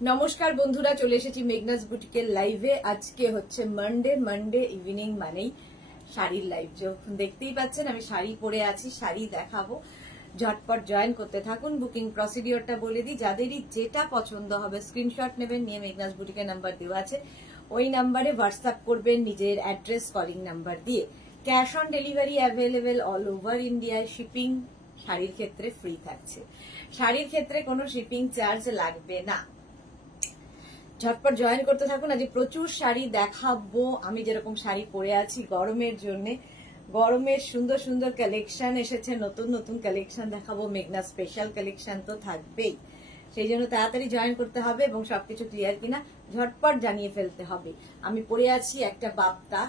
নমস্কার বন্ধুরা, চলে এসেছি মেঘনাস বুটিকের লাইভে। আজকে হচ্ছে মানডে ইভিনিং, মানেই শাড়ির লাইভ। যখন দেখতেই পাচ্ছেন আমি শাড়ি পরে আছি, শাড়ি দেখাবো। ঝটপট জয়েন করতে থাকুন। বুকিং প্রসিডিওরটা বলে দিই, যাদেরই যেটা পছন্দ হবে স্ক্রিনশট নেবেন, নিয়ে মেঘনাস বুটিকের নাম্বার দেওয়া আছে, ওই নাম্বারে হোয়াটসঅ্যাপ করবেন নিজের অ্যাড্রেস কলিং নাম্বার দিয়ে। Cash on delivery available all over ইন্ডিয়ায়। শিপিং শাড়ির ক্ষেত্রে ফ্রি থাকছে, শাড়ির ক্ষেত্রে কোনো শিপিং চার্জ লাগবে না। ঝটপট জয়েন করতে থাকুন। আজ প্রচুর শাড়ি দেখাবো। আমি যেরকম শাড়ি পরে আছি গরমের জন্য, গরমের সুন্দর সুন্দর কালেকশন এসেছে, নতুন নতুন কালেকশন দেখাবো। মেঘনা স্পেশাল কালেকশন তো থাকবেই, সেই জন্য তাড়াতাড়ি জয়েন করতে হবে এবং সবকিছু ক্লিয়ার কিনা ঝটপট জানিয়ে ফেলতে হবে। আমি পরে আছি একটা বাপ্তা,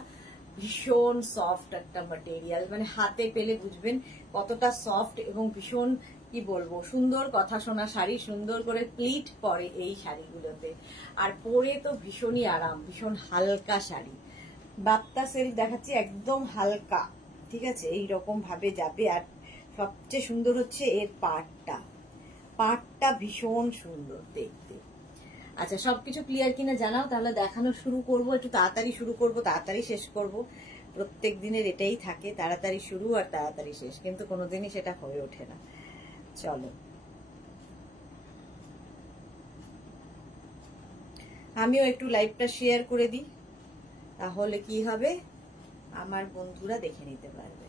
ভীষণ সফট একটা ম্যাটেরিয়াল, মানে হাতে পেলে বুঝবেন কতটা সফট এবং ভীষণ কি বলবো সুন্দর কথা শোনা শাড়ি। সুন্দর করে প্লিট পরে এই শাড়িগুলোতে, আর পরে তো ভীষণই আরাম, ভীষণ হালকা শাড়ি। বাপ্তা সিল্ক দেখাচ্ছি, একদম হালকা, ঠিক আছে, এইরকম ভাবে যাবে। আর সবচেয়ে সুন্দর হচ্ছে এর পাটটা ভীষণ সুন্দর দেখতে। আচ্ছা, সবকিছু ক্লিয়ার কিনা জানাও, তাহলে দেখানো শুরু করব। একটু তাড়াতাড়ি শুরু করব, তাড়াতাড়ি শেষ করব। প্রত্যেক দিনের এটাই থাকে, তাড়াতাড়ি শুরু আর তাড়াতাড়ি শেষ, কিন্তু কোনোদিনই সেটা হয়ে ওঠে না। চলো, আমিও একটু লাইভটা শেয়ার করে দিই, তাহলে কি হবে আমার বন্ধুরা দেখে নিতে পারবে।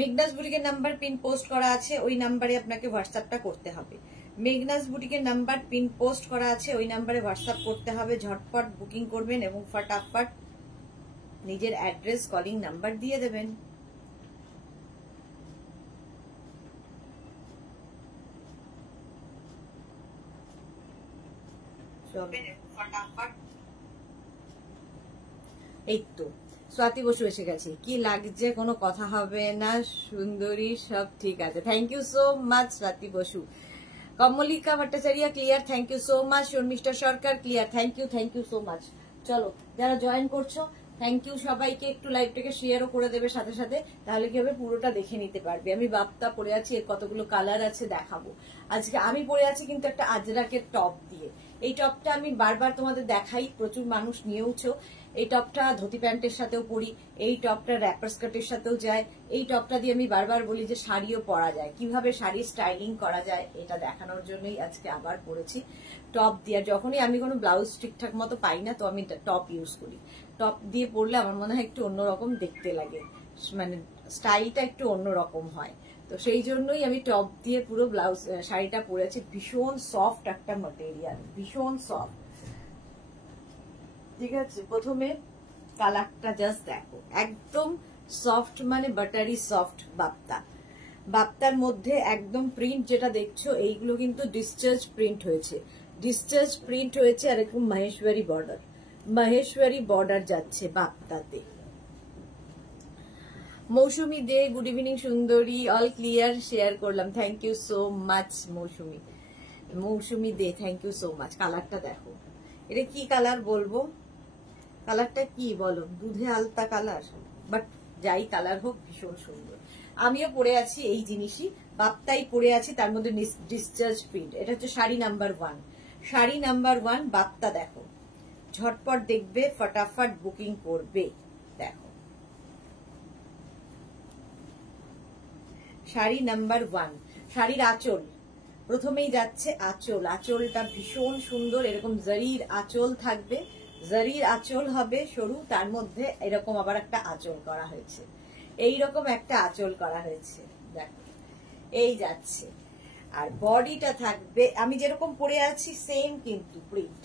মেঘনাস বুটিকের নাম্বার পিন পোস্ট করা আছে, ওই নাম্বারে আপনাকে হোয়াটসঅ্যাপটা করতে হবে। মেঘনাস বুটিকের নাম্বার পিন পোস্ট করা আছে, ওই নাম্বারে হোয়াটসঅ্যাপ করতে হবে। ঝটপট বুকিং করবেন এবং ফটাফট নিজের অ্যাড্রেস কলিং নাম্বার দিয়ে দেবেন। এই তো স্বাতি বসু এসে গেছে। কি লাগছে, কোনো কথা হবে না সুন্দরী, সব ঠিক আছে। Thank you so much Swati Basu. Kamalika Bhattacharya clear, thank you so much. Sharmistha Sarkar clear, thank you so much. চলো, যারা জয়েন করছো থ্যাংক ইউ সবাইকে। একটু লাইভটাকে শেয়ারও করে দেবে সাথে সাথে, তাহলে কি হবে পুরোটা দেখে নিতে পারবে। আমি বাপ্তা পরে আছি, এর কতগুলো কালার আছে দেখাবো। আজকে আমি পরে আছি কিন্তু একটা আজরাকের টপ দিয়ে। এই টপটা আমি বারবার তোমাদের দেখাই, প্রচুর মানুষ নিয়েওছো। এই টপটা ধুতি প্যান্টের সাথেও পরি, এই টপটা র্যাপার স্কার্টের সাথেও যায়। এই টপটা দিয়ে আমি বারবার বলি যে শাড়িও পরা যায়, কিভাবে শাড়ি স্টাইলিং করা যায়, এটা দেখানোর জন্যই আজকে আবার পরেছি টপ দিয়ে। যখনই আমি কোনো ব্লাউজ ঠিকঠাক মতো পাই না, তো আমি টপ ইউজ করি। টপ দিয়ে পরলে আমার মনে হয় একটু অন্যরকম দেখতে লাগে, মানে স্টাইলটা একটু অন্যরকম হয়। তো সেই জন্যই আমি টপ দিয়ে পুরো ব্লাউজ শাড়িটা পরেছি। ভীষণ সফট একটা ম্যাটেরিয়াল, ভীষণ সফট, ঠিক আছে। প্রথমে কালারটা জাস্ট দেখো, একদম সফট, মানে বাটারি সফট বাপ্তা। বাপ্তার মধ্যে একদম প্রিন্ট যেটা দেখছো, এইগুলো কিন্তু ডিসচার্জ প্রিন্ট হয়েছে, ডিসচার্জ প্রিন্ট হয়েছে। আর এরকম মাহেশ্বরী বর্ডার যাচ্ছে বাপ্তাতে। মৌসুমী দে গুড ইভিনিং সুন্দরী, অল ক্লিয়ার শেয়ার করলাম, thank you so much Mousumi De, thank you so much. কালারটা দেখো, এটা কি কালার বলবো, কালারটা কি বলো, দুধে আলতা কালার, বাট যাই কালার হোক ভীষণ সুন্দর। আমিও পরে আছি এই জিনিসই, বাপ্তাই পরে আছি, তার মধ্যে ডিসচার্জ প্রিন্ট। এটা হচ্ছে শাড়ি নাম্বার 1, শাড়ি নাম্বার 1 বাপ্তা। দেখো, ঝটপট দেখবে, ফটাফট বুকিং করবে। দেখো, শাড়ি নাম্বার 1। শাড়ির আঁচল প্রথমেই যাচ্ছে, আঁচলটা ভীষণ সুন্দর, এরকম জারির আঁচল থাকবে, জারির আঁচল হবে সরু, তার মধ্যে এরকম আবার একটা আঁচল করা হয়েছে, এইরকম একটা আঁচল করা হয়েছে। দেখো, এই যাচ্ছে। আর বডিটা থাকবে, আমি যেরকম পরে আছি সেম কিন্তু প্রিন্ট,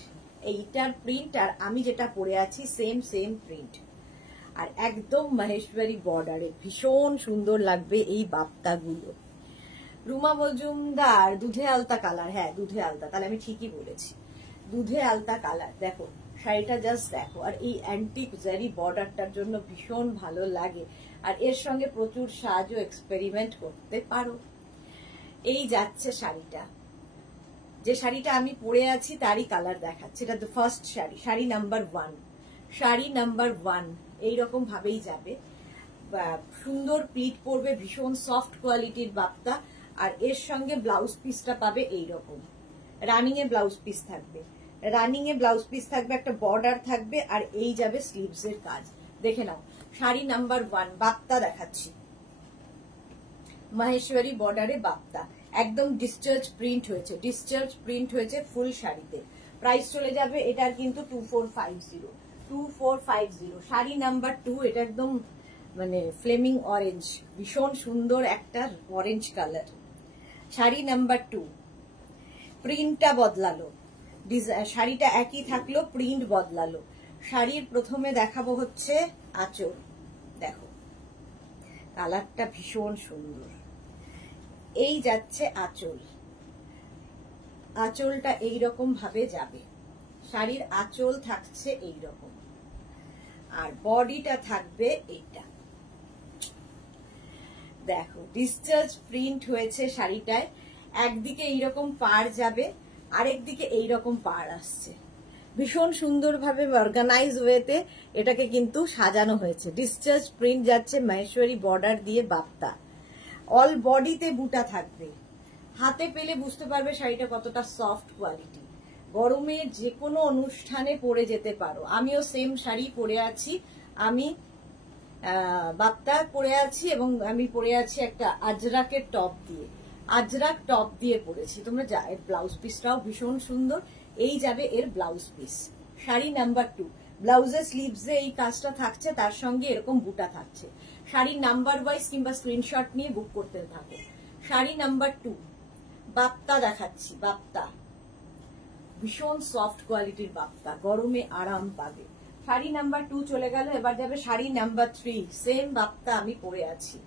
এইটার প্রিন্ট আর আমি যেটা পরে আছি সেম প্রিন্ট। আর একদম মাহেশ্বরী বর্ডারে ভীষণ সুন্দর লাগবে এই বাপ্তাগুলো। রুমা মজুমদার দুধে আলতা কালার, হ্যাঁ দুধে আলতা, তাহলে আমি ঠিকই বলেছি, দুধে আলতা কালার। দেখো শাড়িটা জাস্ট দেখো, আর এই অ্যান্টিক জারি বর্ডারটার জন্য ভীষণ ভালো লাগে। আর এর সঙ্গে প্রচুর সাজও এক্সপেরিমেন্ট করতে পারো। এই যাচ্ছে শাড়িটা, যে শাড়িটা আমি পরে আছি তারই কালার দেখাচ্ছে। এটা first sari, sari number 1। Sari number 1 এইরকম ভাবেই যাবে, সুন্দর প্লিট পরবে, ভীষণ সফট কোয়ালিটির বাপ্তা। আর এর সঙ্গে ব্লাউজ পিসটা পাবে এইরকম, রানিং এ ব্লাউজ পিস থাকবে, রানিং এ ব্লাউজ পিস থাকবে, একটা বর্ডার থাকবে, আর এই যাবে স্লিভস এর কাজ। দেখে নাও শাড়ি নাম্বার 1, বাপ্তা দেখাচ্ছি, মাহেশ্বরী বর্ডারে বাপ্তা, একদম ডিসচার্জ প্রিন্ট হয়েছে, ডিসচার্জ প্রিন্ট হয়েছে ফুল শাড়িতে। প্রাইস চলে যাবে এটার কিন্তু 2450। শাড়ি নাম্বার 2, এটা একদম মানে ফ্লেমিং অরেঞ্জ, ভীষণ সুন্দর একটা অরেঞ্জ কালার। শাড়ি নাম্বার 2, প্রিন্টটা বদলালো, শাড়িটা একই থাকলো, প্রিন্ট বদলালো। শাড়ির প্রথমে দেখাবো হচ্ছে আঁচল, দেখো কালারটা ভীষণ সুন্দর। এই যাচ্ছে আঁচল, আঁচলটা এইরকম ভাবে যাবে, শাড়ির আঁচল থাকছে এইরকম, আর বডিটা থাকবে এইটা। দেখো ডিসচার্জ প্রিন্ট হয়েছে শাড়িটায়, একদিকে এইরকম পাড় যাবে, আরেকদিকে এইরকম পাড় আসছে, ভীষণ সুন্দরভাবে অর্গানাইজ ওয়েতে এটাকে কিন্তু সাজানো হয়েছে। ডিসচার্জ প্রিন্ট যাচ্ছে মাহেশ্বরী বর্ডার দিয়ে বাপ্তা, অল বডিতে বুটা থাকবে। হাতে পেলে বুঝতে পারবে শাড়িটা কতটা সফট কোয়ালিটি, গরমে যে কোনো অনুষ্ঠানে পরে যেতে পারো। আমিও সেম শাড়ি পরে আছি, আমি বাপ্তা পরে আছি, এবং আমি পরে আছি একটা আজরাকের টপ দিয়ে, আজরাক টপ দিয়ে পরেছি। তোমরা এর ব্লাউজ পিসটাও ভীষণ সুন্দর, এই যাবে এর ব্লাউজ পিস। শাড়ি নাম্বার 2, ব্লাউজের স্লিভসে এই কাজটা থাকছে, তার সঙ্গে এরকম বুটা থাকছে। শাড়ির নাম্বার ওয়াইজ কিংবা স্ক্রিনশট নিয়ে বুক করতে থাকো। শাড়ি নাম্বার 2, বাপ্তা দেখাচ্ছি, বাপ্তা ভীষণ সফট কোয়ালিটির বাপ্তা, গরমে আরাম পাবে। শাড়ি নাম্বার 2 চলে গেল, এবার যাবে শাড়ি নাম্বার 3, সেম বাপ্তা আমি পরে আছি।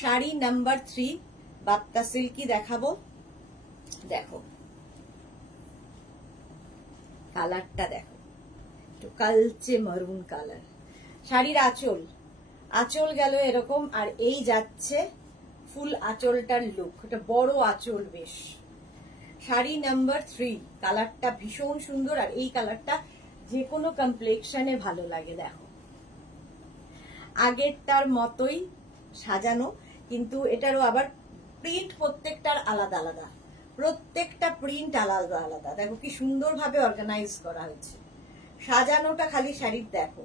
শাড়ি নাম্বার 3 বাপ্তা সিল্কি দেখাবো, দেখো কালারটা দেখো, একটু কালচে মারুন কালার। শাড়ির আঁচল, আঁচল গেল এরকম, আর এই যাচ্ছে ফুল আঁচলটার লুক, এটা বড় আঁচল বেশ। শাড়ি নাম্বার 3, কালারটা ভীষণ সুন্দর, আর এই কালারটা যে কোনো কমপ্লেক্সনে ভালো লাগে। দেখো আগেরটার মতোই সাজানো, কিন্তু এটারও আবার প্রিন্ট প্রত্যেকটার আলাদা আলাদা, প্রত্যেকটা প্রিন্ট আলাদা আলাদা। দেখো কি সুন্দর ভাবে অর্গানাইজ করা হয়েছে, সাজানোটা খালি শাড়ির দেখো।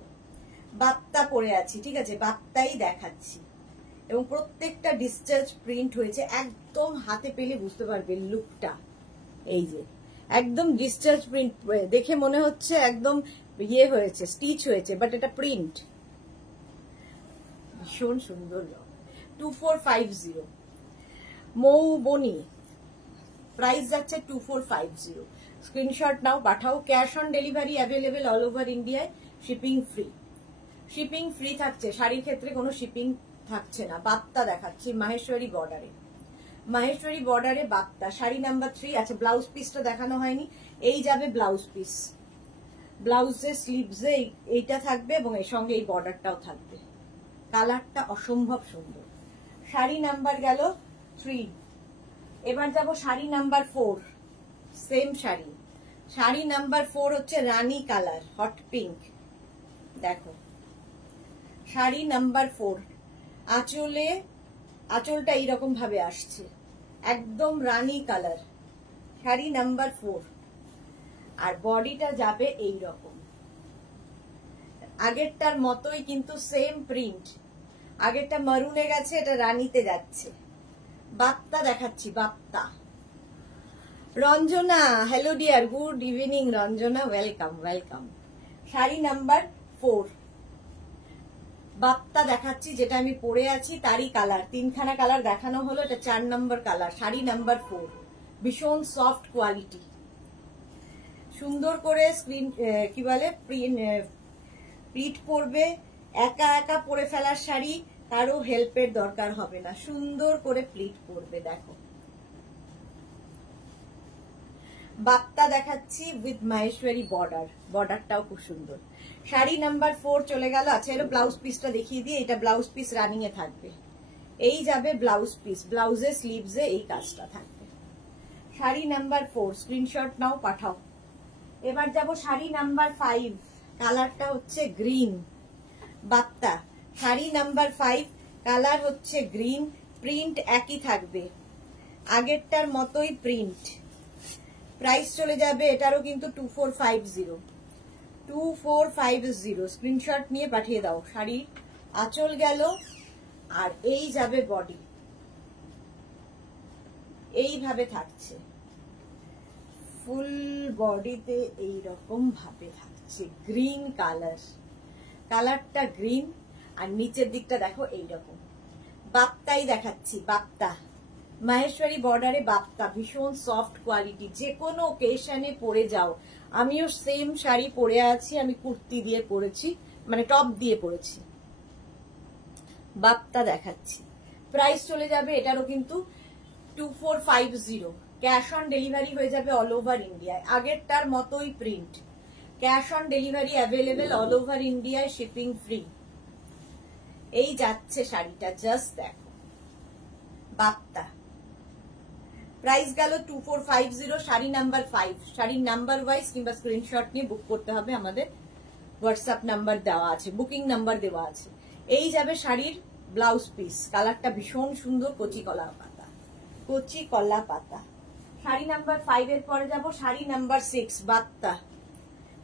বাপ্তা পরে আছি, ঠিক আছে, বাপ্তাই দেখাচ্ছি, এবং প্রত্যেকটা ডিসচার্জ প্রিন্ট হয়েছে, একদম হাতে পেলে বুঝতে পারবে লুকটা। এই যে একদম ডিসচার্জ প্রিন্ট, দেখে মনে হচ্ছে একদম ইয়ে হয়েছে, স্টিচ হয়েছে, বাট এটা প্রিন্ট, ভীষণ সুন্দর। 2450 মৌবনি, প্রাইস যাচ্ছে 2450। স্ক্রিনশট নাও, পাঠাও, cash on delivery available all over ইন্ডিয়ায়, শিপিং ফ্রি, শিপিং ফ্রি থাকছে, শাড়ির ক্ষেত্রে কোনো শিপিং থাকছে না। বাপ্তা দেখাচ্ছি মাহেশ্বরী বর্ডারে, মাহেশ্বরী বর্ডারে বাপ্তা, শাড়ি নাম্বার 3। আচ্ছা ব্লাউজ পিসটা দেখানো হয়নি, এই যাবে ব্লাউজ পিস, ব্লাউজের স্লিভসে এইটা থাকবে, এবং এর সঙ্গে এই বর্ডারটাও থাকবে, কালারটা অসম্ভব সুন্দর। শাড়ি নাম্বার গেল 3, এবার যাব sari number 4, same sari. Sari number 4 হচ্ছে রানী কালার, হট পিঙ্ক, দেখো শাড়ি নাম্বার 4, আঁচলে আঁচলটা এইরকম ভাবে আসছে, একদম রানী কালার, শাড়ি নাম্বার 4, আর বডিটা যাবে এইরকম, আগেরটার মতোই কিন্তু সেম প্রিন্ট, আগেরটা মারুনে গেছে, এটা রানীতে যাচ্ছে। বাপ্তা দেখাচ্ছি, বাপ্তা। Ranjana, hello dear, good evening Ranjana, welcome welcome. Sari number 4, বাপ্তা দেখাচ্ছি, যেটা আমি পরে আছি তারই কালার, 3খানা কালার দেখানো হলো, এটা 4 নম্বর কালার। শাড়ি নাম্বার 4, ভীষণ সফট কোয়ালিটি, সুন্দর করে স্ক্রিন কি বলে প্রিন্ট পরবে, একা একা পরে ফেলার শাড়ি, কারো হেল্পের দরকার হবে না, সুন্দর করে প্লিট পরবে। দেখো বাপ্তা দেখাচ্ছি উইথ মাহেশ্বরী বর্ডার, বর্ডারটাও খুব সুন্দর। শাড়ি নাম্বার 4 চলে গেল। আচ্ছা এর ব্লাউজ পিসটা দেখিয়ে দিয়ে, এটা ব্লাউজ পিস রানিং এ থাকবে, এই যাবে ব্লাউজ পিস, ব্লাউজে স্লিভসে এই কাজটা থাকবে। শাড়ি নাম্বার 4 স্ক্রিনশট নাও, পাঠাও। এবার যাব শাড়ি নাম্বার 5, কালারটা হচ্ছে green, Bapta. Sari number 5 colour হচ্ছে গ্রিন, প্রিন্ট একই থাকবে, আগেরটার মতোই প্রিন্ট। প্রাইস চলে যাবে এটারও কিন্তু 2450 স্ক্রিনশট নিয়ে পাঠিয়ে দাও। শাড়ির আঁচল গেল, আর এই যাবে বডি, এইভাবে থাকছে, ফুল বডিতে এইরকম ভাবে থাকছে, গ্রিন কালার, কালারটা গ্রিন, আর নিচের দিকটা দেখো এইরকম। বাপ্তাই দেখাচ্ছি, বাপ্তা মাহেশ্বরী বর্ডারে বাপ্তা, ভীষণ সফট কোয়ালিটি, যে কোনো ওকেশনে পরে যাও। আমিও সেম শাড়ি পরে আছি, আমি কুর্তি দিয়ে পরেছি, মানে টপ দিয়ে পরেছি। বাপ্তা দেখাচ্ছি, প্রাইস চলে যাবে এটারও কিন্তু 2450, ক্যাশ অন ডেলিভারি হয়ে যাবে অল ওভার ইন্ডিয়ায়, আগেরটার মতোই print, cash on delivery available all over ইন্ডিয়ায়, শিপিং ফ্রি। এই যাচ্ছে শাড়িটা, জাস্ট দেখো, বাপ্তা। প্রাইস গেল 2450, শাড়ি নাম্বার 5, শাড়ির নাম্বার ওয়াইজ কিংবা স্ক্রিনশট নিয়ে বুক করতে হবে, আমাদের হোয়াটসঅ্যাপ নাম্বার দেওয়া আছে, বুকিং নাম্বার দেওয়া আছে। এই যাবে শাড়ির ব্লাউজ পিস, কালারটা ভীষণ সুন্দর, কচি কলা পাতা, কচি কলা পাতা। শাড়ি নাম্বার 5 এর পরে যাব sari number 6, Bapta,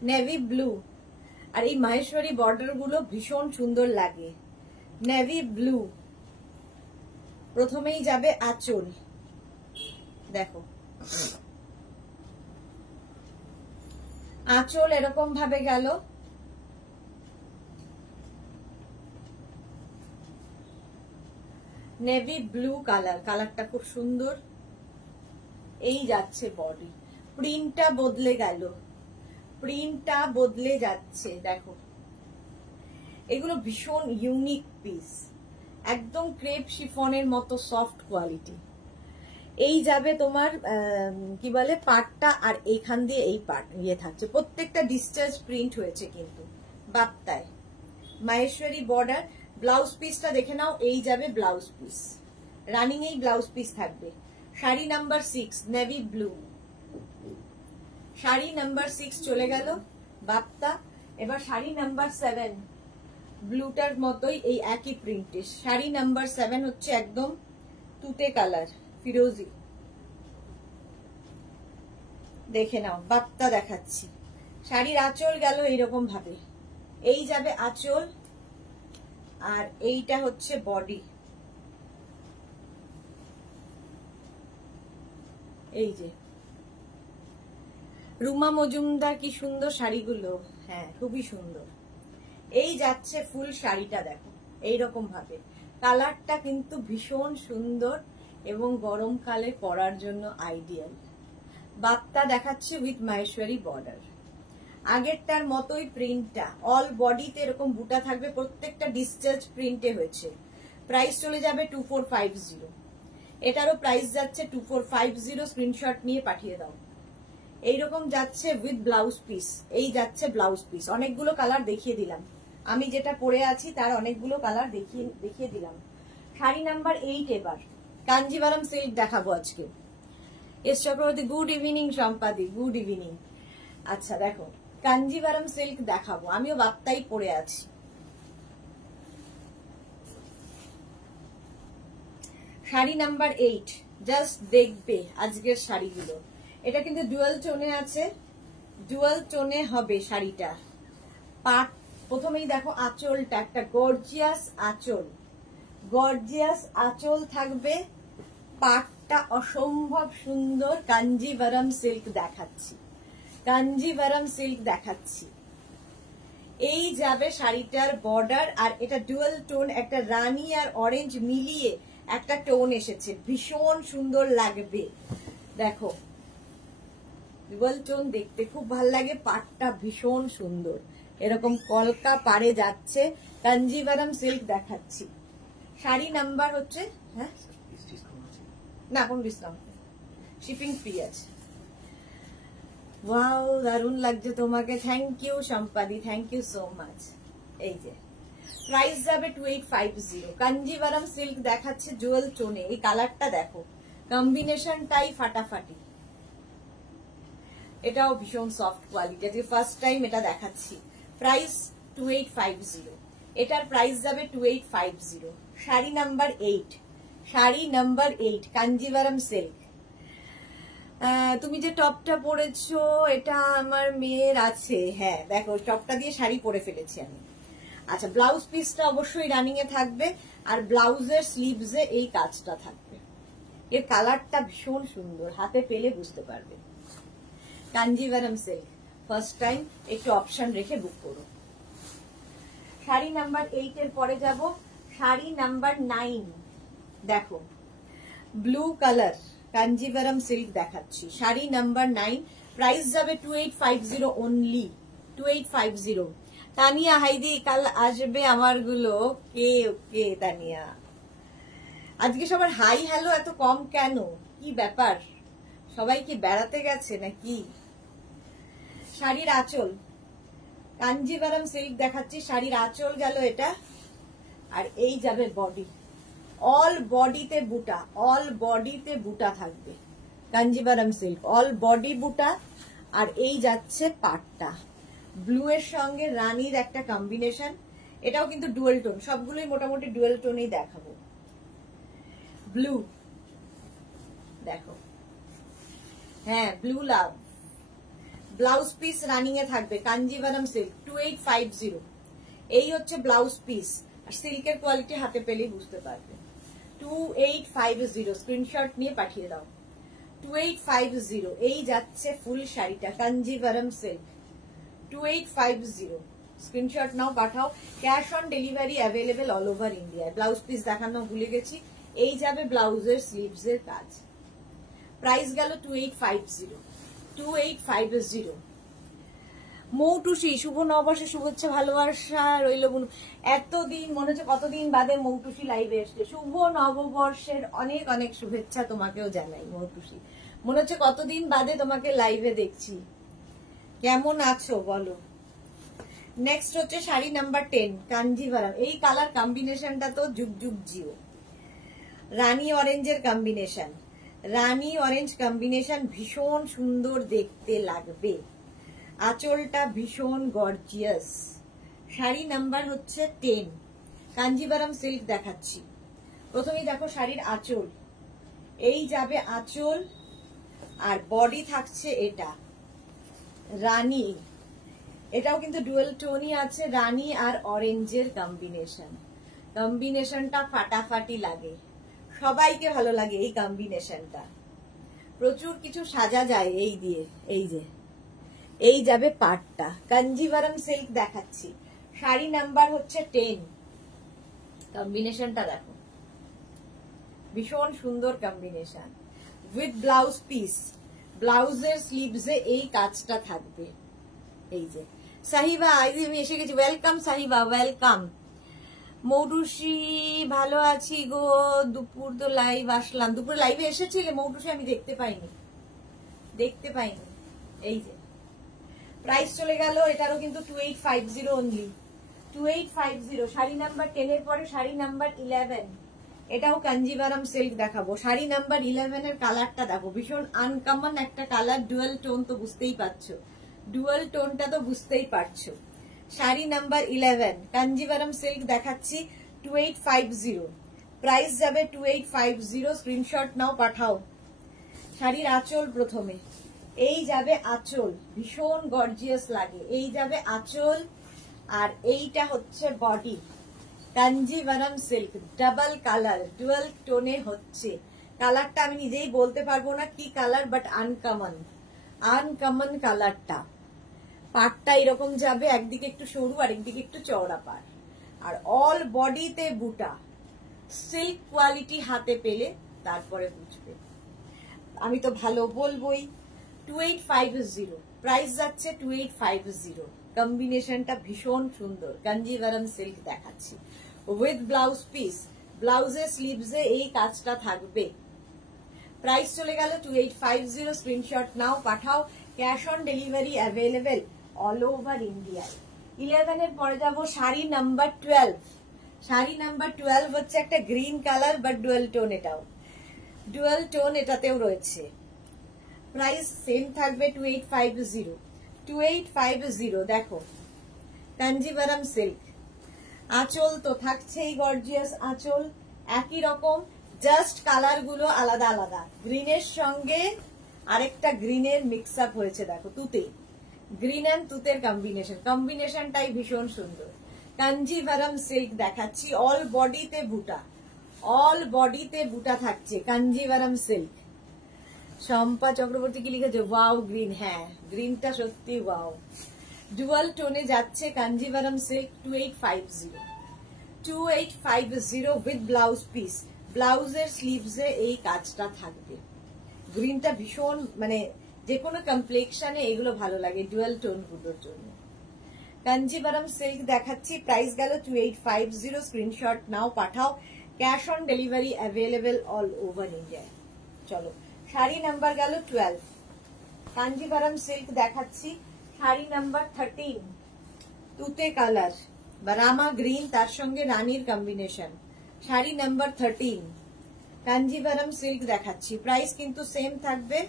navy blue, আর এই মাহেশ্বরী বর্ডার গুলো ভীষণ সুন্দর লাগে, নেভি ব্লু। প্রথমেই যাবে আঁচল, দেখো আঁচল এরকম ভাবে গেল, নেভি ব্লু কালার, কালারটা খুব সুন্দর। এই যাচ্ছে বডি, প্রিন্টটা বদলে গেল, প্রিন্টটা বদলে যাচ্ছে, দেখো এগুলো ভীষণ ইউনিক পিস, একদম ক্রেপ শিফনের মতো সফট কোয়ালিটি। এই যাবে তোমার কি বলে পাটটা, আর এইখান দিয়ে এই পাট ইয়ে থাকছে, প্রত্যেকটা ডিসচার্জ প্রিন্ট হয়েছে কিন্তু বাপ্তায়, মাহেশ্বরী বর্ডার। ব্লাউজ পিসটা দেখে নাও, এই যাবে ব্লাউজ পিস, রানিং এই ব্লাউজ পিস থাকবে। Sari number 6 navy blue, sari number 6 চলে গেল বাপ্তা। এবার শাড়ি নাম্বার 7, ব্লুটার মতোই এই একই প্রিন্টের, শাড়ি নাম্বার 7 হচ্ছে একদম তুতে কালার, ফিরোজি। দেখে নাও, বাপ্তা দেখাচ্ছি। শাড়ির আঁচল গেল এইরকম ভাবে, এই যাবে আঁচল, আর এইটা হচ্ছে বডি। এই যে রুমা মজুমদার, কি সুন্দর শাড়িগুলো, হ্যাঁ খুবই সুন্দর। এই যাচ্ছে ফুল শাড়িটা, দেখো এইরকম ভাবে, কালারটা কিন্তু ভীষণ সুন্দর এবং গরমকালে পরার জন্য আইডিয়াল। বাপ্তা দেখাচ্ছে উইথ মাহেশ্বরী বর্ডার, আগেরটার মতোই প্রিন্টটা, অল বডিতে এরকম বুটা থাকবে, প্রত্যেকটা ডিসচার্জ প্রিন্টে হয়েছে। প্রাইস চলে যাবে 2450, এটারও প্রাইস যাচ্ছে 2450, স্ক্রিনশট নিয়ে পাঠিয়ে দাও। এইরকম যাচ্ছে উইথ ব্লাউজ পিস, এই যাচ্ছে ব্লাউজ পিস। অনেকগুলো কালার দেখিয়ে দিলাম, আমি যেটা পরে আছি তার অনেকগুলো কালার দেখিয়ে দিলাম। শাড়ি নাম্বার 8, এবার কাঞ্জিভারম সিল্ক দেখাবো আজকে। S Chakraborty, good evening. সম্পাদি, গুড ইভিনিং। আচ্ছা দেখো, কাঞ্জিভারম সিল্ক দেখাবো, আমিও বাপ্তাই পরে আছি। শাড়ি নাম্বার 8, জাস্ট দেখবে আজকের শাড়িগুলো। এটা কিন্তু ডুয়াল টোনে আছে, ডুয়াল টোনে হবে শাড়িটা। পাট প্রথমেই দেখো আঁচলটা, একটা গর্জিয়াস আঁচল, গর্জিয়াস আঁচল থাকবে, পাটটা অসম্ভব সুন্দর। কাঞ্জিভারম সিল্ক দেখাচ্ছি, কাঞ্জিভারম সিল্ক দেখাচ্ছি। এই যাবে শাড়িটার বর্ডার, আর এটা ডুয়াল টোন, একটা রানী আর অরেঞ্জ মিলিয়ে একটা টোন এসেছে, ভীষণ সুন্দর লাগবে। দেখো ডুয়াল টোন দেখতে খুব ভাল লাগে, পাটটা ভীষণ সুন্দর, এরকম কলকা পাড়ে যাচ্ছে। কাঞ্জিভারম সিল্ক দেখাচ্ছি। শাড়ি নাম্বার হচ্ছে, হ্যাঁ না কোন ডিসকাউন্ট, শিপিং ফ্রি আছে। ওয়াও, দারুণ লাগছে তোমাকে। থ্যাংক ইউ সম্পাদি, থ্যাংক ইউ সো মাচ। এই যে প্রাইস যাবে 2850। কাঞ্জিভারাম সিল্ক দেখাচ্ছে জুয়েল টোনে। এই কালারটা দেখো, কম্বিনেশনটাই ফাটাফাটি। এটাও ভীষণ সফট কোয়ালিটি। আজকে ফার্স্ট টাইম এটা দেখাচ্ছি। প্রাইস 2850। এটার প্রাইস যাবে 2850। Sari number 8, sari number 8 Kanjivaram silk. তুমি যে টপটা পরেছো এটা আমার মেয়ের আছে। হ্যাঁ দেখো, টপটা দিয়ে শাড়ি পরে ফেলেছি আমি। আচ্ছা, ব্লাউজ পিসটা অবশ্যই রানিং এ থাকবে, আর ব্লাউজের স্লিভসে এই কাজটা থাকবে। এর কালারটা ভীষণ সুন্দর, হাতে পেলে বুঝতে পারবে। কাঞ্জিভারাম সিল্ক ফার্স্ট টাইম, একটু অপশন রেখে বুক করো। শাড়ি নাম্বার 8 এর পরে যাব শাড়ি নাম্বার 9। দেখো ব্লু কালার কাঞ্জিভারাম সিল্ক দেখাচ্ছি। শাড়ি নাম্বার 9, প্রাইস যাবে 2850 অনলি। 2850। তানিয়া হাইদি কাল আসবে আমার গুলো। কে ওকে তানিয়া, আজকে সবার হাই হ্যালো এত কম কেন? কি ব্যাপার, সবাই কি বেড়াতে গেছে নাকি? শাড়ির আঁচল কাঞ্জিভারাম সিল্ক দেখাচ্ছি। শাড়ির আঁচল গেল এটা, আর এই যাবে বডি। অল বডিতে বুটা, অল বডিতে বুটা থাকবে। কাঞ্জিভারাম সিল্ক অল বডি বুটা, আর এই যাচ্ছে পাটটা। ব্লু এর সঙ্গে রানীর একটা কম্বিনেশন। এটাও কিন্তু ডুয়েল টোন, সবগুলোই মোটামুটি ডুয়েল টোনেই দেখাবো। ব্লু দেখো, হ্যাঁ ব্লু লাভ। ব্লাউজ পিস রানিং এ থাকবে কাঞ্জিভারাম সিল্ক 2850। এই হচ্ছে ব্লাউজ পিস, আর সিল্কের কোয়ালিটি হাতে পেলেই বুঝতে পারবে। 2850 স্ক্রিনশট নিয়ে পাঠিয়ে দাও। 2850 এই যাচ্ছে ফুল শাড়িটা কাঞ্জিভারাম সিল্ক 2850। স্ক্রিনশট নাও, পাঠাও। Cash on delivery available all over ইন্ডিয়ায়। ব্লাউজ পিস দেখানো ভুলে গেছি। এই যাবে ব্লাউজের স্লিভস এর কাজ। প্রাইস গেল 2850। 2850। মৌটুসি শুভ নববর্ষের শুভেচ্ছা ভালোবাসা রইল। এতদিন মনে হচ্ছে কতদিন বাদে মৌটুসি লাইভে এসছে। শুভ নববর্ষের অনেক অনেক শুভেচ্ছা তোমাকেও জানাই মৌটুসি। মনে হচ্ছে কতদিন বাদে তোমাকে লাইভে দেখছি। কেমন আছো বলো। নেক্সট হচ্ছে শাড়ি নাম্বার 10 কাঞ্জিভারাম। এই কালার কম্বিনেশনটা তো যুগ যুগ জিও। রানী অরেঞ্জের কম্বিনেশন, রানী অরেঞ্জ কম্বিনেশন ভীষণ সুন্দর দেখতে লাগবে। আঁচলটা ভীষণ গর্জিয়াস। শাড়ি নাম্বার হচ্ছে 10 কাঞ্জিভারাম সিল্ক দেখাচ্ছি। প্রথমেই দেখো শাড়ির আঁচল। এই যাবে আঁচল, আর বডি থাকছে এটা রানী। এটাও কিন্তু ডুয়েল টোনই আছে, রানী আর অরেঞ্জের কম্বিনেশন। কম্বিনেশনটা ফাটাফাটি লাগে, সবাইকে ভালো লাগে এই কম্বিনেশনটা। প্রচুর কিছু সাজা যায় এই দিয়ে। এই যে এই যাবে পাটটা। কাঞ্জিভারাম সিল্ক দেখাচ্ছি। শাড়ি নাম্বার হচ্ছে 10। কম্বিনেশনটা দেখো, ভীষণ সুন্দর কম্বিনেশন উইথ ব্লাউজ পিস। ব্লাউজের স্লিভসে এই কাজটা থাকবে। এই যে সাহিবা, আজ আমি এসে গেছি। Welcome Sahiba, welcome. মৌটুসি ভালো আছি গো। দুপুর তো লাইভ আসলাম। দুপুরে লাইভে এসেছিলে মৌটুসি? আমি দেখতে পাইনি। এই যে প্রাইস চলে গেল। এটারও কিন্তু 2850 অনলি। 2850। শাড়ি নাম্বার 10 এর পরে শাড়ি নাম্বার 11। এটাও কাঞ্জিভারাম সিল্ক দেখাবো। শাড়ি নাম্বার 11 এর কালারটা দেখো, ভীষণ আনকমন একটা কালার। ডুয়াল টোন তো বুঝতেই পারছো, ডুয়াল টোনটা তো বুঝতেই পারছো। শাড়ি নাম্বার 11 কাঞ্জিভারাম সিল্ক দেখাচ্ছি 2850। প্রাইস যাবে 2850। স্ক্রিনশট নাও, পাঠাও। শাড়ির আঁচল প্রথমে। এই যাবে আঁচল, ভীষণ গর্জিয়াস লাগে। এই যাবে আঁচল, আর এইটা হচ্ছে body. Kanjivaram silk double colour dual টোনে হচ্ছে। কালারটা আমি নিজেই বলতে পারবো না কি কালার, বাট আনকমন, আনকমন কালারটা। পাটটা এরকম যাবে, একদিকে একটু সরু আর একদিকে একটু চওড়া পাট, আর অল বডিতে বুটা। সিল্ক কোয়ালিটি হাতে পেলে তারপরে বুঝবে। আমি তো ভালো বলবোই। 2850। প্রাইস যাচ্ছে 2850। কম্বিনেশনটা ভীষণ সুন্দর। কাঞ্জিভারাম সিল্ক দেখাচ্ছি উইথ ব্লাউজ পিস। ব্লাউজের স্লিভসে এই কাজটা থাকবে। প্রাইস চলে গেল 2850। স্ক্রিনশট নাও, পাঠাও। Cash on delivery available all over ইন্ডিয়ায়। 11 এর পরে যাবো শাড়ি নাম্বার 12। শাড়ি নাম্বার 12 হচ্ছে একটা green colour but dual tone, এটাও ডুয়াল টোন, এটাতেও রয়েছে। প্রাইস সেম থাকবে 2850। 2850 দেখো, কাঞ্জিভারাম সিল্ক। আঁচল তো থাকছেই গর্জিয়াস আঁচল, একই রকম, জাস্ট কালার গুলো আলাদা আলাদা। গ্রিনের সঙ্গে আরেকটা গ্রিনের মিক্স আপ হয়েছে, দেখো তুতে, গ্রিন অ্যান্ড তুতের কম্বিনেশনটাই ভীষণ সুন্দর। কাঞ্জিভারাম সিল্ক দেখাচ্ছি, অল বডিতে বুটা, অল বডিতে বুটা থাকছে কাঞ্জিভারাম সিল্ক। শম্পা চক্রবর্তী কি লিখেছে? ওয়াও গ্রিন, হ্যাঁ গ্রিনটা সত্যি ওয়াও। ডুয়াল টোনে যাচ্ছে Kanjivaram silk 2850। 2850 with blouse piece. ব্লাউজের স্লিভসে এই কাজটা থাকবে। গ্রিনটা ভীষণ মানে যে কোনো কমপ্লেক্সনে এগুলো ভালো লাগে ডুয়াল টোন গুলোর জন্য। কাঞ্জিভারাম সিল্ক দেখাচ্ছি, প্রাইস গেল 2850। স্ক্রিনশট নাও, পাঠাও। Cash on delivery available all over India. চলো, শাড়ি নাম্বার গেল 12। কাঞ্জিভারাম সিল্ক দেখাচ্ছি, শাড়ি নাম্বার 13, তুতে কালার বা রামা গ্রিন, তার সঙ্গে রানীর combination. Sari number 13 Kanjivaram silk দেখাচ্ছি, প্রাইস কিন্তু সেম থাকবে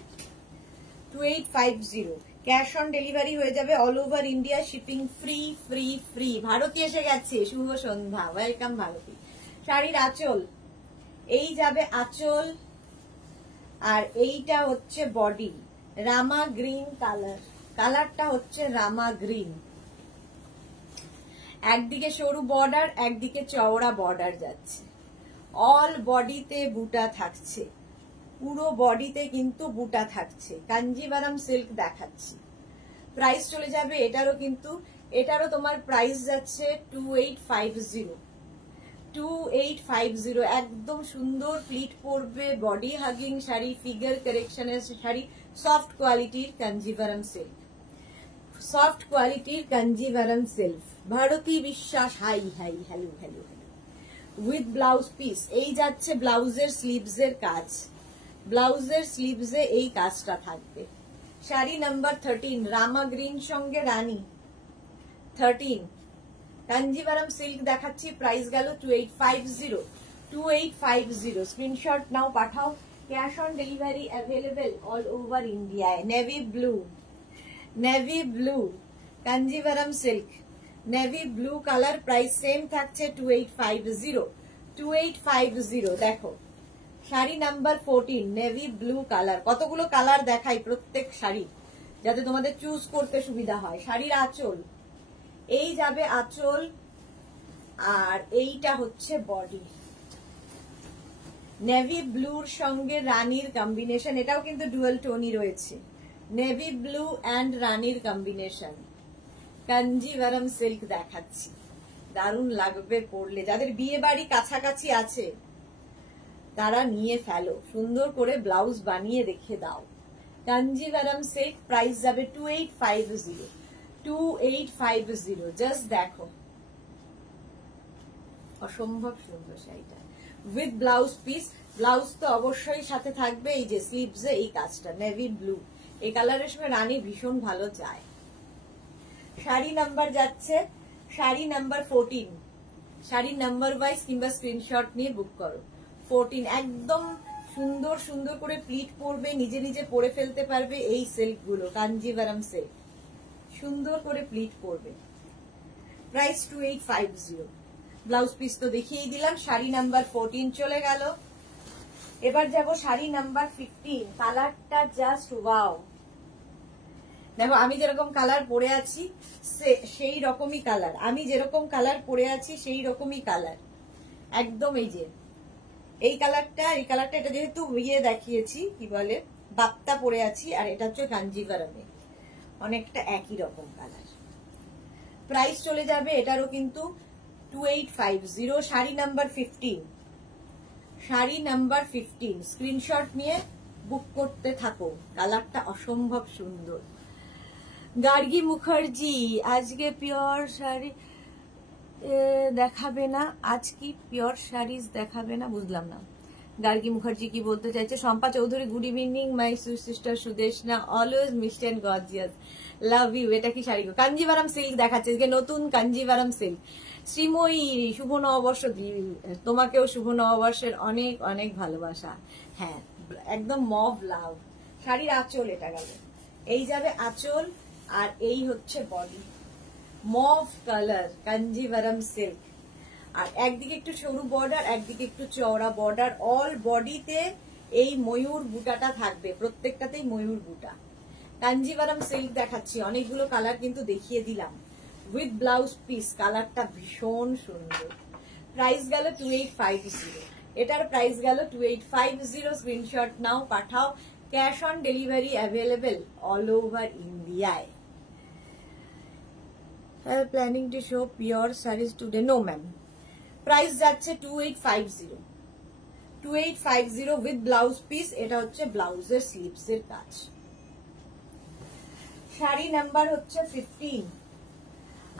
2850। ক্যাশ অন ডেলিভারি হয়ে যাবে all over India, shipping free free free. Bharati এসে গেছে, শুভ সন্ধ্যা, ওয়েলকাম ভারতী। শাড়ির আঁচল, এই যাবে আঁচল, আর এইটা হচ্ছে বডি, রামা গ্রিন কালার। কালারটা হচ্ছে রামা গ্রিন, একদিকে সরু বর্ডার, একদিকে চওড়া বর্ডার যাচ্ছে। অল বডিতে বুটা থাকছে, পুরো বডিতে কিন্তু বুটা থাকছে। কাঞ্জিভারাম সিল্ক দেখাচ্ছি, প্রাইস চলে যাবে এটারও, কিন্তু এটারও তোমার প্রাইস যাচ্ছে 2850। 2850, একদম সুন্দর প্লিট পড়বে, বডি হাগিং শাড়ি, ফিগার কারেকশনের শাড়ি, সফট কোয়ালিটির কাঞ্জিভারাম সিল্ক, সফট কোয়ালিটির Kanjivaram silk. Bharati Biswas, hi hi, hello hello hello. With blouse piece, এই যাচ্ছে ব্লাউজের স্লিভসের কাজ, ব্লাউজের স্লিভসে এই কাজটা থাকবে। শাড়ি নাম্বার 13, রামা গ্রিন সঙ্গে রানী 13, কাঞ্জিভারাম সিল্ক দেখাচ্ছি, প্রাইস গেল 2850। 2850, স্ক্রিনশট নাও, পাঠাও। Cash on delivery available all over ইন্ডিয়ায়। Navy blue, navy blue Kanjivaram silk, navy blue colour, price same থাকছে 2850। 2850 দেখো, sari number 14 navy blue colour. কতগুলো কালার দেখাই প্রত্যেক শাড়ি, যাতে তোমাদের চুজ করতে সুবিধা হয়। শাড়ির আঁচল, এই যাবে আঁচল, আর এইটা হচ্ছে বডি। নেভি ব্লুর সঙ্গে রানীর কম্বিনেশন, এটাও কিন্তু ডুয়াল টোনই রয়েছে। নেভি ব্লু অ্যান্ড রানীর কম্বিনেশন। কাঞ্জিভারাম সিল্ক দেখাচ্ছি, দারুণ লাগবে পরলে। যাদের বিয়ে বাড়ি কাছাকাছি আছে তারা নিয়ে ফেলো, সুন্দর করে ব্লাউজ বানিয়ে রেখে দাও। কাঞ্জিভারাম সিল্ক, প্রাইস যাবে 2850। 2850, জাস্ট দেখো, অসম্ভব সুন্দর শাড়িটা উইথ ব্লাউজ পিস। ব্লাউজ তো অবশ্যই সাথে থাকবে, এই যে স্লিভসে এই কাজটা, নেভি ব্লু, এই কালারের সঙ্গে রানী ভীষণ ভালো যায়। শাড়ি নাম্বার যাচ্ছে, শাড়ি নাম্বার 14, শাড়ির নাম্বার ওয়াইজ কিংবা স্ক্রিনশট নিয়ে বুক করো। 14, একদম সুন্দর সুন্দর করে প্লিট পরবে, নিজে নিজে পরে ফেলতে পারবে এই সিল্ক গুলো, কাঞ্জিভারাম সিল্ক, সুন্দর করে প্লিট পরবে। প্রাইস 2850। ব্লাউজ পিস তো দেখিয়ে দিলাম। শাড়ি নাম্বার 14 চলে গেল। এবার যাব শাড়ি নাম্বার 15। কালারটা জাস্ট ওয়াও। দেখো, আমি যেরকম কালার পরে আছি সেই রকমই কালার, আমি যেরকম কালার পরে আছি সেই রকমই কালার, একদম এই যে এই কালারটা, এই কালারটা, এটা যেহেতু ইয়ে দেখিয়েছি, কি বলে, বাপ্তা পরে আছি, আর এটা হচ্ছে কাঞ্জিভারামে, অনেকটা একই রকম কালার। প্রাইস চলে যাবে এটারও কিন্তু 2850। Sari number 15, sari number 15, screenshot নিয়ে বুক করতে থাকো। কালারটা অসম্ভব সুন্দর। গার্গী মুখার্জি, আজকে পিওর শাড়ি দেখাবে না, আজ কি পিওর শাড়িজ দেখাবে না, বুঝলাম না। গার্গী মুখার্জি কি বলতে চাইছে? Shampa Chowdhury, good evening my sister Sudeshna, always mister and gorgeous, love you. এটা কি শাড়ি? কাঞ্জিভারাম সিল্ক দেখাচ্ছে, নতুন কাঞ্জিভারাম সিল্ক। শ্রীময়ী, শুভ নববর্ষ, তোমাকেও শুভ নববর্ষের অনেক অনেক ভালোবাসা। হ্যাঁ, একদম মভ লাভ। শাড়ির আঁচল এটা গেল, এই যাবে আঁচল, আর এই হচ্ছে body, mauve colour Kanjivaram silk. আর একদিকে একটু সরু বর্ডার, একদিকে একটু চওড়া বর্ডার, অল বডিতে এই ময়ূর বুটাটা থাকবে, প্রত্যেকটাতেই ময়ূর বুটা। কাঞ্জিভারাম সিল্ক দেখাচ্ছি, অনেকগুলো কালার কিন্তু দেখিয়ে দিলাম, উইথ ব্লাউজ পিস। কালারটা ভীষণ সুন্দর। প্রাইস গেল 2850, এটার প্রাইস গেল 2850। স্ক্রিনশট নাও, পাঠাও। Cash on delivery available all over ইন্ডিয়ায়। Planning to show pure saris today? No ma'am. Price যাচ্ছে 2850, 2850 উইথ ব্লাউজ পিস। এটা হচ্ছে ব্লাউজের স্লিভস এর কাজ। শাড়ি নাম্বার হচ্ছে 15।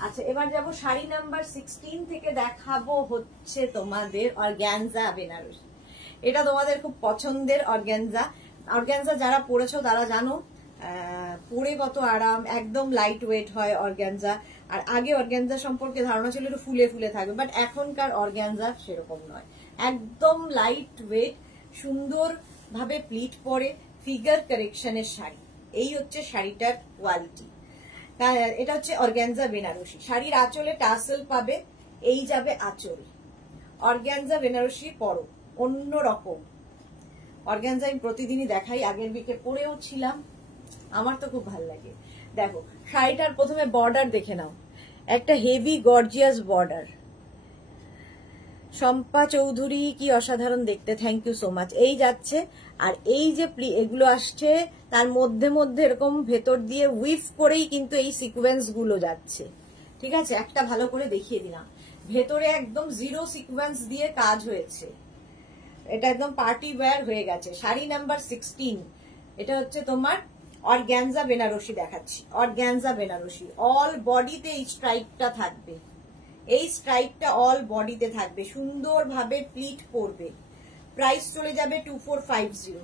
আচ্ছা, এবার যাব শাড়ি নাম্বার 16 থেকে। দেখাবো হচ্ছে তোমাদের অর্গানজা বেনারসি। এটা তোমাদের খুব পছন্দের অর্গানজা। অর্গানজা যারা পরেছো তারা জানো পরে কত আরাম, একদম লাইট ওয়েট হয় অর্গানজা। আর আগে অর্গানজা সম্পর্কে ধারণা ছিল একটু ফুলে ফুলে থাকবে, বাট এখনকার অর্গানজা সেরকম নয়, একদম লাইট ওয়েট, সুন্দর ভাবে প্লিট পরে, ফিগার কারেকশনের শাড়ি। এই হচ্ছে শাড়িটার কোয়ালিটি। এটা হচ্ছে অর্গানজা বেনারসি। শাড়ির আঁচলে টাসেল পাবে, এই যাবে আঁচল। অর্গানজা বেনারসি পরো, অন্য রকম। অর্গানজা আমি প্রতিদিনই দেখাই, আগের উইকে পরেও ছিলাম, আমার তো খুব ভালো লাগে। দেখো শাড়িটার প্রথমে বর্ডার দেখে নাও, একটা heavy gorgeous border. Shampa Chowdhury, কি অসাধারণ দেখতে, থ্যাংক ইউ সো মাচ। এই যাচ্ছে, আর এই যে এগুলো আসছে তার মধ্যে মধ্যে এরকম ভেতর দিয়ে উইফ করেই কিন্তু এই সিকোয়েন্স গুলো যাচ্ছে। ঠিক আছে, একটা ভালো করে দেখিয়ে দিলাম। ভেতরে একদম জিরো সিকোয়েন্স দিয়ে কাজ হয়েছে, এটা একদম পার্টি ওয়্যার হয়ে গেছে। শাড়ি নাম্বার 16, এটা হচ্ছে তোমার অর্গানজা বেনারসি দেখাচ্ছি। অর্গানজা বেনারসি, অল বডিতে এই স্ট্রাইপটা থাকবে, এই স্ট্রাইপটা অল বডিতে থাকবে, সুন্দরভাবে প্লিট পড়বে। প্রাইস চলে যাবে 2450,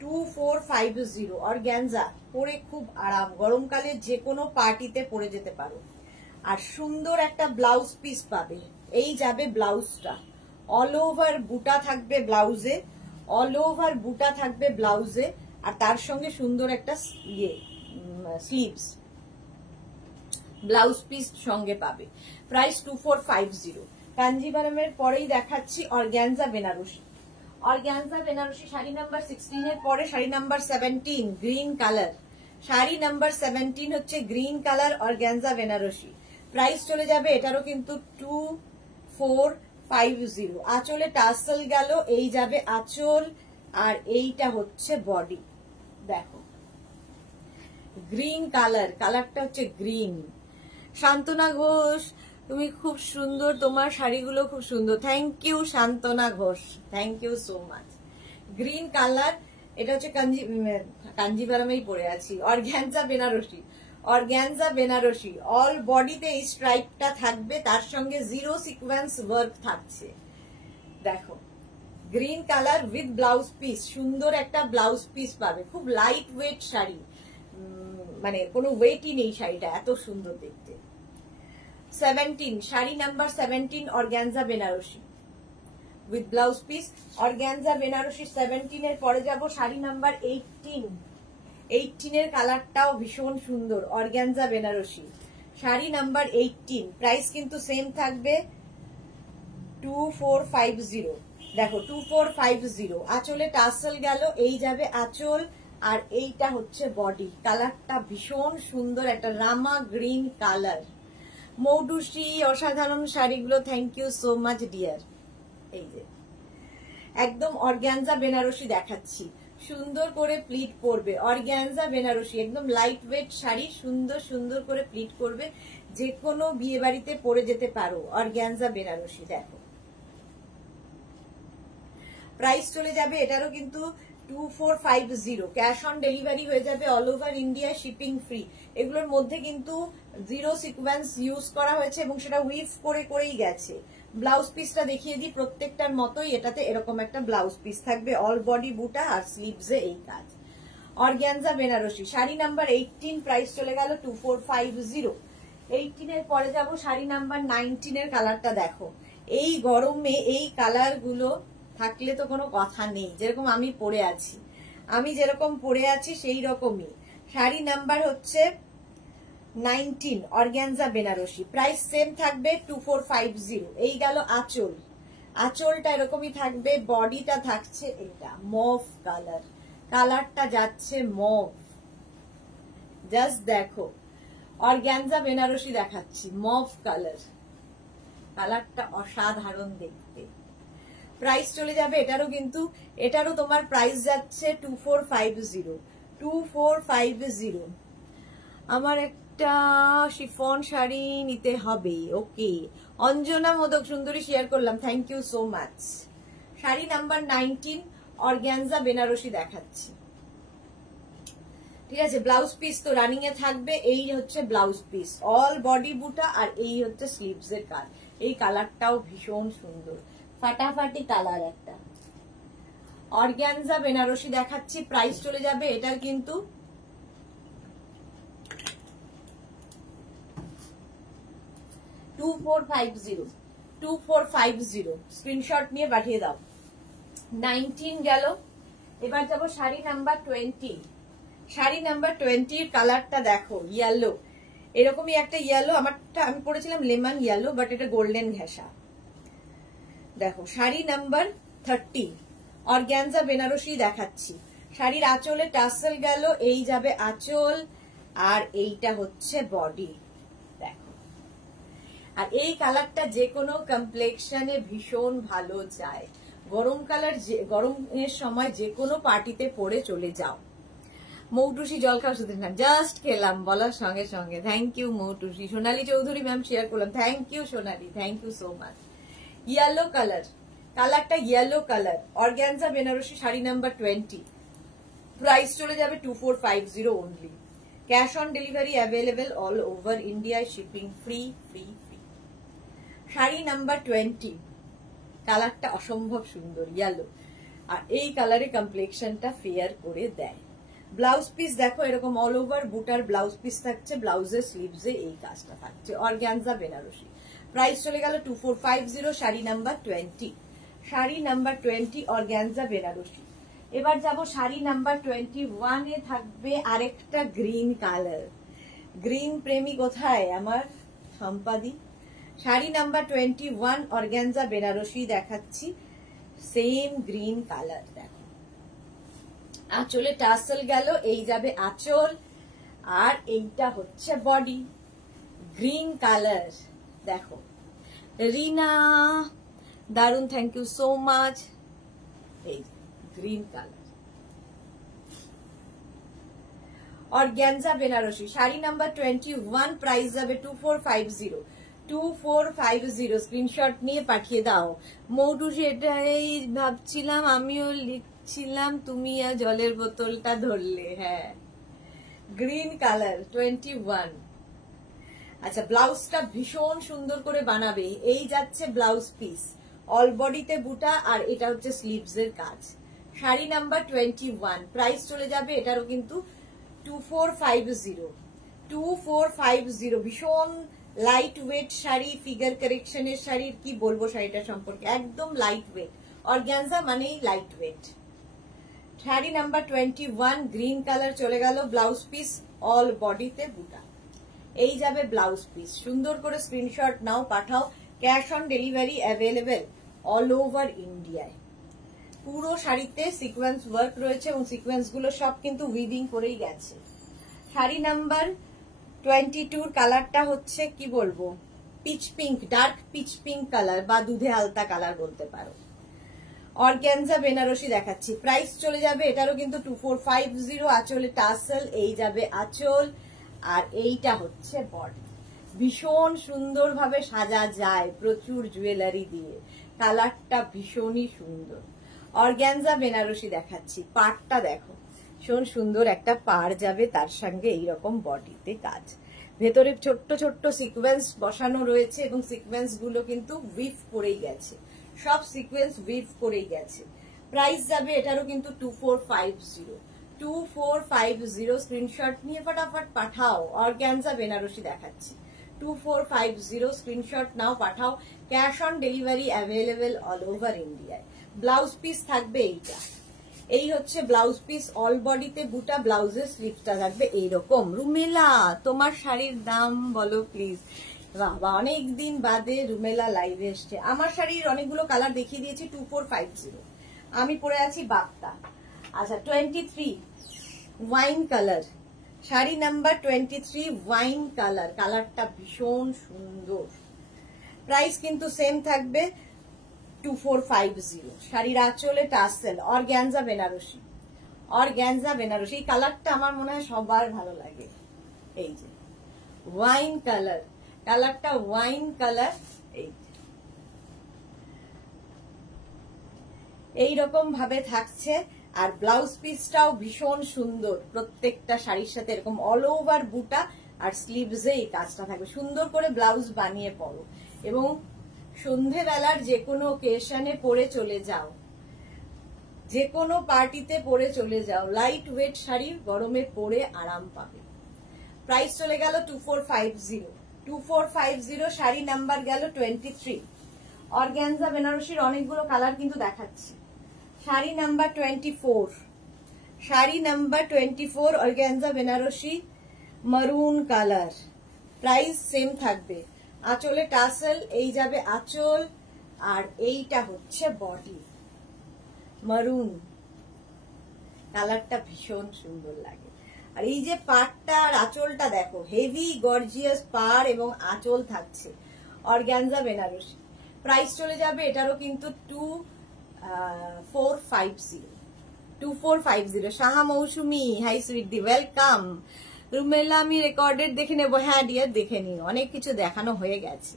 2450। অর্গানজা পরে খুব আরাম, গরমকালে যে কোনো পার্টিতে পরে যেতে পারো। আর সুন্দর একটা ব্লাউজ পিস পাবে, এই যাবে ব্লাউজটা, অল ওভার বুটা থাকবে ব্লাউজে, অল ওভার বুটা থাকবে ব্লাউজে, আর তার সঙ্গে সুন্দর একটা স্লিভস ব্লাউজ পিস সঙ্গে পাবে। প্রাইস 2450। কাঞ্জিভারামের পরেই দেখাচ্ছি organza Benarasi. Organza Benarasi sari number 16 এর পরে sari number 17, green colour. Sari number 17 হচ্ছে green colour organza Benarasi. Price চলে যাবে এটারও কিন্তু 2450। আঁচলে টাসেল গেল, এই যাবে আঁচল, আর এইটা হচ্ছে বডি। দেখো গ্রিন কালার, কালারটা হচ্ছে গ্রিন। শান্তনা ঘোষ, তুমি খুব সুন্দর, তোমার শাড়িগুলো খুব সুন্দর। Thank you Santana Ghosh, thank you so much. Green colour, এটা হচ্ছে কাঞ্জিভারামেই পরে আছি। Organza Benarasi, organza Benarasi, all বডিতে এই স্ট্রাইপটা থাকবে, তার সঙ্গে জিরো সিকোয়েন্স ওয়ার্ক থাকছে। দেখো green colour with blouse piece, সুন্দর একটা ব্লাউজ পিস পাবে। খুব লাইট ওয়েট শাড়ি, মানে কোনো ওয়েটই নেই শাড়িটা, এত সুন্দর দেখতে। 17, sari number 17 organza Benarasi with blouse piece. Organza Benarasi 17 এর পরে যাব শাড়ি নাম্বার 18। 18 এর কালারটাও ভীষণ সুন্দর, organza Benarasi sari number 18। Price কিন্তু সেম থাকবে 2450। দেখো 2450। আঁচলে টাসেল গেল, এই যাবে আঁচল, আর এইটা হচ্ছে বডি। কালারটা ভীষণ সুন্দর, একটা রামা গ্রিন কালার। মৌডুসি, অসাধারণ শাড়িগুলো, thank you so much dear. এই যে একদম অর্গানজা বেনারসি দেখাচ্ছি, সুন্দর করে প্লিট পরবে। অর্গানজা বেনারসি একদম লাইট ওয়েট শাড়ি, সুন্দর সুন্দর করে প্লিট করবে, যে কোনো বিয়ে বাড়িতে পরে যেতে পারো। অর্গানজা বেনারসি দেখো, প্রাইস চলে যাবে এটারও কিন্তু 2450। ক্যাশ অন ডেলিভারি হয়ে যাবে all over India, shipping free. এগুলোর মধ্যে কিন্তু জিরো সিকোয়েন্স ইউজ করা হয়েছে এবং সেটা উইভ করে করেই গেছে। ব্লাউজ পিসটা দেখিয়ে দিই, প্রত্যেকটার মতোই এটাতে এরকম একটা ব্লাউজ পিস থাকবে, অল বডি বুটা আর স্লিভসে এই কাজ। Organza Benarasi, sari number 18, price চলে গেল 2450। 18 এর পরে যাব শাড়ি নাম্বার 19 এর কালারটা দেখো। এই গরমে এই কালার গুলো থাকলে তো কোনো কথা নেই, যেরকম আমি পরে আছি, আমি যেরকম পরে আছি সেই রকমই। শাড়ি নাম্বার হচ্ছে 19, অর্গানজা বেনারসি, প্রাইস সেম থাকবে 2450। এই গেল আঁচল, আঁচলটা এরকমই থাকবে, বডিটা থাকছে এটা মভ কালার, কালারটা যাচ্ছে মভ, জাস্ট দেখো। অর্গানজা বেনারসি দেখাচ্ছি, মভ কালার, কালারটা অসাধারণ দেখতে। প্রাইস চলে যাবে এটারও, কিন্তু এটারও তোমার প্রাইস যাচ্ছে 2450, 2450। আমার একটা শিফন শাড়ি নিতে হবে, ওকে। অঞ্জনা মোদক সুন্দরী শেয়ার করলাম, thank you so much. Sari number 19, organza Benarasi দেখাচ্ছি, ঠিক আছে। ব্লাউজ পিস তো রানিং এ থাকবে, এই হচ্ছে ব্লাউজ পিস, অল বডি বুটা, আর এই হচ্ছে স্লিভস এর কাজ। এই কালারটাও ভীষণ সুন্দর, ফাটাফাটি কালার একটা। অর্গানজা বেনারসি দেখাচ্ছি, প্রাইস চলে যাবে এটার কিন্তু 2450, 2450। স্ক্রিনশট নিয়ে পাঠিয়ে দাও। 19 গেল, এবার যাবো শাড়ি নাম্বার 20। শাড়ি নাম্বার 20 এর কালারটা দেখো, ইয়েলো, এরকমই একটা ইয়েলো, আমারটা আমি পরেছিলাম লেমন ইয়েলো, বাট এটা গোল্ডেন ঘেঁষা। দেখো শাড়ি নাম্বার 30, অর্গানজা বেনারসি দেখাচ্ছি। শাড়ির আঁচলে টাসেল গেল, এই যাবে আঁচল, আর এইটা হচ্ছে বডি, দেখো। আর এই কালারটা যে কোনো কমপ্লেক্সনে ভীষণ ভালো যায়, গরম কালার, গরমের সময় যে কোনো পার্টিতে পরে চলে যাও। মৌটুসি জল খাও শুধু না, জাস্ট খেলাম বলার সঙ্গে সঙ্গে, thank you Moutusi. Sonali Chowdhury ma'am share করলাম, thank you Sonali, thank you so much. Yellow colour, কালারটা yellow colour, organza Benarasi, sari number 20, price চলে যাবে 2450 only. Cash on delivery available all over ইন্ডিয়ায়, shipping free free free. Sari number 20, কালারটা অসম্ভব সুন্দর ইয়েলো, আর এই কালারে কমপ্লেক্সনটা ফেয়ার করে দেয়। ব্লাউজ পিস দেখো, এরকম অল ওভার বুটার ব্লাউজ পিস থাকছে, ব্লাউজের স্লিভসে এই কাজটা থাকছে। অর্গানজা বেনারসি, প্রাইস চলে গেল 2450। Sari number 20, sari number 20, organza Benarasi. এবার যাব শাড়ি নাম্বার 21 এ থাকবে আরেকটা গ্রিন কালার। গ্রিন প্রেমী কোথায় আমার সম্পাদি? শাড়ি নাম্বার 21, অর্গানজা বেনারসি দেখাচ্ছি, সেম গ্রিন কালার, দেখো। আঁচলে টাসেল গেল, এই যাবে আঁচল, আর এইটা হচ্ছে বডি, গ্রিন কালার, দেখো। রিনা দারুন, থ্যাংক ইউ সো মাচ। এই green colour, organza Benarasi, sari number 21, price যাবে 2450, 2450। স্ক্রিনশট নিয়ে পাঠিয়ে দাও। মৌটুসি এটাই ভাবছিলাম, আমিও লিখছিলাম, তুমি আর জলের বোতলটা ধরলে। হ্যাঁ, গ্রিন কালার 21। আচ্ছা, ব্লাউজটা ভীষণ সুন্দর করে বানাবে, এই যাচ্ছে ব্লাউজ পিস, অল বডিতে বুটা, আর এটা হচ্ছে স্লিভস এর কাজ। শাড়ি নাম্বার 21, প্রাইস চলে যাবে এটারও কিন্তু 2450, 2450। ভীষণ লাইট ওয়েট শাড়ি, ফিগার কারেকশনের শাড়ির কি বলবো শাড়িটা সম্পর্কে, একদম লাইট ওয়েট, অর্গানজা মানেই light weight. Sari number 21, green colour চলে গেল, ব্লাউজ পিস অল বডিতে বুটা, এই যাবে ব্লাউজ পিস। সুন্দর করে স্ক্রিনশট নাও, পাঠাও। Cash on delivery available all over ইন্ডিয়ায়। পুরো শাড়িতে সিকোয়েন্স ওয়ার্ক রয়েছে, এবং সিকোয়েন্স গুলো সব কিন্তু উইভিং করেই গেছে। শাড়ি নাম্বার 22 কালারটা হচ্ছে কি বলবো, pitch pink, dark pitch pink colour, বা দুধে আলতা কালার বলতে পারো। অর্গানজা বেনারসি দেখাচ্ছি, প্রাইস চলে যাবে এটারও কিন্তু 2450। আঁচলে টাসেল, এই যাবে আঁচল, আর এইটা হচ্ছে বডি। ভীষণ সুন্দর ভাবে সাজা যায় প্রচুর জুয়েলারি দিয়ে, কালারটা ভীষণই সুন্দর। অর্গানজা বেনারসি দেখাচ্ছি, পাড়টা দেখো, ভীষণ সুন্দর একটা পাড় যাবে, তার সঙ্গে এইরকম বডিতে কাজ। ভেতরে ছোট্ট ছোট্ট সিকোয়েন্স বসানো রয়েছে এবং সিকোয়েন্স গুলো কিন্তু উইভ করেই গেছে, সব সিকোয়েন্স উইভ করেই গেছে। প্রাইস যাবে এটারও কিন্তু 2450। 2450 স্ক্রিনশট নিয়ে ফটাফট পাঠাও। অর্গানজা বেনারসি দেখাচ্ছি, 2450 স্ক্রিনশট নাও, পাঠাও। Cash on delivery available all over ইন্ডিয়ায়। ব্লাউজ পিস থাকবে এইটা, এই হচ্ছে ব্লাউজ পিস, অল বডিতে বুটা, ব্লাউজের স্লিভটা থাকবে এইরকম। রুমেলা তোমার শাড়ির দাম বলো প্লিজ। বাবা অনেকদিন বাদে রুমেলা লাইভে এসছে। আমার শাড়ির অনেকগুলো কালার দেখিয়ে দিয়েছি। 2450 আমি পরে আছি বাপ্তা। আচ্ছা 23 wine colour, sari number 23 wine colour, কালারটা ভীষণ সুন্দর। প্রাইস কিন্তু সেম থাকবে 2450। শাড়ির আঁচলে tassel, organza Benarasi, organza Benarasi. এই কালারটা আমার মনে হয় সবার ভালো লাগে। এই যে ওয়াইন কালার, কালারটা ওয়াইন কালার, এইরকম ভাবে থাকছে। আর ব্লাউজ পিসটাও ভীষণ সুন্দর, প্রত্যেকটা শাড়ির সাথে এরকম অল ওভার বুটা আর স্লিভসে এই কাজটা থাকবে। সুন্দর করে ব্লাউজ বানিয়ে পরো এবং সন্ধেবেলার যে কোনো ওকেশনে পরে চলে যাও, যে কোনো পার্টিতে পরে চলে যাও। লাইট ওয়েট শাড়ি, গরমে পরে আরাম পাবে। প্রাইস চলে গেল 2450। 2450 শাড়ি নাম্বার গেল 23। অর্গানজা বেনারসির অনেকগুলো কালার কিন্তু দেখাচ্ছি। Sari number 24, sari number 24 organza Benarasi maroon colour. Price same থাকবে। আঁচলে টাসেল, এই যাবে আঁচল, আর এইটা হচ্ছে বডি। মারুন কালারটা ভীষণ সুন্দর লাগে। আর এই যে পাড়টা আর আঁচলটা দেখো, হেভি গর্জিয়াস পাড় এবং আঁচল থাকছে। অর্গানজা বেনারসি। প্রাইস চলে যাবে এটারও কিন্তু 2450। 2450। শাহা মৌসুমি, হাই সুইটি, ওয়েলকাম। রুমেলা আমি রেকর্ডেড দেখে নেবো। হ্যাঁ ডিয়ার দেখে নি, অনেক কিছু দেখানো হয়ে গেছে।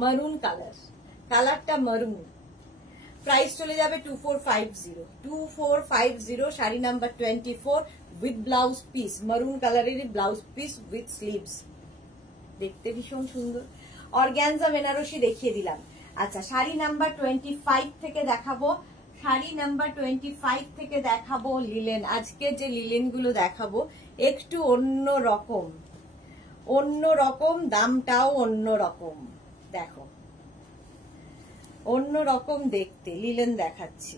মারুন কালার, কালারটা মারুন। প্রাইস চলে যাবে 2450। 2450 sari number 24 with blouse piece, মারুন কালারের ব্লাউজ পিস উইথ স্লিভস, দেখতে ভীষণ সুন্দর। অর্গানজা বেনারসি দেখিয়ে দিলাম। আচ্ছা শাড়ি নাম্বার 25 থেকে দেখাবো, শাড়ি নাম্বার 25 থেকে দেখাবো লিলেন। আজকে যে লিলেন গুলো দেখাবো একটু অন্য রকম, অন্য রকম, দামটাও অন্য রকম। দেখো অন্য রকম দেখতে লিলেন দেখাচ্ছি।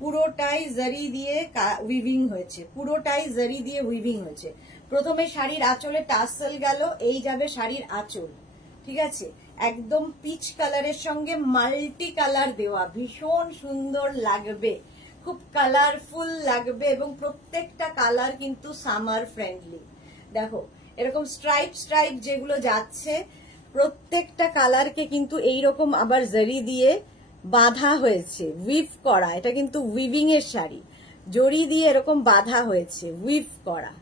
পুরোটাই জারি দিয়ে উইভিং হয়েছে, পুরোটাই জারি দিয়ে উইভিং হয়েছে। প্রথমে শাড়ির আঁচলে টাসেল গেল, এই যাবে শাড়ির আঁচল, ঠিক আছে। একদম পিচ কালারের সঙ্গে মাল্টি কালার দেওয়া, ভীষণ সুন্দর লাগবে, খুব কালারফুল লাগবে এবং প্রত্যেকটা কালার কিন্তু সামার ফ্রেন্ডলি। দেখো এরকম স্ট্রাইপ স্ট্রাইপ যেগুলো যাচ্ছে, প্রত্যেকটা কালারকে কিন্তু এইরকম আবার জারি দিয়ে বাঁধা হয়েছে, উইভ করা। এটা কিন্তু উইভিং এর শাড়ি, জড়ি দিয়ে এরকম বাঁধা হয়েছে, উইভ করা।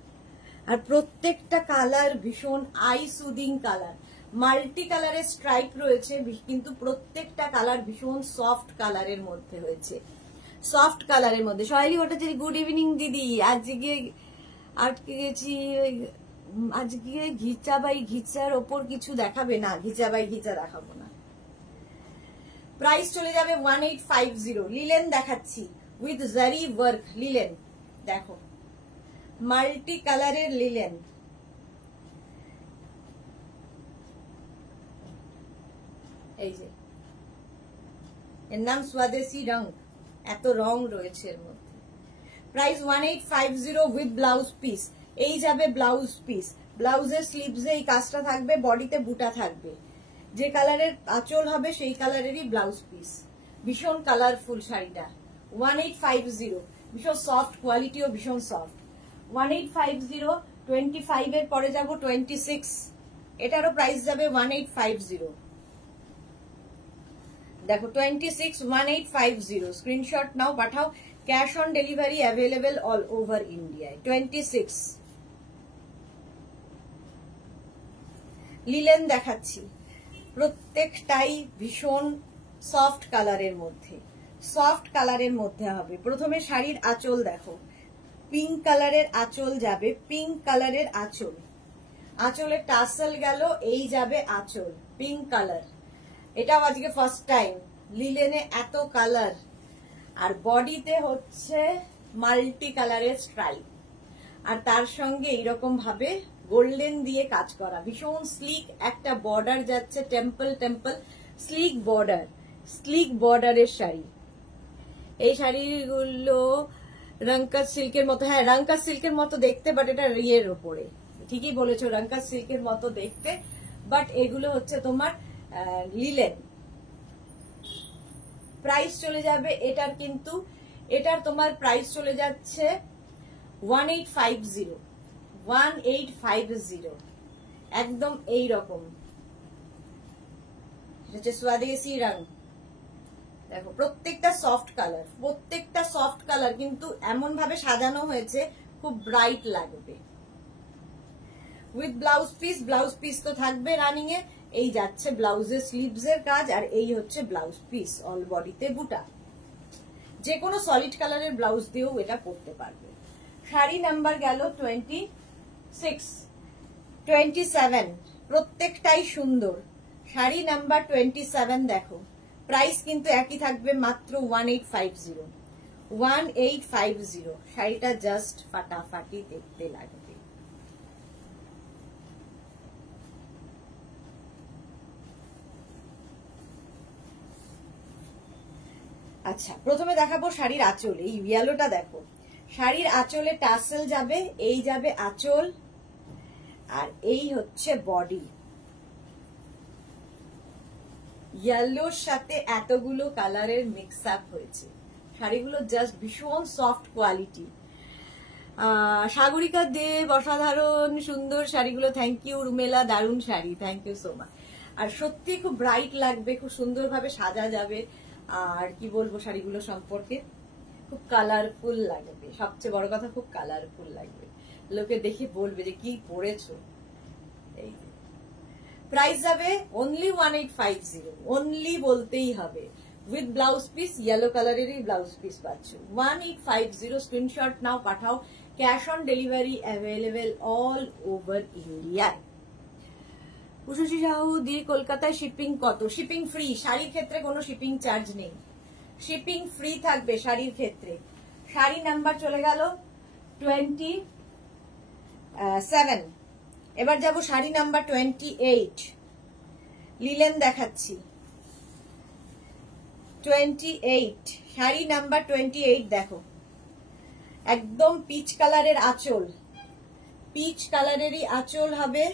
আর প্রত্যেকটা কালার ভীষণ আই সুদিং কালার, মাল্টি কালারের স্ট্রাইপ রয়েছে, কিন্তু প্রত্যেকটা কালার ভীষণ সফট কালারের মধ্যে হয়েছে, সফট কালারের মধ্যে। সহেলি ভট্টাচার্য গুড ইভিনিং দিদি। আজকে আটকে গেছি, আজকে ঘিচা বাই ঘিচার ওপর কিছু দেখাবে না, ঘিচা বাই ঘিচা দেখাবো না। প্রাইস চলে যাবে 1850। লিলেন দেখাচ্ছি উইথ জারি ওয়ার্ক, লিলেন দেখো, মাল্টি কালারের লিলেন। এই যে এর নাম স্বদেশী রং, এত রং রয়েছে এর মধ্যে। Price 1850 with blouse piece. এই যাবে ব্লাউজ পিস, ব্লাউজের স্লিভসে এই কাজটা থাকবে, বডিতে বুটা থাকবে। যে কালারের আঁচল হবে সেই কালারেরই ব্লাউজ পিস। ভীষণ কালারফুল শাড়িটা। 1850, ভীষণ সফট, কোয়ালিটিও ভীষণ সফট। 1850। 25 এর পরে যাব 26, এটারও প্রাইস যাবে 1850। দেখো 26 1850, স্ক্রিনশট নাও, পাঠাও। Cash on delivery available all over ইন্ডিয়ায়। 26 লিলেন দেখাচ্ছি, প্রত্যেকটাই ভীষণ সফট কালারের মধ্যে, সফট কালারের মধ্যে হবে। প্রথমে শাড়ির আঁচল দেখো, পিঙ্ক কালারের আঁচল যাবে, পিঙ্ক কালারের আঁচল, আঁচলের টাসেল গেল, এই যাবে আঁচল পিঙ্ক কালার। এটাও আজকে ফার্স্ট টাইম লিলেনে এত কালার। আর বডিতে হচ্ছে মাল্টি কালারের স্ট্রাইপ, আর তার সঙ্গে এইরকম ভাবে গোল্ডেন দিয়ে কাজ করা, ভীষণ স্লিক একটা বর্ডার যাচ্ছে, temple temple slick border, slick বর্ডারের শাড়ি। এই শাড়িগুলো রঙ্কা সিল্কের মতো, হ্যাঁ রঙ্কা সিল্কের মতো দেখতে, বাট এটা রিয়ের ওপরে, ঠিকই বলেছো রঙ্কা সিল্কের মতো দেখতে, বাট এগুলো হচ্ছে তোমার লিলেন। প্রাইস চলে যাবে এটার, কিন্তু এটার তোমার প্রাইস চলে যাচ্ছে 1850, 1850, একদম এই রকম। এটা হচ্ছে স্বদেশি রং। দেখো প্রত্যেকটা সফট কালার, প্রত্যেকটা সফট কালার, কিন্তু এমন ভাবে সাজানো হয়েছে খুব ব্রাইট লাগবে। With blouse piece, blouse piece তো থাকবে রানিং এ। এই যাচ্ছে ব্লাউজের স্লিভস এর কাজ, আর এই হচ্ছে ব্লাউজ পিস, অল বডিতে বুটা। যে কোনো সলিড কালারের ব্লাউজ দিয়েও এটা পরতে পারবে। শাড়ি নাম্বার গেল 26, 27, প্রত্যেকটাই সুন্দর। শাড়ি নাম্বার 27 দেখো, প্রাইস কিন্তু একই থাকবে, মাত্র 1850, 1850। শাড়িটা জাস্ট ফাটাফাটি দেখতে লাগবে। আচ্ছা, প্রথমে দেখাবো শাড়ির আঁচল। এই ইয়েলোটা দেখো, শাড়ির আঁচলে টাসেল যাবে, এই যাবে আঁচল, আর এই হচ্ছে বডি। ইয়েলোর সাথে এতগুলো কালারের মিক্স আপ হয়েছে। শাড়িগুলো জাস্ট ভীষণ সফট কোয়ালিটি। সাগরিকা দেব, অসাধারণ সুন্দর শাড়িগুলো, থ্যাংক ইউ। রুমেলা, দারুণ sari, thank you so much. আর সত্যি খুব ব্রাইট লাগবে, খুব সুন্দরভাবে সাজা যাবে। আর কি বলবো শাড়িগুলো সম্পর্কে, খুব কালারফুল লাগবে, সবচেয়ে বড় কথা খুব কালারফুল লাগবে, লোকে দেখে বলবে যে কি পরেছো। এই প্রাইস যাবে অনলি 1850, অনলি বলতেই হবে। উইথ ব্লাউজ পিস, ইয়েলো কালারেরই ব্লাউজ পিস পাচ্ছ। 1850, স্ক্রিনশট নাও, পাঠাও। Cash on delivery available all over ইন্ডিয়ায়। উষসী সাহু দি, কলকাতায় শিপিং কত? শিপিং ফ্রি, শাড়ির ক্ষেত্রে কোনো শিপিং চার্জ নেই, শিপিং ফ্রি থাকবে শাড়ির ক্ষেত্রে। শাড়ি নাম্বার চলে গেল 27। এবার যাব শাড়ি নাম্বার 28, লিলেন দেখাচ্ছি। 28, শাড়ি নাম্বার 28 দেখো, একদম পিচ কালারের আঁচল, পিচ কালারেরই আঁচল হবে,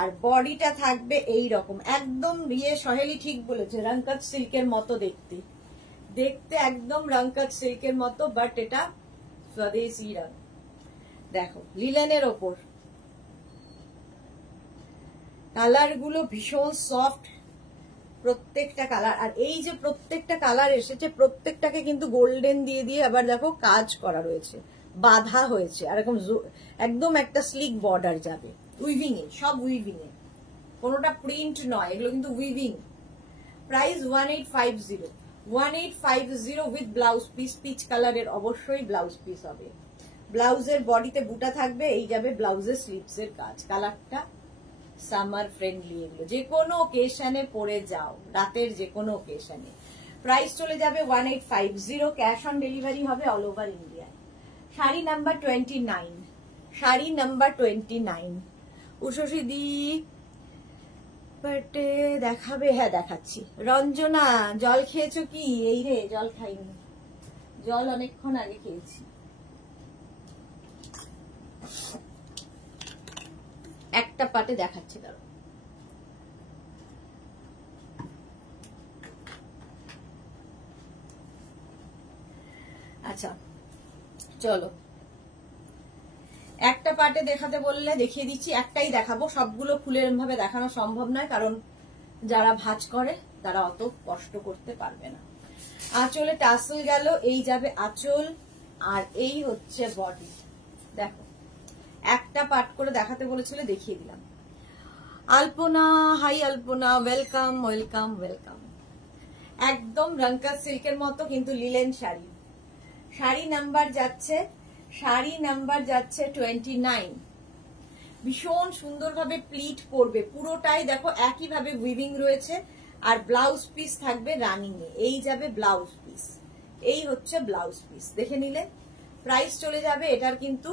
আর বডিটা থাকবে এই রকম, একদম সহেলি ঠিক বলেছে, রঙ্কাত সিল্কের মতো দেখতে, দেখতে একদম রঙ্কাত সিল্কের মতো, বাট এটা স্বদেশি রং। দেখো লিলেনের ওপর কালার গুলো ভীষণ সফট, প্রত্যেকটা কালার। আর এই যে প্রত্যেকটা কালার এসেছে, প্রত্যেকটাকে কিন্তু গোল্ডেন দিয়ে দিয়ে আবার দেখো কাজ করা রয়েছে, বাঁধা হয়েছে, আর এরকম একদম একটা স্লিক বর্ডার যাবে, উইভিং এ, সব উইভিং এ, কোনোটা প্রিন্ট নয়, এগুলো কিন্তু weaving. Price 1850, 1850 with blouse piece, peach কালারের অবশ্যই ব্লাউজ পিস হবে। ব্লাউজের বডিতে বুটা থাকবে, এই যাবে ব্লাউজের স্লিভস এর কাজ। কালারটা সামার ফ্রেন্ডলি, এগুলো যে কোনো ওকেশনে পরে যাও, রাতের যে কোনো ওকেশনে। প্রাইস চলে যাবে 1850, ক্যাশ অন ডেলিভারি হবে অল ওভার ইন্ডিয়ায়। শাড়ি নাম্বার 29, শাড়ি নাম্বার 29, উষসী দি বাটে দেখাবে? হ্যাঁ দেখাচ্ছি। রঞ্জনা, জল খেয়েছো কি? এই রে, জল খাইনি, জল অনেকক্ষণ আগে খেয়েছি। একটা পাটে দেখাচ্ছি, দাঁড়ো। আচ্ছা চলো, একটা পাটে দেখাতে বললে দেখিয়ে দিচ্ছি, একটাই দেখাবো, সবগুলো খুলে ভাবে দেখানো সম্ভব নয়, কারণ যারা ভাঁজ করে তারা অত কষ্ট করতে পারবে না। আঁচলে টাসেল গেল, এই যাবে আঁচল, আর এই হচ্ছে বডি। দেখো একটা পাট করে দেখাতে বলেছিলে, দেখিয়ে দিলাম। আলপনা, হাই আলপনা, ওয়েলকাম ওয়েলকাম ওয়েলকাম। একদম রঙ্কা সিল্কের মতো কিন্তু লিলেন শাড়ি। শাড়ি নাম্বার যাচ্ছে 29। ভীষণ সুন্দরভাবে প্লিট পড়বে, পুরোটাই দেখো একইভাবে উইভিং রয়েছে। আর ব্লাউজ পিস থাকবে রানিং এ, এই যাবে ব্লাউজ পিস, এই হচ্ছে ব্লাউজ পিস। দেখে নিলে প্রাইস চলে যাবে এটার কিন্তু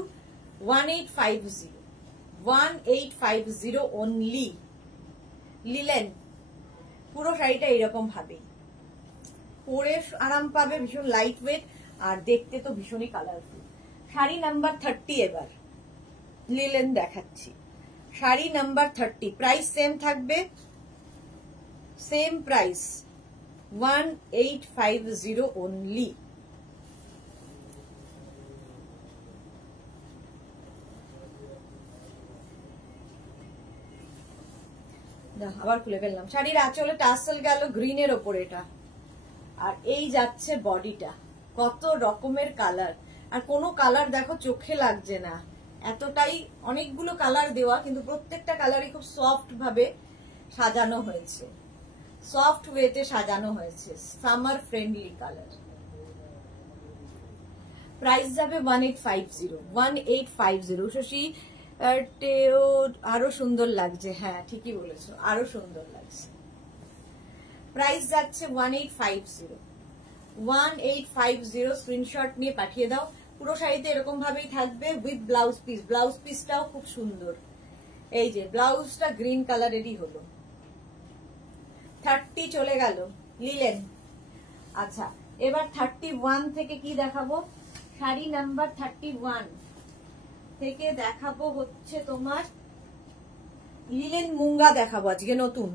1850 অনলি। লিলেন পুরো শাড়িটা এইরকম ভাবেই পরে আরাম পাবে, ভীষণ লাইট ওয়েট আর দেখতে তো ভীষণই কালারফুল। শাড়ি নাম্বার 30 এবার লিলেন দেখাচ্ছি। শাড়ি নাম্বার 30, প্রাইস সেম থাকবে, সেম প্রাইস 1850 অনলি। আবার খুলে ফেললাম। শাড়ির আঁচলে টাসেল গেল গ্রিনের ওপর, এটা আর এই যাচ্ছে বডিটা, কত রকমের কালার। আর কোনো কালার দেখো চোখে লাগছে না, এতটাই অনেকগুলো কালার দেওয়া, কিন্তু প্রত্যেকটা কালারই খুব সফট ভাবে সাজানো হয়েছে, সফট ওয়েতে সাজানো হয়েছে, সামার ফ্রেন্ডলি কালার। প্রাইস যাবে 1850। শশী আরো সুন্দর লাগছে, হ্যাঁ ঠিকই বলেছো, আরো সুন্দর লাগছে। প্রাইস যাচ্ছে 1850। স্ক্রিনশট নিয়ে পাঠিয়ে দাও। পুরো শাড়িতে এরকম ভাবেই থাকবে উইথ ব্লাউজ পিস। ব্লাউজ পিসটাও খুব সুন্দর, এই যে ব্লাউজটা গ্রিন কালারেরই হলো। 30 চলে গেল লিলেন। আচ্ছা এবার 31 থেকে কি দেখাবো? শাড়ি নাম্বার 31 থেকে দেখাবো হচ্ছে তোমার লিলেন মুঙ্গা দেখাবো আজকে, নতুন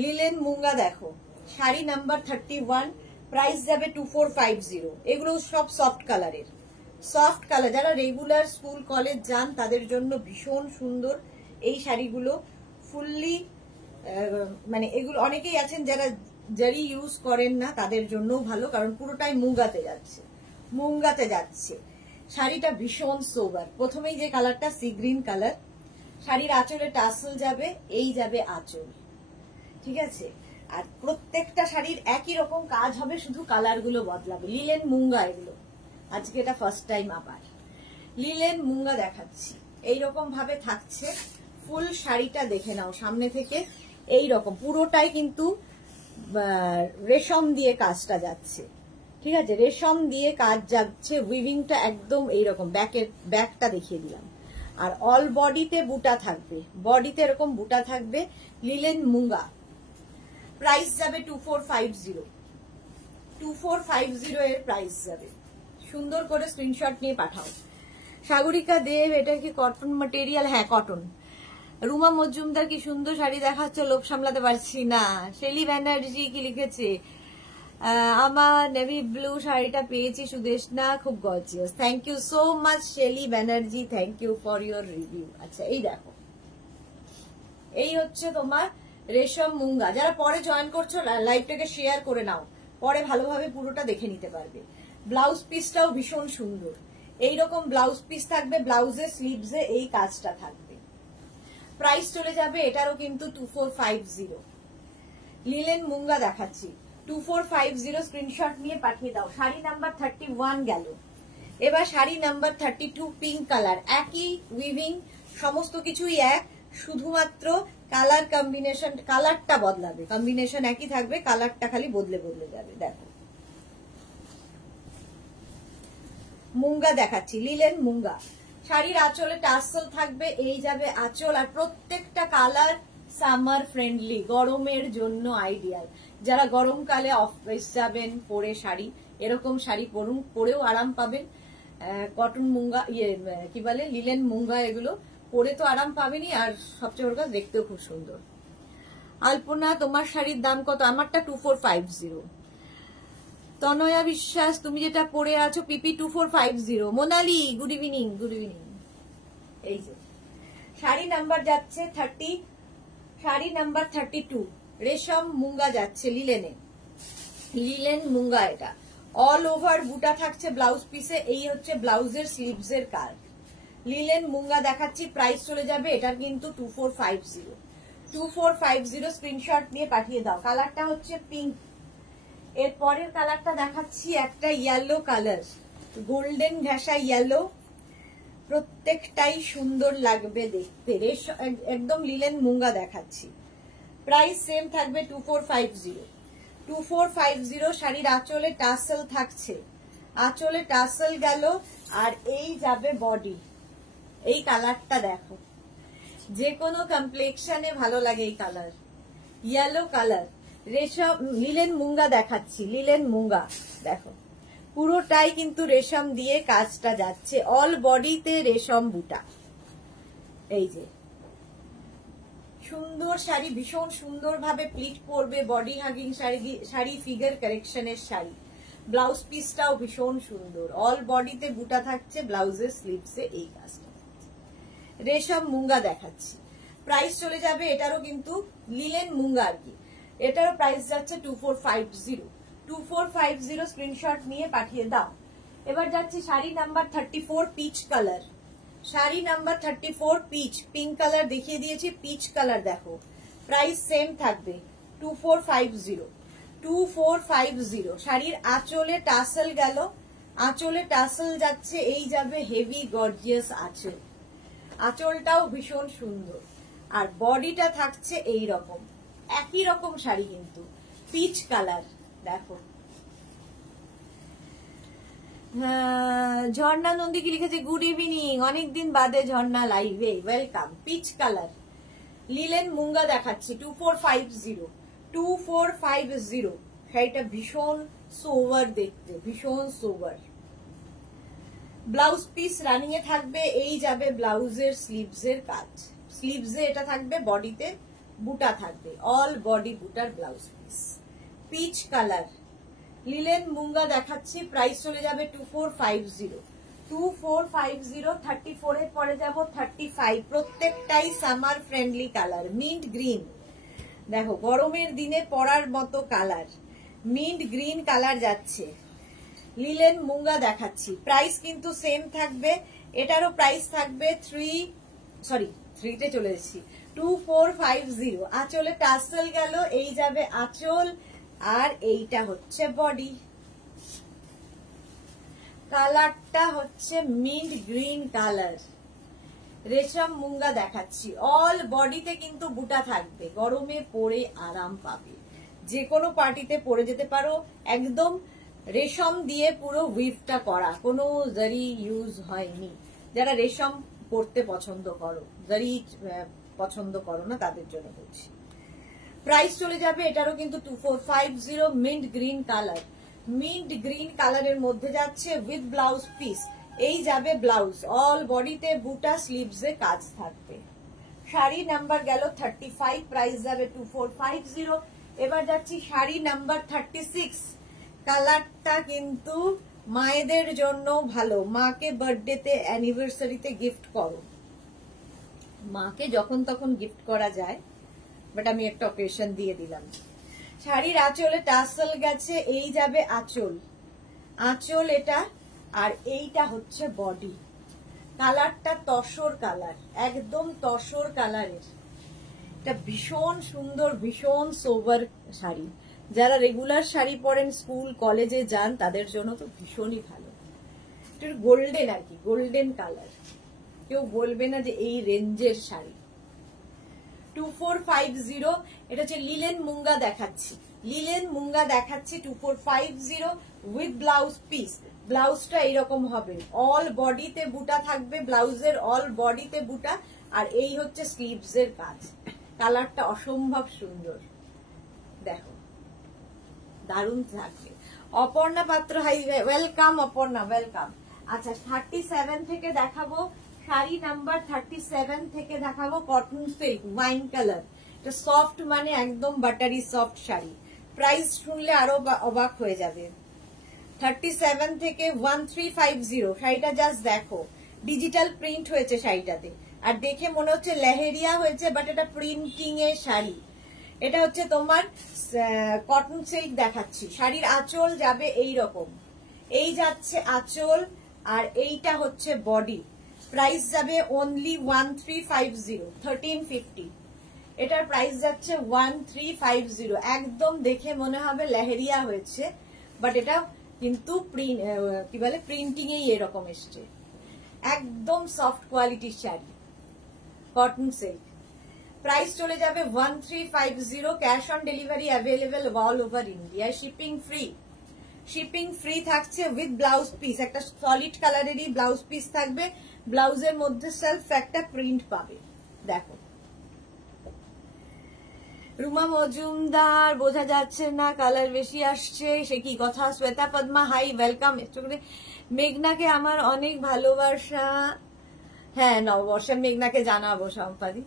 লিলেন মুঙ্গা। দেখো শাড়ি নাম্বার 31, প্রাইস যাবে 2450। এগুলো সব সফট কালারের, সফট কালার। যারা রেগুলার স্কুল কলেজ যান তাদের জন্য ভীষণ সুন্দর এই শাড়িগুলো। ফুললি মানে এগুলো অনেকেই আছেন যারা জারি ইউজ করেন না, তাদের জন্যও ভালো, কারণ পুরোটাই মুঙ্গাতে যাচ্ছে, মুঙ্গাতে যাচ্ছে। শাড়িটা ভীষণ সোবার। প্রথমেই যে কালারটা সি গ্রিন কালার, শাড়ির আঁচলে টাসেল যাবে, এই যাবে আঁচল, ঠিক আছে। আর প্রত্যেকটা শাড়ির একই রকম কাজ হবে, শুধু কালার গুলো বদলাবে। লিলেন মুঙ্গা এগুলো, আজকে এটা ফার্স্ট টাইম আবার লিলেন মুঙ্গা দেখাচ্ছি। এইরকম ভাবে থাকছে ফুল শাড়িটা, দেখে নাও সামনে থেকে। এই রকম পুরোটাই কিন্তু রেশম দিয়ে কাজটা যাচ্ছে, ঠিক আছে, রেশম দিয়ে কাজ যাচ্ছে। উইভিংটা একদম এইরকম, ব্যাকটা দেখিয়ে দিলাম। আর অল বডিতে বুটা থাকবে, বডিতে এরকম বুটা থাকবে। লিলেন মুঙ্গা, প্রাইস যাবে 2450 এর প্রাইস যাবে। সুন্দর করে স্ক্রিনশট নিয়ে পাঠাও। সাগরিকা দেব, এটা কি কটন ম্যাটেরিয়াল? হ্যাঁ কটন। রুমা মজুমদার, কি সুন্দর শাড়ি দেখাচ্ছ, লোভ সামলাতে পারছি না। শেলি ব্যানার্জি কি লিখেছে? আমার নেভি ব্লু শাড়িটা পেয়েছি সুদেশনা, খুব gorgeous. Thank you so much Shelly Banerjee, thank you for your review. আচ্ছা এই দেখো, এই হচ্ছে তোমার রেশম মুঙ্গা। যারা পরে জয়েন করছো লাইভটাকে শেয়ার করে নাও, পরে ভালোভাবে পুরোটা দেখে নিতে পারবে। ব্লাউজ পিসটাও ভীষণ সুন্দর, এইরকম ব্লাউজ পিস থাকবে, ব্লাউজের স্লিভসে এই কাজটা থাকবে। প্রাইস চলে যাবে এটারও কিন্তু 2450। লিলেন মুঙ্গা দেখাচ্ছি 2450। স্ক্রিনশট নিয়ে পাঠিয়ে দাও। শাড়ি নাম্বার 31 গেল। এবার শাড়ি নাম্বার 32, পিঙ্ক কালার। একই উইভিং, সমস্ত কিছুই এক, শুধুমাত্র কালার কম্বিনেশন, কালারটা বদলাবে, কম্বিনেশন একই থাকবে, কালারটা খালি বদলে বদলে যাবে। দেখো মুঙ্গা দেখাচ্ছি, লিলেন মুঙ্গা। শাড়ির আঁচলে টাসেল থাকবে, এই যাবে আঁচল। আর প্রত্যেকটা কালার সামার ফ্রেন্ডলি, গরমের জন্য আইডিয়াল। যারা গরমকালে অফিস যাবেন পরে শাড়ি, এরকম শাড়ি পরুন, পরেও আরাম পাবেন। কটন মুঙ্গা, কি বলে লিলেন মুঙ্গা, এগুলো পরে তো আরাম পাবেনই, আর সবচেয়ে বড় কথা দেখতেও খুব সুন্দর। আলপনা, তোমার শাড়ির দাম কত? আমারটা 2450। তনয়া বিশ্বাস, তুমি যেটা পরে আছো পিপি 2450। Monali, good evening, good evening. এই যে শাড়ি নাম্বার যাচ্ছে 30, শাড়ি নাম্বার 32, রেশম মুঙ্গা যাচ্ছে লিলেনে, লিলেন মুঙ্গা। এটা অল ওভার বুটা থাকছে ব্লাউজ পিসে, এই হচ্ছে ব্লাউজের স্লিভস এর কাজ। লিলেন মুঙ্গা দেখাচ্ছি, প্রাইস চলে যাবে এটার কিন্তু 2450। 2450 স্ক্রিনশট নিয়ে পাঠিয়ে দাও। কালারটা হচ্ছে পিঙ্ক। এর পরের কালারটা দেখাচ্ছি একটা ইয়েলো কালার, গোল্ডেন ঘাসা ইয়েলো, প্রত্যেকটাই সুন্দর লাগবে দেখতে, একদম লিলেন মুঙ্গা দেখাচ্ছি। প্রাইস সেম থাকবে 2450। 2450 শাড়ির আঁচলে টাসেল থাকছে, আঁচলে টাসেল গেল, আর এই যাবে বডি। এই কালারটা দেখো, যে কোনো কমপ্লেক্সনে ভালো লাগে এই কালার, ইয়েলো কালার, রেশম লিলেন মুঙ্গা দেখাচ্ছি, লিলেন মুঙ্গা দেখো, পুরোটাই কিন্তু রেশম দিয়ে কাজটা যাচ্ছে, অল বডিতে রেশম বুটা। এই যে সুন্দর শাড়ি, ভীষণ সুন্দর ভাবে প্লিট করবে, বডি হাগিং শাড়ি, ফিগার কারেকশনের শাড়ি। ব্লাউজ পিসটাও ভীষণ সুন্দর, অল বডিতে বুটা থাকছে, ব্লাউজের স্লিভসে এই কাজটা। রেশম মুঙ্গা দেখাচ্ছি, প্রাইস চলে যাবে, এটারও কিন্তু লিলেন মুঙ্গা আর কি, এটারও প্রাইস যাচ্ছে 2450। 2450 স্ক্রিনশট নিয়ে পাঠিয়ে দাও। এবার যাচ্ছি sari number 34 peach colour, sari number 34 peach, pink colour দেখিয়ে দিয়েছি, পিচ কালার দেখো, প্রাইস সেম থাকবে 2450। 2450 শাড়ির আঁচলে টাসেল গেল, আঁচলে টাসেল যাচ্ছে, এই যাবে হেভি গর্জিয়াস আঁচল, আঁচলটাও ভীষণ সুন্দর, আর বডিটা থাকছে এই রকম, একই রকম শাড়ি কিন্তু পিচ কালার দেখো। ঝর্ণা নন্দী কি লিখেছে, গুড ইভিনিং, অনেকদিন বাদে ঝর্ণা লাইভে, welcome. Pitch colour linen munga দেখাচ্ছি 2450। 2450 শাড়িটা ভীষণ সোভার দেখতে, ভীষণ সোভার। ব্লাউজ পিস রানিং এ থাকবে, এই যাবে ব্লাউজের স্লিভস এর কাজ, স্লিভসে এটা থাকবে, বডিতে বুটা থাকবে, অল বডি বুটার blouse piece. Peach colour linen munga দেখাচ্ছি, প্রাইস চলে যাবে 2450। 2450। 34 এর পরে যাব 35, প্রত্যেকটাই summer friendly colour, mint green দেখো, গরমের দিনে পরার মতো কালার, মিন্ট গ্রিন কালার যাচ্ছে, লিলেন মুঙ্গা দেখাচ্ছি, প্রাইস কিন্তু সেম থাকবে, এটারও প্রাইস থাকবে 3তে চলে এসেছি 2450। আঁচলে টাসেল গেল, এই যাবে আঁচল, আর এইটা হচ্ছে বডি। কালারটা হচ্ছে মিন্ট গ্রিন কালার, রেশম মুঙ্গা দেখাচ্ছি, অল বডিতে কিন্তু বুটা থাকবে, গরমে পরে আরাম পাবে, যে কোনো পার্টিতে পরে যেতে পারো, একদম রেশম দিয়ে পুরো উইভটা করা, কোনো জারি ইউজ হয়নি। যারা রেশম পরতে পছন্দ করো, জারি পছন্দ করো না, তাদের জন্য বলছি। প্রাইস চলে যাবে, এটারও কিন্তু 2450। Mint green colour, mint green কালারের মধ্যে যাচ্ছে উইথ ব্লাউজ পিস, এই যাবে ব্লাউজ, অল বডিতে বুটা, স্লিভসে কাজ থাকবে। শাড়ি নাম্বার গেল 35, প্রাইস যাবে 2450। এবার যাচ্ছি শাড়ি নাম্বার 36, কালারটা কিন্তু মায়েদের জন্য ভালো, মাকে বার্থডেতে অ্যানিভার্সারিতে গিফট করো, মাকে যখন তখন গিফট করা যায়, বাট আমি একটা অকেশন দিয়ে দিলাম। শাড়ির আঁচলে টাসেল গেছে, এই যাবে আঁচল, আঁচল এটা, আর এইটা হচ্ছে বডি। কালারটা তসর কালার, একদম তসর কালারের, এটা ভীষণ সুন্দর, ভীষণ সোবার শাড়ি, যারা রেগুলার শাড়ি পরেন, স্কুল কলেজে যান, তাদের জন্য তো ভীষণই ভালো। একটু গোল্ডেন আর কি, গোল্ডেন কালার, কেউ বলবে না যে এই রেঞ্জের শাড়ি। 2450, এটা হচ্ছে লিলেন মুঙ্গা দেখাচ্ছি, লিলেন মুঙ্গা দেখাচ্ছি 2450 উইথ ব্লাউজ পিস। ব্লাউজটা এইরকম হবে, অল বডিতে বুটা থাকবে, ব্লাউজের অল বডিতে বুটা, আর এই হচ্ছে স্লিভস এর কাজ। কালারটা অসম্ভব সুন্দর দেখো, দারুণ থাকবে। অপর্ণা পাত্র, হাই, ওয়েলকাম অপর্ণা, ওয়েলকাম। আচ্ছা 37 থেকে দেখাবো, শাড়ি নাম্বার 37 থেকে দেখাবো কটন সিল্ক ওয়াইন কালার, এটা সফট, মানে একদম বাটারি সফট শাড়ি। প্রাইস শুনলে আরো অবাক হয়ে যাবে। 37 থেকে 1350 শাড়িটা জাস্ট দেখো, ডিজিটাল প্রিন্ট হয়েছে শাড়িটাতে, আর দেখে মনে হচ্ছে লেহেরিয়া হয়েছে, বাট এটা প্রিন্টিং এর শাড়ি। এটা হচ্ছে তোমার কটন সিল্ক দেখাচ্ছি, শাড়ির আঁচল যাবে এই রকম, এই যাচ্ছে আঁচল, আর এইটা হচ্ছে বডি। প্রাইস যাবে অনলি 1350, 1350। এটার প্রাইস যাচ্ছে 1350। একদম দেখে মনে হবে লেহেরিয়া হয়েছে, বাট এটা কিন্তু কি বলে প্রিন্টিং এই এরকম এসছে। একদম সফট কোয়ালিটির শাড়ি, কটন সিল্ক। প্রাইস চলে যাবে 1350। Cash on delivery available all over India. Shipping free থাকছে উইথ ব্লাউজ পিস। একটা সলিড কালারেরই ব্লাউজ পিস থাকবে, ব্লাউজের মধ্যে সেলফ একটা প্রিন্ট পাবে। দেখো রুমা মজুমদার, বোঝা যাচ্ছে না, কালার বেশি আসছে, সে কি কথা। Shweta Padma hi, welcome. মেঘনাকে আমার অনেক ভালোবাসা। হ্যাঁ, নববর্ষে মেঘনাকে জানাবো সম্পাদি।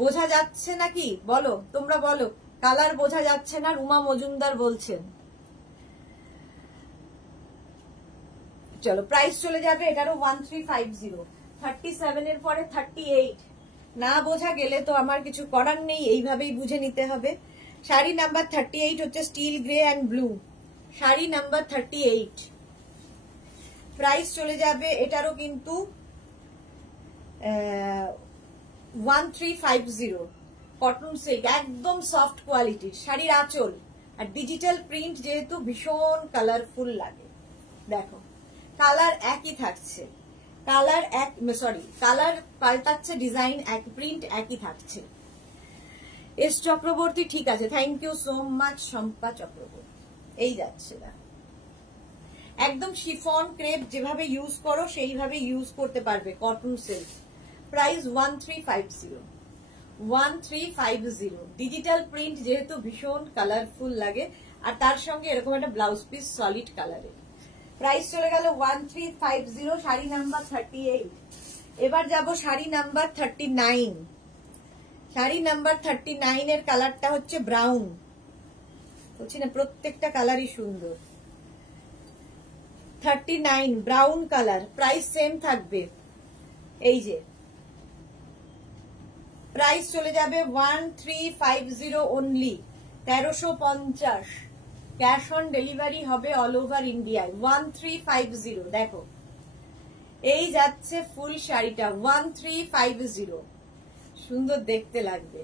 বোঝা যাচ্ছে নাকি বলো, তোমরা বলো, কালার বোঝা যাচ্ছে না, রুমা মজুমদার বলছেন। চলো প্রাইস চলে যাবে এটারও 1350। 37 এর পরে 38। না বোঝা গেলে তো আমার কিছু করার নেই, এইভাবেই বুঝে নিতে হবে। শাড়ি নাম্বার 38 হচ্ছে still grey and blue. Sari number 38। Price চলে যাবে এটারও কিন্তু 1350। কটন সিল্ক, একদম সফট কোয়ালিটির শাড়ির আঁচল। আর ডিজিটাল প্রিন্ট যেহেতু ভীষণ কালারফুল লাগে। দেখো কালার একই থাকছে, কালার পাল্টাচ্ছে, ডিজাইন এক, প্রিন্ট একই থাকছে। এস চক্রবর্তী ঠিক আছে, thank you so much Shampa Chakraborty. এই যাচ্ছে না, একদম শিফন ক্রেপ যেভাবে ইউজ করো সেইভাবে ইউজ করতে পারবে। Cotton silk. Price 1350। 1350। Digital print যেহেতু ভীষণ কালারফুল লাগে, আর তার সঙ্গে এরকম একটা ব্লাউজ পিস সলিড কালারের। প্রাইস চলে গেল 1350। শাড়ি নাম্বার 38। এবার যাব শাড়ি নাম্বার 39। শাড়ি নাম্বার 39 এর কালারটা হচ্ছে ব্রাউন। বলছি না প্রত্যেকটা কালারই সুন্দর। 39 ব্রাউন কালার। প্রাইস সেম থাকবে, এই যে প্রাইস চলে যাবে 1350 অনলি, 1350। ক্যাশ অন ডেলিভারি হবে অল ওভার ইন্ডিয়ায়। 1350। দেখো এই যাচ্ছে ফুল শাড়িটা 1350। সুন্দর দেখতে লাগবে,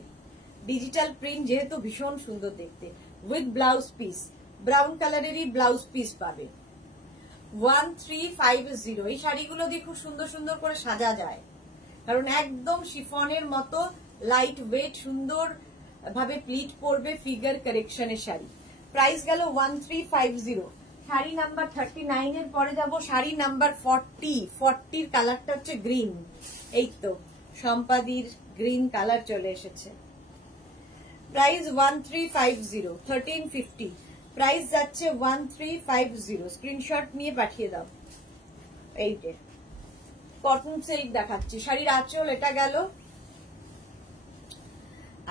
ডিজিটাল প্রিন্ট যেহেতু ভীষণ সুন্দর দেখতে, উইথ ব্লাউজ পিস, ব্রাউন কালারেরই ব্লাউজ পিস পাবে। 1350। এই শাড়িগুলো দিয়ে খুব সুন্দর সুন্দর করে সাজা যায়, কারণ একদম শিফনের মতো লাইট ওয়েট, সুন্দর ভাবে প্লিট পরবে, ফিগার কারেকশনের শাড়ি। প্রাইস গেল 1350। শাড়ি নাম্বার 39 এর পরে যাব শাড়ি নাম্বার 40। 40 কালারটা হচ্ছে গ্রিন। এই তো সম্পাদির গ্রিন কালার চলে এসেছে। প্রাইস 1350। 1350। প্রাইস যাচ্ছে 1350। স্ক্রিনশট নিয়ে পাঠিয়ে দাও। এইটে কটন সিল্ক দেখাচ্ছি। শাড়ির আঁচল এটা গেল,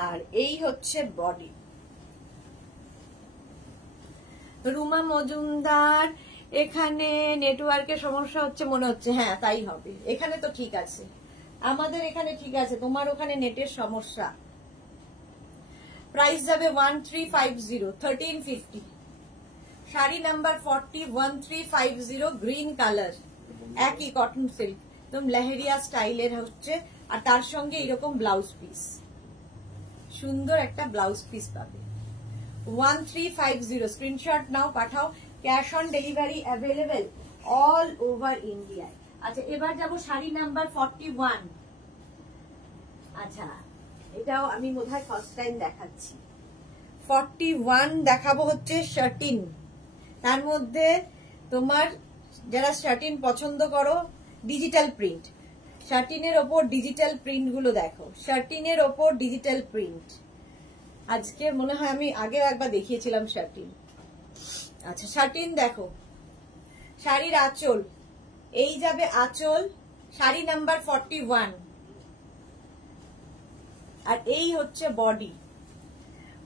আর এই হচ্ছে বডি। রুমা মজুমদার, এখানে নেটওয়ার্কের সমস্যা হচ্ছে মনে হচ্ছে। হ্যাঁ তাই হবে, এখানে তো ঠিক আছে, আমাদের এখানে ঠিক আছে, তোমার ওখানে নেটের সমস্যা। প্রাইস যাবে 1350। 1350। শাড়ি নাম্বার 40। 1350 গ্রিন কালার, একই কটন সিল্ক, একদম লেহেরিয়া স্টাইলের হচ্ছে, আর তার সঙ্গে এরকম ব্লাউজ পিস, সুন্দর একটা ব্লাউজ পিস পাবে। 1350। স্ক্রিনশট নাও, পাঠাও। Cash on delivery available all over ইন্ডিয়ায়। আচ্ছা এবার যাব শাড়ি নাম্বার 41। আচ্ছা এটাও আমি বোধহয় ফার্স্ট টাইম দেখাচ্ছি। 41 দেখাবো হচ্ছে শার্টিন। তার মধ্যে তোমার যারা শার্টিন পছন্দ করো, ডিজিটাল প্রিন্ট, শার্টিনের ওপর ডিজিটাল প্রিন্ট গুলো দেখো, শার্টিনের ওপর ডিজিটাল প্রিন্ট। আজকে মনে হয় আমি আগে একবার দেখিয়েছিলাম শার্টিন। আচ্ছা শার্টিন দেখো, শাড়ির আঁচল, এই যাবে আঁচল, শাড়ি নাম্বার 41। আর এই হচ্ছে বডি,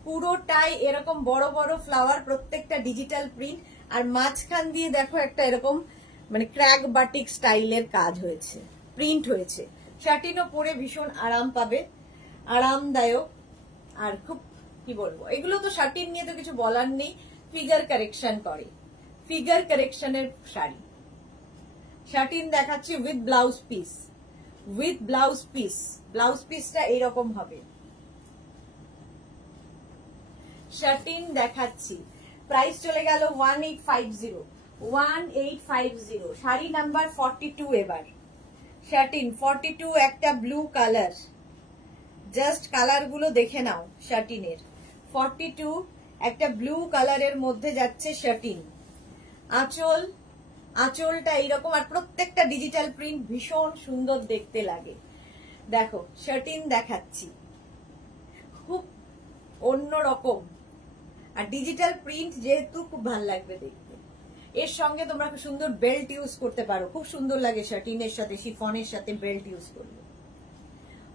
পুরোটাই এরকম বড় বড় ফ্লাওয়ার, প্রত্যেকটা ডিজিটাল প্রিন্ট, আর মাঝখান দিয়ে দেখো একটা এরকম মানে ক্র্যাক বাটিক স্টাইলের কাজ হয়েছে, প্রিন্ট হয়েছে। শার্টিনও পরে ভীষণ আরাম পাবে, আরামদায়ক। আর খুব কি বলবো, এগুলো তো শার্টিন নিয়ে তো কিছু বলার নেই, ফিগার কারেকশন করে, ফিগার কারেকশনের শাড়ি। শার্টিন দেখাচ্ছি with blouse piece. With blouse piece. Blouse পিসটা এইরকম হবে। শার্টিন দেখাচ্ছি, প্রাইস চলে গেল 1850। 1850, শাড়ি নাম্বার 42। এবার শার্টিন 42, একটা ব্লু কালার, জাস্ট কালার গুলো দেখে নাও। শার্টিনের 42 একটা ব্লু কালারের মধ্যে যাচ্ছে শার্টিন। আঁচল, আঁচলটা এইরকম, আর প্রত্যেকটা ডিজিটাল প্রিন্ট ভীষণ সুন্দর দেখতে লাগে। দেখো শার্টিন দেখাচ্ছি, খুব অন্যরকম, আর ডিজিটাল প্রিন্ট যেহেতু খুব ভালো লাগবে দেখতে। এর সঙ্গে তোমরা খুব সুন্দর বেল্ট ইউজ করতে পারো, খুব সুন্দর লাগে শার্টিনের সাথে, শিফনের সাথে বেল্ট ইউজ করলে।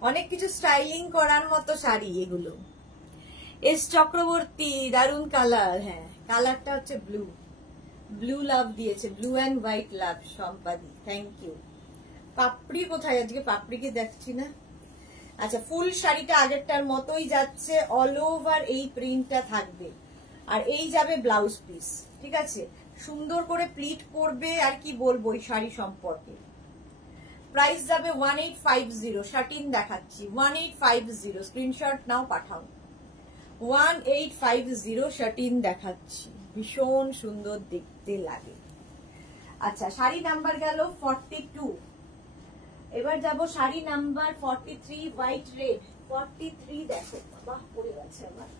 অনেক কিছু স্টাইলিং করার মতো শাড়ি এগুলো। এস চক্রবর্তী, দারুন কালার। হ্যাঁ, কালারটা হচ্ছে ব্লু, ব্লু লাভ দিয়েছে, ব্লু অ্যান্ড হোয়াইট লাভ। সম্পাদি, থ্যাংক ইউ। পাপড়ি কোথায়? আজকে পাপড়িকে দেখছি না। আচ্ছা, ফুল শাড়িটা আগেরটার মতোই যাচ্ছে, অল ওভার এই প্রিন্টটা থাকবে, আর এই যাবে ব্লাউজ পিস। ঠিক আছে, সুন্দর করে প্লিট করবে। আর কি বলবো এই শাড়ি সম্পর্কে। প্রাইস যাবে 1850। শার্টিন দেখাচ্ছি 1850, স্ক্রিনশট নাও, পাঠাও। 1850 শার্টিন দেখাচ্ছি, ভীষণ সুন্দর দেখতে লাগে। আচ্ছা, শাড়ি নাম্বার গেল 42। এবার যাব শাড়ি নাম্বার 43, হোয়াইট রেড। 43 দেখো, বাহ পড়ে গেছে আমার।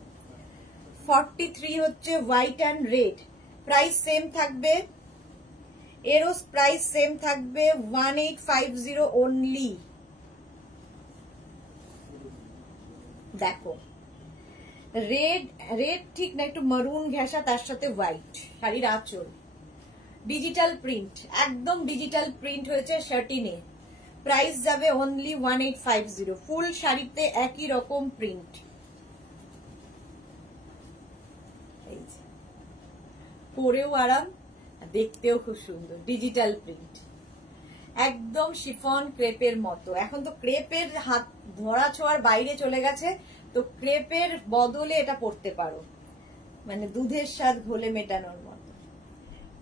43 হচ্ছে white and red. Price same থাকবে, এরও প্রাইস সেম থাকবে 1850 অনলি। দেখো রেড, রেড ঠিক না, একটু মারুন ঘেঁষা, তার সাথে হোয়াইট। শাড়ির আঁচল ডিজিটাল প্রিন্ট, একদম ডিজিটাল প্রিন্ট হয়েছে শার্টিনে। প্রাইস যাবে অনলি 1850। ফুল শাড়িতে একই রকম প্রিন্ট। পরেও আরাম, দেখতেও খুব সুন্দর, ডিজিটাল প্রিন্ট, একদম শিফন ক্রেপের মতো। এখন তো ক্রেপের হাত ধরা ছোঁয়ার বাইরে চলে গেছে, তো ক্রেপের বদলে এটা পরতে পারো, মানে দুধের স্বাদ ঘোলে মেটানোর মতো।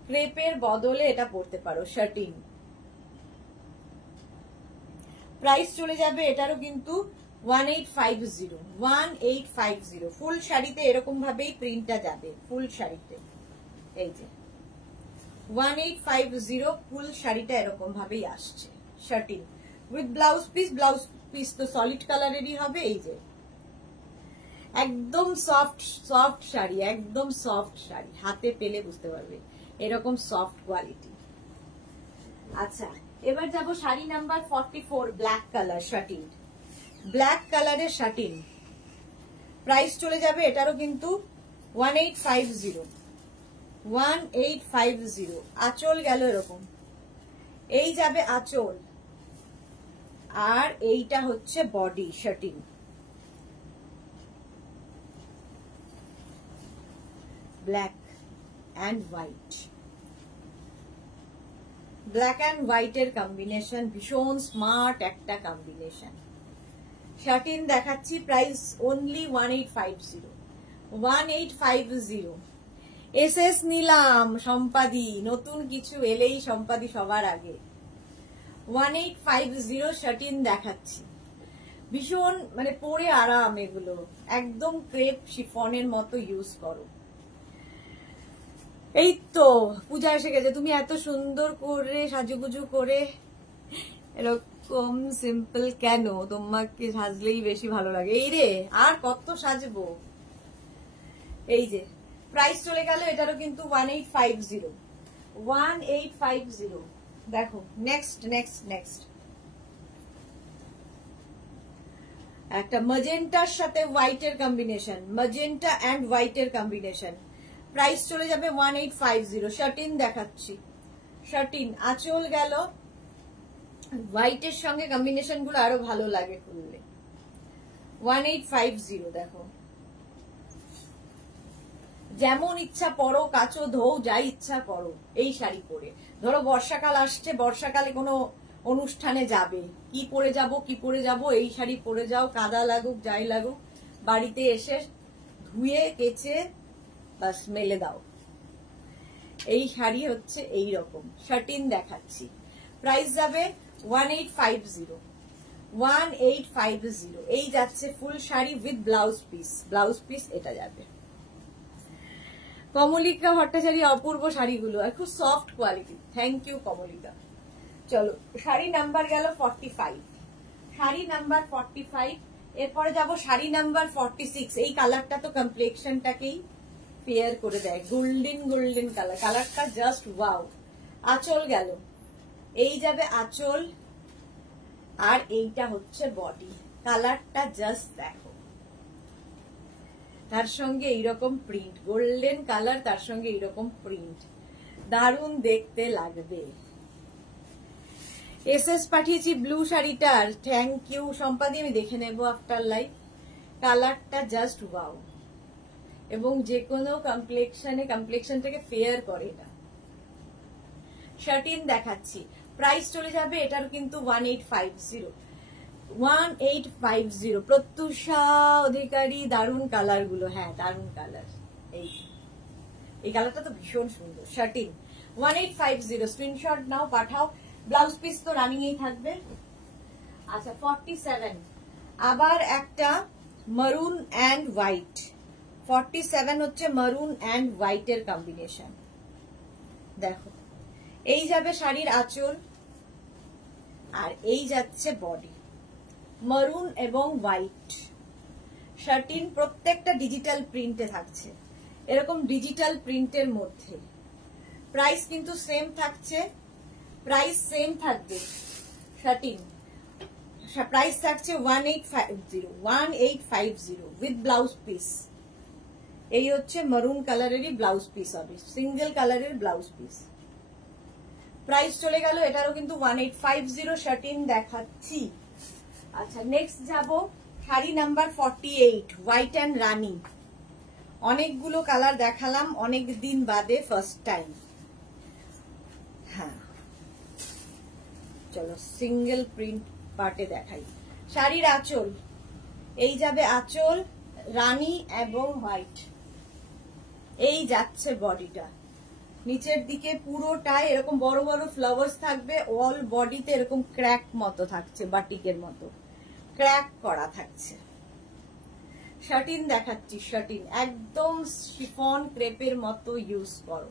ক্রেপের বদলে এটা পরতে পারো শার্টিন। প্রাইস চলে যাবে এটারও কিন্তু 1850। 1850 ফুল শাড়িতে এরকম ভাবেই প্রিন্টটা যাবে, ফুল শাড়িতে। এই যে 1850 ফুল শাড়িটা এরকম ভাবেই আসছে satin with blouse piece. Blouse piece তো সলিড কালারেরই হবে। এই যে একদম সফট সফট শাড়ি, একদম সফট শাড়ি, হাতে পেলে বুঝতে পারবে এরকম সফট কোয়ালিটি। আচ্ছা, এবার যাব sari number 44, black colour satin. Black কালারের শার্টিন, প্রাইস চলে যাবে এটারও কিন্তু 1850। 1850। আঁচল গেল এরকম, এই যাবে আঁচল, আর এইটা হচ্ছে body satin. Black and white, black and হোয়াইটের কম্বিনেশন, ভীষণ স্মার্ট একটা কম্বিনেশন। শার্টিন দেখাচ্ছি, প্রাইস অনলি 1850। 1850। এসএস নিলাম সম্পাদি, নতুন কিছু এলেই সম্পাদি সবার আগে। 1850 শার্টিন দেখাচ্ছি, ভীষণ মানে পরে আরাম। এগুলো একদম ক্রেপ শিফনের মতো ইউজ করো। এই তো পূজা এসে গেছে, তুমি এত সুন্দর করে সাজুগুজু করে, এরকম সিম্পল কেন? তোমাকে সাজলেই বেশি ভালো লাগে। এই রে, আর কত সাজবো। এই যে প্রাইস চলে গেল এটারও কিন্তু 1850। 1850। দেখো নেক্সট নেক্সট নেক্সট একটা ম্যাজেন্টার সাথে হোয়াইটের কম্বিনেশন, ম্যাজেন্টা এন্ড হোয়াইটের কম্বিনেশন। প্রাইস চলে যাবে 1850। শার্টিন দেখাচ্ছি, শার্টিন আঁচল গেল, হোয়াইটের সঙ্গে কম্বিনেশন গুলো আরো ভালো লাগে খুললে। 1850। দেখো যেমন ইচ্ছা পরো, কাচো ধো, যাই ইচ্ছা করো এই শাড়ি পরে। ধরো বর্ষাকাল আসছে, বর্ষাকালে কোনো অনুষ্ঠানে যাবে, কি পরে যাব কি পরে যাব, এই শাড়ি পরে যাও, কাদা লাগুক যাই লাগুক, বাড়িতে এসে ধুয়ে কেচে বাস মেলে দাও। এই শাড়ি হচ্ছে এই রকম। শার্টিন দেখাচ্ছি, প্রাইস যাবে 1850। 1850। এই যাচ্ছে full sari with blouse piece. Blouse piece এটা যাবে। কমলিকা ভট্টাচারী, অপূর্ব শাড়িগুলো আর খুব soft quality. Thank you Kamalika. চলো শাড়ি নাম্বার গেল 45। শাড়ি নাম্বার 45। এরপরে যাব শাড়ি নাম্বার 46। এই কালারটা তো কমপ্লেক্সনটাকেই পেয়ার করে দেয়। গোল্ডেন গোল্ডেন কালার, কালারটা জাস্ট ওয়াও। আঁচল গেল, এই যাবে আঁচল, আর এইটা হচ্ছে বডি। কালারটা জাস্ট দেখো, তার সঙ্গে এইরকম প্রিন্ট, গোল্ডেন কালার, তার সঙ্গে এইরকম প্রিন্ট, দারুণ দেখতে লাগবে। এসএস পাঠিয়েছি ব্লু শাড়িটার, থ্যাংক ইউ সম্পাদি, আমি দেখে নেব আফটার লাইভ। কালারটা জাস্ট ওয়াও, এবং যে কোনো কমপ্লেক্সনটাকে ফেয়ার করে এটা। শার্টিন দেখাচ্ছি, প্রাইস চলে যাবে এটার কিন্তু 1850। 1850। প্রত্যুষা অধিকারী, দারুণ কালার গুলো। হ্যাঁ দারুণ কালার, এই কালারটা তো ভীষণ সুন্দর। শার্টিন 1850, স্ক্রিনশট নাও, পাঠাও। ব্লাউজ পিস তো রানিং এই থাকবে। আচ্ছা 47, আবার একটা মারুন অ্যান্ড হোয়াইট। 47 হচ্ছে মারুন অ্যান্ড হোয়াইট এর কম্বিনেশন। দেখো, এই যাবে শাড়ির আঁচল, আর এই যাচ্ছে বডি, মারুন এবং হোয়াইট। শার্টিন প্রত্যেকটা ডিজিটাল প্রিন্টে থাকছে, এরকম ডিজিটাল প্রিন্টের মধ্যে। প্রাইস কিন্তু সেম থাকছে, প্রাইস সেম থাকবে। শার্টিন প্রাইস থাকছে 1850 উইথ ব্লাউজ পিস। এই হচ্ছে মারুন কালারেরই ব্লাউজ পিস হবে, সিঙ্গেল কালারের ব্লাউজ পিস। প্রাইস চলে গেল এটারও কিন্তু 1850। শার্টিন দেখাচ্ছি। আচ্ছা নেক্সট যাব শাড়ি নাম্বার 48, হোয়াইট অ্যান্ড রানী। অনেকগুলো কালার দেখালাম অনেক দিন বাদে, ফার্স্ট টাইম। হ্যাঁ চলো সিঙ্গেল প্রিন্ট পার্টে দেখাই। শাড়ির আঁচল, এই যাবে আঁচল, রানী এবং হোয়াইট। এই যাচ্ছে বডিটা, নিচের দিকে পুরোটাই এরকম বড় বড় ফ্লাওয়ার্স থাকবে, অল বডিতে এরকম ক্র্যাক মতো থাকছে, বাটিকের মতো ক্র্যাক করা থাকছে। শার্টিন দেখাচ্ছি, শার্টিন একদম শিফন ক্রেপের মতো ইউজ করো।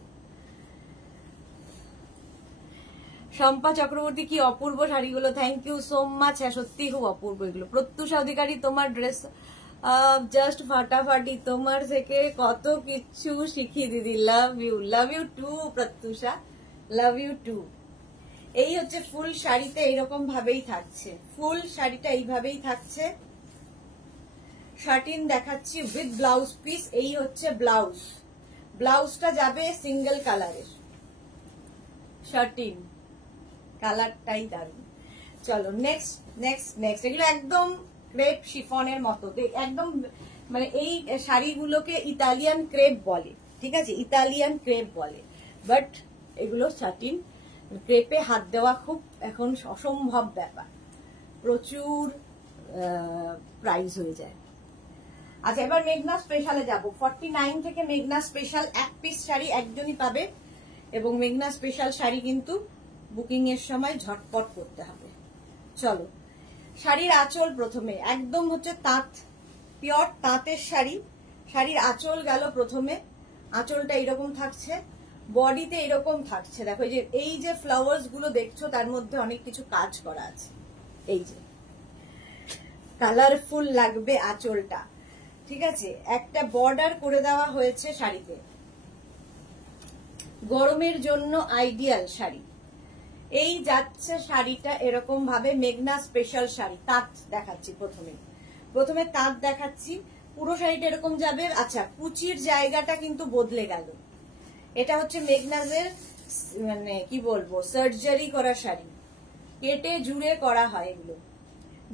শম্পা চক্রবর্তী, কি অপূর্ব শাড়িগুলো, থ্যাংক ইউ সো মাচ। হ্যাঁ সত্যি খুব অপূর্ব এগুলো। প্রত্যুষা অধিকারী, তোমার ড্রেস জাস্ট ফাটাফাটি, তোমার থেকে কত কিছু শিখি দিদি, love you too Pratyusha, love you too. এই হচ্ছে ফুল শাড়িতে এইরকম ভাবেই থাকছে, ফুল শাড়িটা এইভাবেই থাকছে। শার্টিন দেখাচ্ছি উইথ ব্লাউজ পিস। এই হচ্ছে ব্লাউজ, ব্লাউজটা যাবে সিঙ্গেল কালারের। শার্টিন কালারটাই দারুণ। চলো নেক্সট নেক্সট নেক্সট। এগুলো একদম ক্রেপ শিফনের মতো, একদম মানে এই শাড়িগুলোকে ইতালিয়ান ক্রেপ বলে, ঠিক আছে, ইতালিয়ান ক্রেপ বলে। বাট এগুলো শার্টিন, ক্রেপে হাত দেওয়া খুব এখন অসম্ভব ব্যাপার, প্রচুর প্রাইস হয়ে যায়। আচ্ছা এবার মেঘনা স্পেশালে যাব। 49 থেকে মেঘনা স্পেশাল এক পিস শাড়ি একজনই পাবে, এবং মেঘনা স্পেশাল শাড়ি কিন্তু বুকিং এর সময় ঝটপট করতে হবে। চলো শাড়ির আঁচল প্রথমে একদম হচ্ছে তাঁত, পিওর তাঁতের শাড়ি। শাড়ির আঁচল গেল প্রথমে, আঁচলটা এইরকম থাকছে, বডিতে এরকম থাকছে। দেখো এই যে ফ্লাওয়ার্স গুলো দেখছো তার মধ্যে অনেক কিছু কাজ করা আছে। এই যে কালারফুল লাগবে আঁচলটা, ঠিক আছে। একটা বর্ডার করে দেওয়া হয়েছে শাড়িতে, গরমের জন্য আইডিয়াল শাড়ি। এই যাচ্ছে শাড়িটা এরকম ভাবে, মেঘনা স্পেশাল শাড়ি। তাঁত দেখাচ্ছি প্রথমে তাঁত দেখাচ্ছি। পুরো শাড়িটা এরকম যাবে। আচ্ছা কুচির জায়গাটা কিন্তু বদলে গেল। এটা হচ্ছে মেঘনাজের মানে কি বলবো, সার্জারি করা শাড়ি, কেটে জুড়ে করা হয় এগুলো।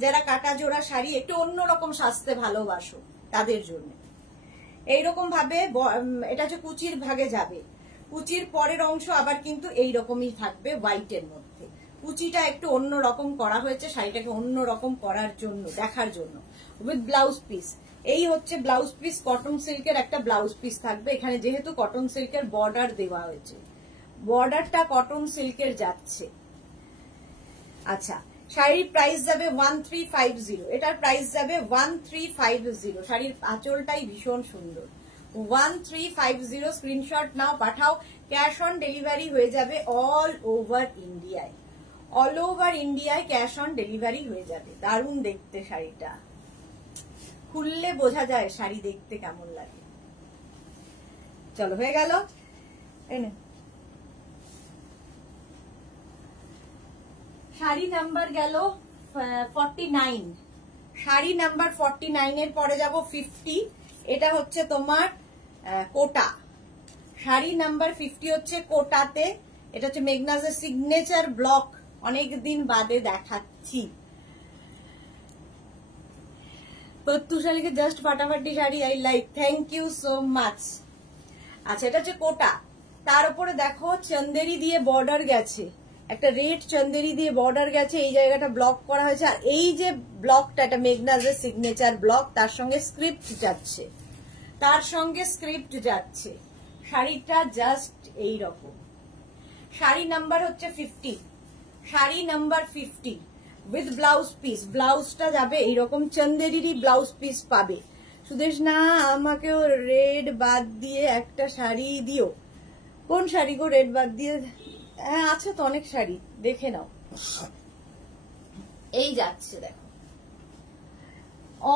যারা কাটা জোড়া শাড়ি একটু অন্যরকম সাজতে ভালোবাসো তাদের জন্য এইরকম ভাবে এটা হচ্ছে কুচির ভাগে যাবে। কুচির পরের অংশ আবার কিন্তু এইরকমই থাকবে, হোয়াইটের মধ্যে। কুচিটা একটু অন্যরকম করা হয়েছে, শাড়িটাকে অন্যরকম করার জন্য, দেখার জন্য, উইথ ব্লাউজ পিস। এই হচ্ছে ব্লাউজ পিস, কটন সিল্কের একটা ব্লাউজ পিস থাকবে এখানে, যেহেতু কটন সিল্কের বর্ডার দেওয়া হয়েছে, বর্ডারটা কটন সিল্কের যাচ্ছে। আচ্ছা শাড়ির প্রাইস যাবে 1350, এটার প্রাইস যাবে 1350। শাড়ির আঁচলটাই ভীষণ সুন্দর। 1350 স্ক্রিনশট নাও, পাঠাও। ক্যাশ অন ডেলিভারি হয়ে যাবে অল ওভার ইন্ডিয়ায়। অল ওভার ইন্ডিয়ায় ক্যাশ অন ডেলিভারি হয়ে যাবে। দারুণ দেখতে শাড়িটা, খুললে বোঝা যায় শাড়ি দেখতে কেমন লাগে। চলো, হয়ে গেল। শাড়ি নাম্বার গেল 49। শাড়ি নাম্বার 49 এর পরে যাব 50। এটা হচ্ছে তোমার কোটা। শাড়ি নাম্বার 50 হচ্ছে কোটাতে। এটা হচ্ছে মেঘনাজের সিগনেচার ব্লক, অনেকদিন বাদে দেখাচ্ছি। প্রত্যুষালীকে জাস্ট ফাটাফাটি sari, I like, thank you so much. আচ্ছা, এটা হচ্ছে কোটা। তার উপরে দেখো চন্দেরি দিয়ে বর্ডার গেছে, একটা রেড চন্দেরি দিয়ে বর্ডার গেছে, এই জায়গাটা ব্লক করা হয়েছে। আর এই যে ব্লকটা, এটা মেঘনাজের সিগনেচার ব্লক, তার সঙ্গে স্ক্রিপ্ট যাচ্ছে, তার সঙ্গে স্ক্রিপ্ট যাচ্ছে। শাড়িটা জাস্ট এই রকম। শাড়ি নাম্বার হচ্ছে 50। Sari number 50 with blouse piece. ব্লাউজটা যাবে এইরকম, চন্দেরিরই ব্লাউজ পিস পাবে। সুদেশ না, আমাকেও রেড বাদ দিয়ে একটা শাড়ি দিও। কোন শাড়ি গো রেড বাদ দিয়ে? হ্যাঁ, আছে তো অনেক শাড়ি, দেখে নাও। এই যাচ্ছে দেখো,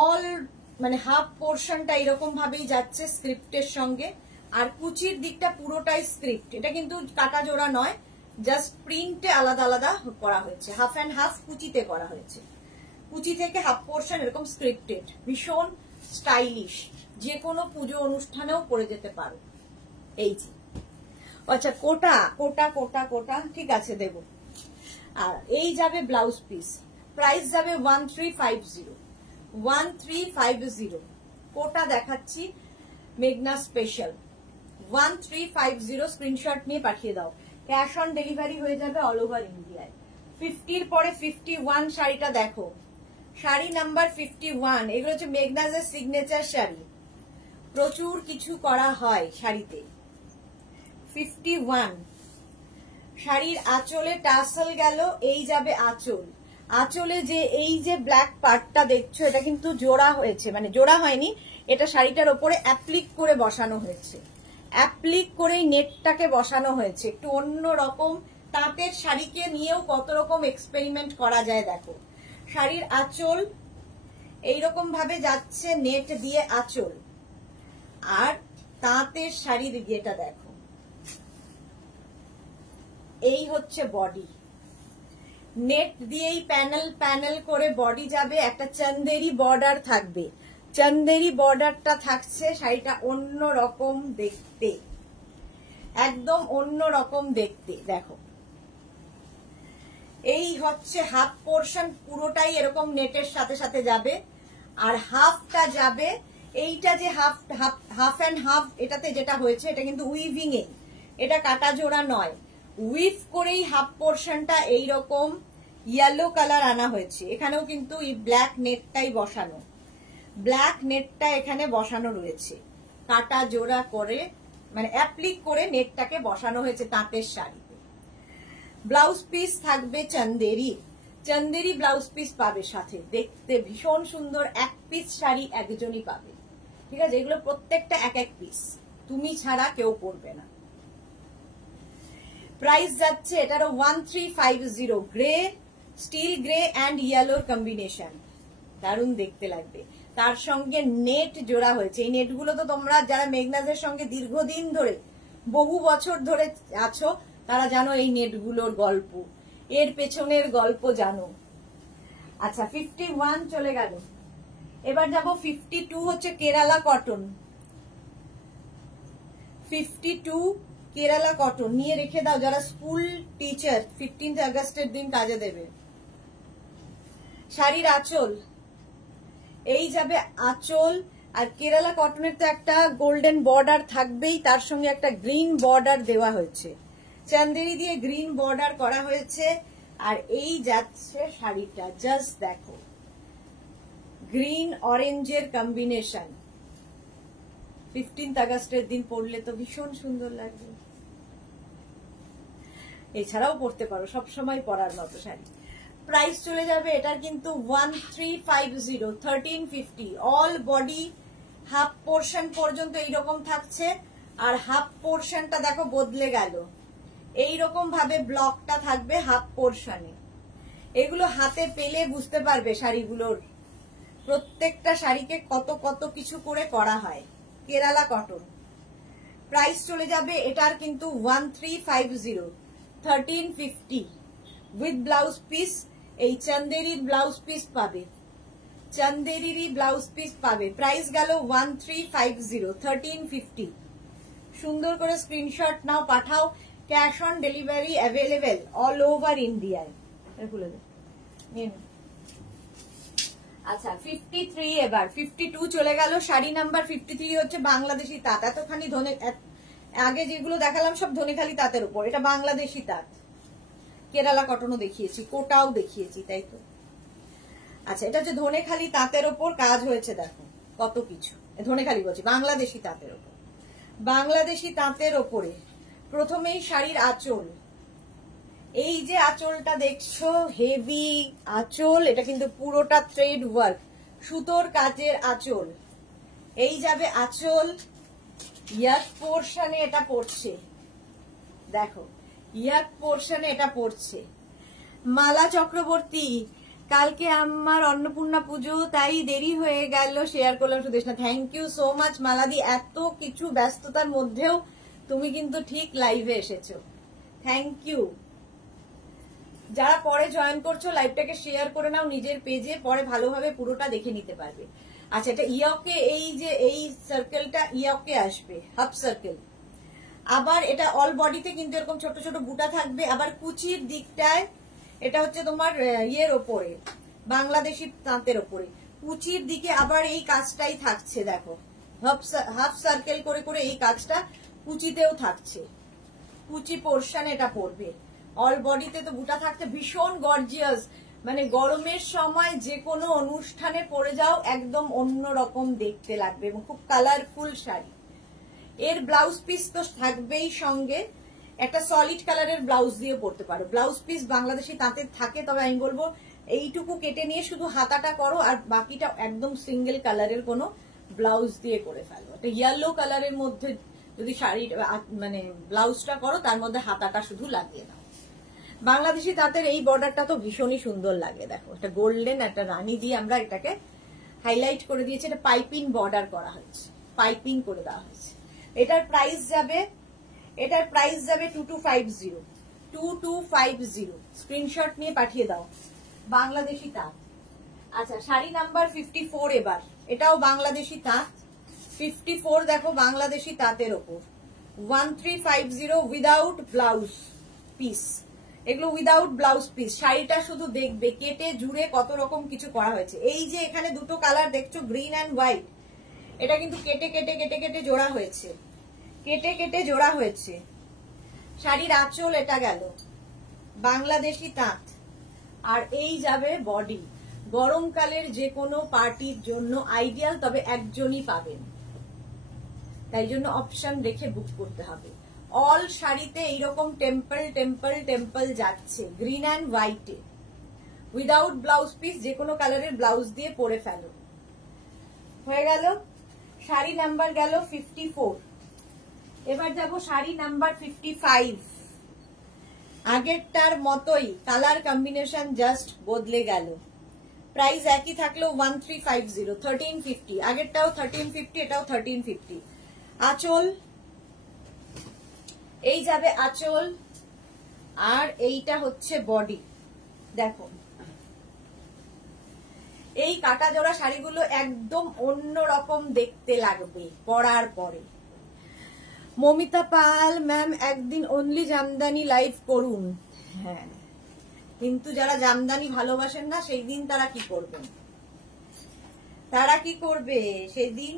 অল মানে হাফ পোর্শনটা এরকম ভাবেই যাচ্ছে স্ক্রিপ্টের সঙ্গে। আর কুচির দিকটা পুরোটাই স্ক্রিপ্ট। এটা কিন্তু কাটা জোড়া নয়, জাস্ট প্রিন্টে আলাদা আলাদা করা হয়েছে। হাফ অ্যান্ড হাফ কুচিতে করা হয়েছে। কুচি থেকে হাফ পোর্শন এরকম স্ক্রিপ্টেড, ভীষণ স্টাইলিশ। যে কোনো পুজো অনুষ্ঠানেও পরে যেতে পারো। এই যে, আচ্ছা, কোটা কোটা কোটা কোটা, ঠিক আছে, দেব। আর এই যাবে ব্লাউজ পিস, প্রাইস যাবে 1350। 1350 কোটা দেখাচ্ছি, মেঘনা স্পেশাল। 1350 স্ক্রিনশট নিয়ে পাঠিয়ে দাও। ক্যাশ অন ডেলিভারি হয়ে যাবে অল ওভার ইন্ডিয়ায়। 50-র পরে 51 শাড়িটা দেখো, শাড়ি নাম্বার 51। এগুলো হচ্ছে মেঘনাজের সিগনেচার শাড়ি, প্রচুর কিছু করা হয় শাড়িতে। 51 শাড়ির আঁচলে টাসেল গেল, এই যাবে আঁচল। আঁচলে যে এই যে ব্ল্যাক পার্টটা দেখছো, এটা কিন্তু জোড়া হয়েছে, মানে জোড়া হয়নি, এটা শাড়িটার ওপরে অ্যাপ্লিক করে বসানো হয়েছে। অ্যাপ্লিক করেই নেটটাকে বসানো হয়েছে। একটু অন্য রকম, তাঁতের শাড়িকে নিয়েও কত রকম এক্সপেরিমেন্ট করা যায় দেখো। শাড়ির আঁচল এইরকম ভাবে যাচ্ছে, নেট দিয়ে আঁচল। আর তাঁতের শাড়ির ইয়েটা দেখো, এই হচ্ছে বডি। নেট দিয়েই প্যানেল প্যানেল করে বডি যাবে। একটা চন্দেরি বর্ডার থাকবে, চন্দেরি বর্ডারটা থাকছে। শাড়িটা অন্য রকম দেখতে, একদম অন্য রকম দেখতে। দেখো, এই হচ্ছে হাফ পোর্শন, পুরোটাই এরকম নেটের সাথে সাথে যাবে। আর হাফটা যাবে, এইটা যে হাফ অ্যান্ড হাফ এটাতে যেটা হয়েছে, এটা কিন্তু উইভিং এ, এটা কাটা জোড়া নয়, উইভ করেই হাফ পোর্শনটা এইরকম ইয়েলো কালার আনা হয়েছে। এখানেও কিন্তু এই ব্ল্যাক নেটটাই বসানো, ব্ল্যাক নেটটা এখানে বসানো রয়েছে, কাটা জোড়া করে, মানে অ্যাপ্লিক করে নেটটাকে বসানো হয়েছে তাঁতের শাড়িতে। ব্লাউজ পিস থাকবে চন্দেরি, চন্দেরি ব্লাউজ পিস পাবে সাথে, দেখতে ভীষণ সুন্দর। এক পিস শাড়ি একজনই পাবে, ঠিক আছে? এগুলো প্রত্যেকটা এক এক পিস, তুমি ছাড়া কেউ পরবে না। প্রাইস যাচ্ছে এটারও 1350। গ্রে, স্টিল গ্রে অ্যান্ড ইয়েলোর কম্বিনেশন, দারুণ দেখতে লাগবে। তার সঙ্গে নেট জোড়া হয়েছে। এই নেটগুলো তো তোমরা যারা মেঘনাজের সঙ্গে দীর্ঘদিন ধরে, বহু বছর ধরে আছো, তারা জানো এই নেটগুলোর গল্প, এর পেছনের গল্প জানো। আচ্ছা, 51 চলে গেল। এবার যাব 52, হচ্ছে কেরালা কটন। 52 কেরালা কটন নিয়ে রেখে দাও যারা স্কুল টিচার, 15 আগস্টের দিন কাজে দেবে। শাড়ির আঁচল, এই যাবে আঁচল। আর কেরালা কটনের তো একটা গোল্ডেন বর্ডার থাকবেই, তার সঙ্গে একটা গ্রিন বর্ডার দেওয়া হয়েছে, চান্দেরি দিয়ে গ্রিন বর্ডার করা হয়েছে। আর এই যাচ্ছে শাড়িটা, জাস্ট দেখো, গ্রিন অরেঞ্জের কম্বিনেশন। 15 আগস্টের দিন পরলে তো ভীষণ সুন্দর লাগবে। এছাড়াও পরতে পারো, সবসময় পরার মতো শাড়ি। প্রাইস চলে যাবে এটার কিন্তু 1350, 1350। অল বডি হাফ পোর্শন পর্যন্ত এইরকম থাকছে, আর হাফ পোর্শনটা দেখো বদলে গেল, এইরকম ভাবে ব্লকটা থাকবে হাফ পোর্শনে। এগুলো হাতে পেলে বুঝতে পারবে শাড়িগুলোর প্রত্যেকটা শাড়িকে কত কত কিছু করে করা হয়। কেরালা কটন। প্রাইস চলে যাবে এটার কিন্তু 1350, 1350 উইথ ব্লাউজ পিস। এই চান্দেরির ব্লাউজ পিস পাবে, চান্দেরিরই ব্লাউজ পিস পাবে। প্রাইস গেল 1350, 1350। সুন্দর করে স্ক্রিনশট নাও, পাঠাও। Cash on delivery available all over ইন্ডিয়ায়। আচ্ছা 53, এবার 52 চলে গেল। শাড়ি নাম্বার 53 হচ্ছে বাংলাদেশি তাঁত। এতখানি আগে যেগুলো দেখালাম সব ধনেখালি তাঁতের উপর, এটা বাংলাদেশি তাঁত। কেরালা কটনও দেখিয়েছি, কোটাও দেখিয়েছি, তাই তো। আচ্ছা এটা হচ্ছে ধনেখালি তাঁতের ওপর কাজ হয়েছে, দেখো কত কিছু। ধনেখালি বলছি, বাংলাদেশি তাঁতের ওপর। বাংলাদেশি তাঁতের ওপরে প্রথমেই শাড়ির আঁচল, এই যে আঁচলটা দেখছো হেভি আঁচল, এটা কিন্তু পুরোটা থ্রেড ওয়ার্ক, সুতোর কাজের আঁচল। এই যাবে আঁচল, ইয়াক পোর্শনে এটা পড়ছে, দেখো ইয়াক পোর্শনে এটা পড়ছে। মালা চক্রবর্তী, কালকে আমার অন্নপূর্ণা পুজো, তাই দেরি হয়ে গেল, শেয়ার করলাম Sudeshna. Thank you so much মালাদি, এত কিছু ব্যস্ততার মধ্যেও তুমি কিন্তু ঠিক লাইভে এসেছো, থ্যাংক ইউ। যারা পরে জয়েন করছো লাইভটাকে শেয়ার করে নাও নিজের পেজে, পরে ভালোভাবে পুরোটা দেখে নিতে পারবে। আচ্ছা এটা ইয়কে, এই যে এই সার্কেলটা ইয়কে আসবে, হাফ সার্কেল। আবার এটা অল বডিতে কিন্তু এরকম ছোট ছোট বুটা থাকবে। আবার কুচির দিকটায় এটা হচ্ছে তোমার ইয়ের ওপরে, বাংলাদেশি তাঁতের ওপরে, কুচির দিকে আবার এই কাজটাই থাকছে, দেখো হাফ সার্কেল করে করে এই কাজটা কুচিতেও থাকছে, কুচি পোর্শন এটা পড়বে। অল বডিতে তো বুটা থাকছে, ভীষণ গর্জিয়াস, মানে গরমের সময় যে কোনো অনুষ্ঠানে পরে যাও একদম অন্য রকম দেখতে লাগবে এবং খুব কালারফুল শাড়ি। এর ব্লাউজ পিস তো থাকবেই সঙ্গে, একটা সলিড কালারের ব্লাউজ দিয়ে পরতে পারো। ব্লাউজ পিস বাংলাদেশি তাঁতের থাকে, তবে আমি বলবো এইটুকু কেটে নিয়ে শুধু হাতাটা করো, আর বাকিটা একদম সিঙ্গেল কালারের কোনো ব্লাউজ দিয়ে করে ফেলো। একটা ইয়েলো কালারের মধ্যে যদি শাড়ি মানে ব্লাউজটা করো, তার মধ্যে হাতাটা শুধু লাগিয়ে দাও। বাংলাদেশি তাঁতের এই বর্ডারটা তো ভীষণই সুন্দর লাগে, দেখো একটা গোল্ডেন একটা রানী দিয়ে আমরা এটাকে হাইলাইট করে দিয়েছি। এটা পাইপিং বর্ডার করা হচ্ছে, পাইপিং করে দেওয়া হয়েছে। এটার প্রাইস যাবে 2250, 2250। স্ক্রিনশট নিয়ে পাঠিয়ে দাও, বাংলাদেশি তাঁত। আচ্ছা শাড়ি নাম্বার 54 এবার, এটাও বাংলাদেশি তাঁত। 54 দেখো বাংলাদেশি তাঁতের ওপর, 1350 উইদাউট ব্লাউজ পিস। এগুলো উইদাউট ব্লাউজ পিস। শাড়িটা শুধু দেখবে কেটে জুড়ে কত রকম কিছু করা হয়েছে। এই যে এখানে দুটো কালার দেখছো, গ্রিন অ্যান্ড হোয়াইট, এটা কিন্তু কেটে কেটে কেটে কেটে জোড়া হয়েছে, কেটে কেটে জোড়া হয়েছে। শাড়ির আঁচল এটা গেল, বাংলাদেশি তাঁত। আর এই যাবে বডি, গরমকালের যে কোনো পার্টির জন্য আইডিয়াল, তবে একজনই পাবেন, তাই জন্য অপশন রেখে বুক করতে হবে। অল শাড়িতে এইরকম টেম্পল টেম্পল টেম্পল যাচ্ছে, গ্রিন অ্যান্ড হোয়াইটে, উইদাউট ব্লাউজ পিস, যে কোনো কালারের ব্লাউজ দিয়ে পরে ফেলো। হয়ে গেল শাড়ি নাম্বার গেল 54। এবার যাব শাড়ি নাম্বার 55। আগেরটার মতোই কালার কম্বিনেশন জাস্ট বদলে গেল, প্রাইস একই থাকলো 1350, 1350। আগেরটাও 1350, এটাও 1350। আঁচল, এই যাবে আঁচল, আর এইটা হচ্ছে বডি। দেখো এই কাটা জোড়া শাড়িগুলো একদম অন্য রকম দেখতে লাগবে পরার পরে। মমিতা পাল ম্যাম, একদিন অনলি জামদানি লাইভ করুন। হ্যাঁ, কিন্তু যারা জামদানি ভালোবাসেন না সেই দিন তারা কি করবেন, তারা কি করবে সেই দিন?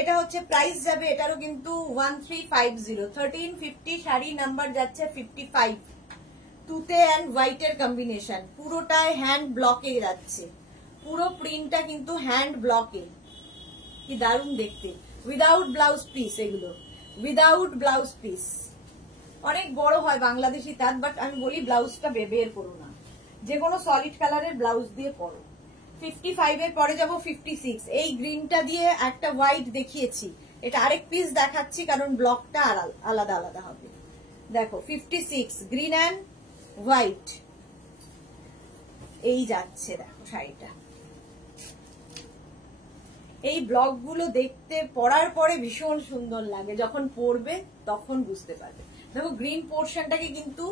এটা হচ্ছে প্রাইস যাবে এটারও কিন্তু 1350, 1350। শাড়ি নাম্বার যাচ্ছে 55। তুতে অ্যান্ড হোয়াইটের কম্বিনেশন, পুরোটাই হ্যান্ড ব্লকে যাচ্ছে, পুরো প্রিন্টটা কিন্তু হ্যান্ড ব্লকে, কি দারুণ দেখতে। উইদাউট ব্লাউজ পিস, এগুলো উইদাউট ব্লাউজ পিস। অনেক বড় হয় বাংলাদেশি তাঁত, বাট আমি বলি ব্লাউজটা বের করো না। যে কোনো সলিড কালারের ব্লাউজ দিয়ে পরো। 55 এর পরে যাব 56। এই গ্রিনটা দিয়ে একটা হোয়াইট দেখিয়েছি, এটা আরেক পিস দেখাচ্ছি কারণ ব্লকটা আলাদা আলাদা হবে। দেখো 56 গ্রিন অ্যান্ড হোয়াইট, এই যাচ্ছে দেখো শাড়িটা। এই ব্লকগুলো দেখতে পরার পরে ভীষণ সুন্দর লাগে, যখন পরবে তখন বুঝতে পারবে। দেখো গ্রিন পোর্শনটাকে কিন্তু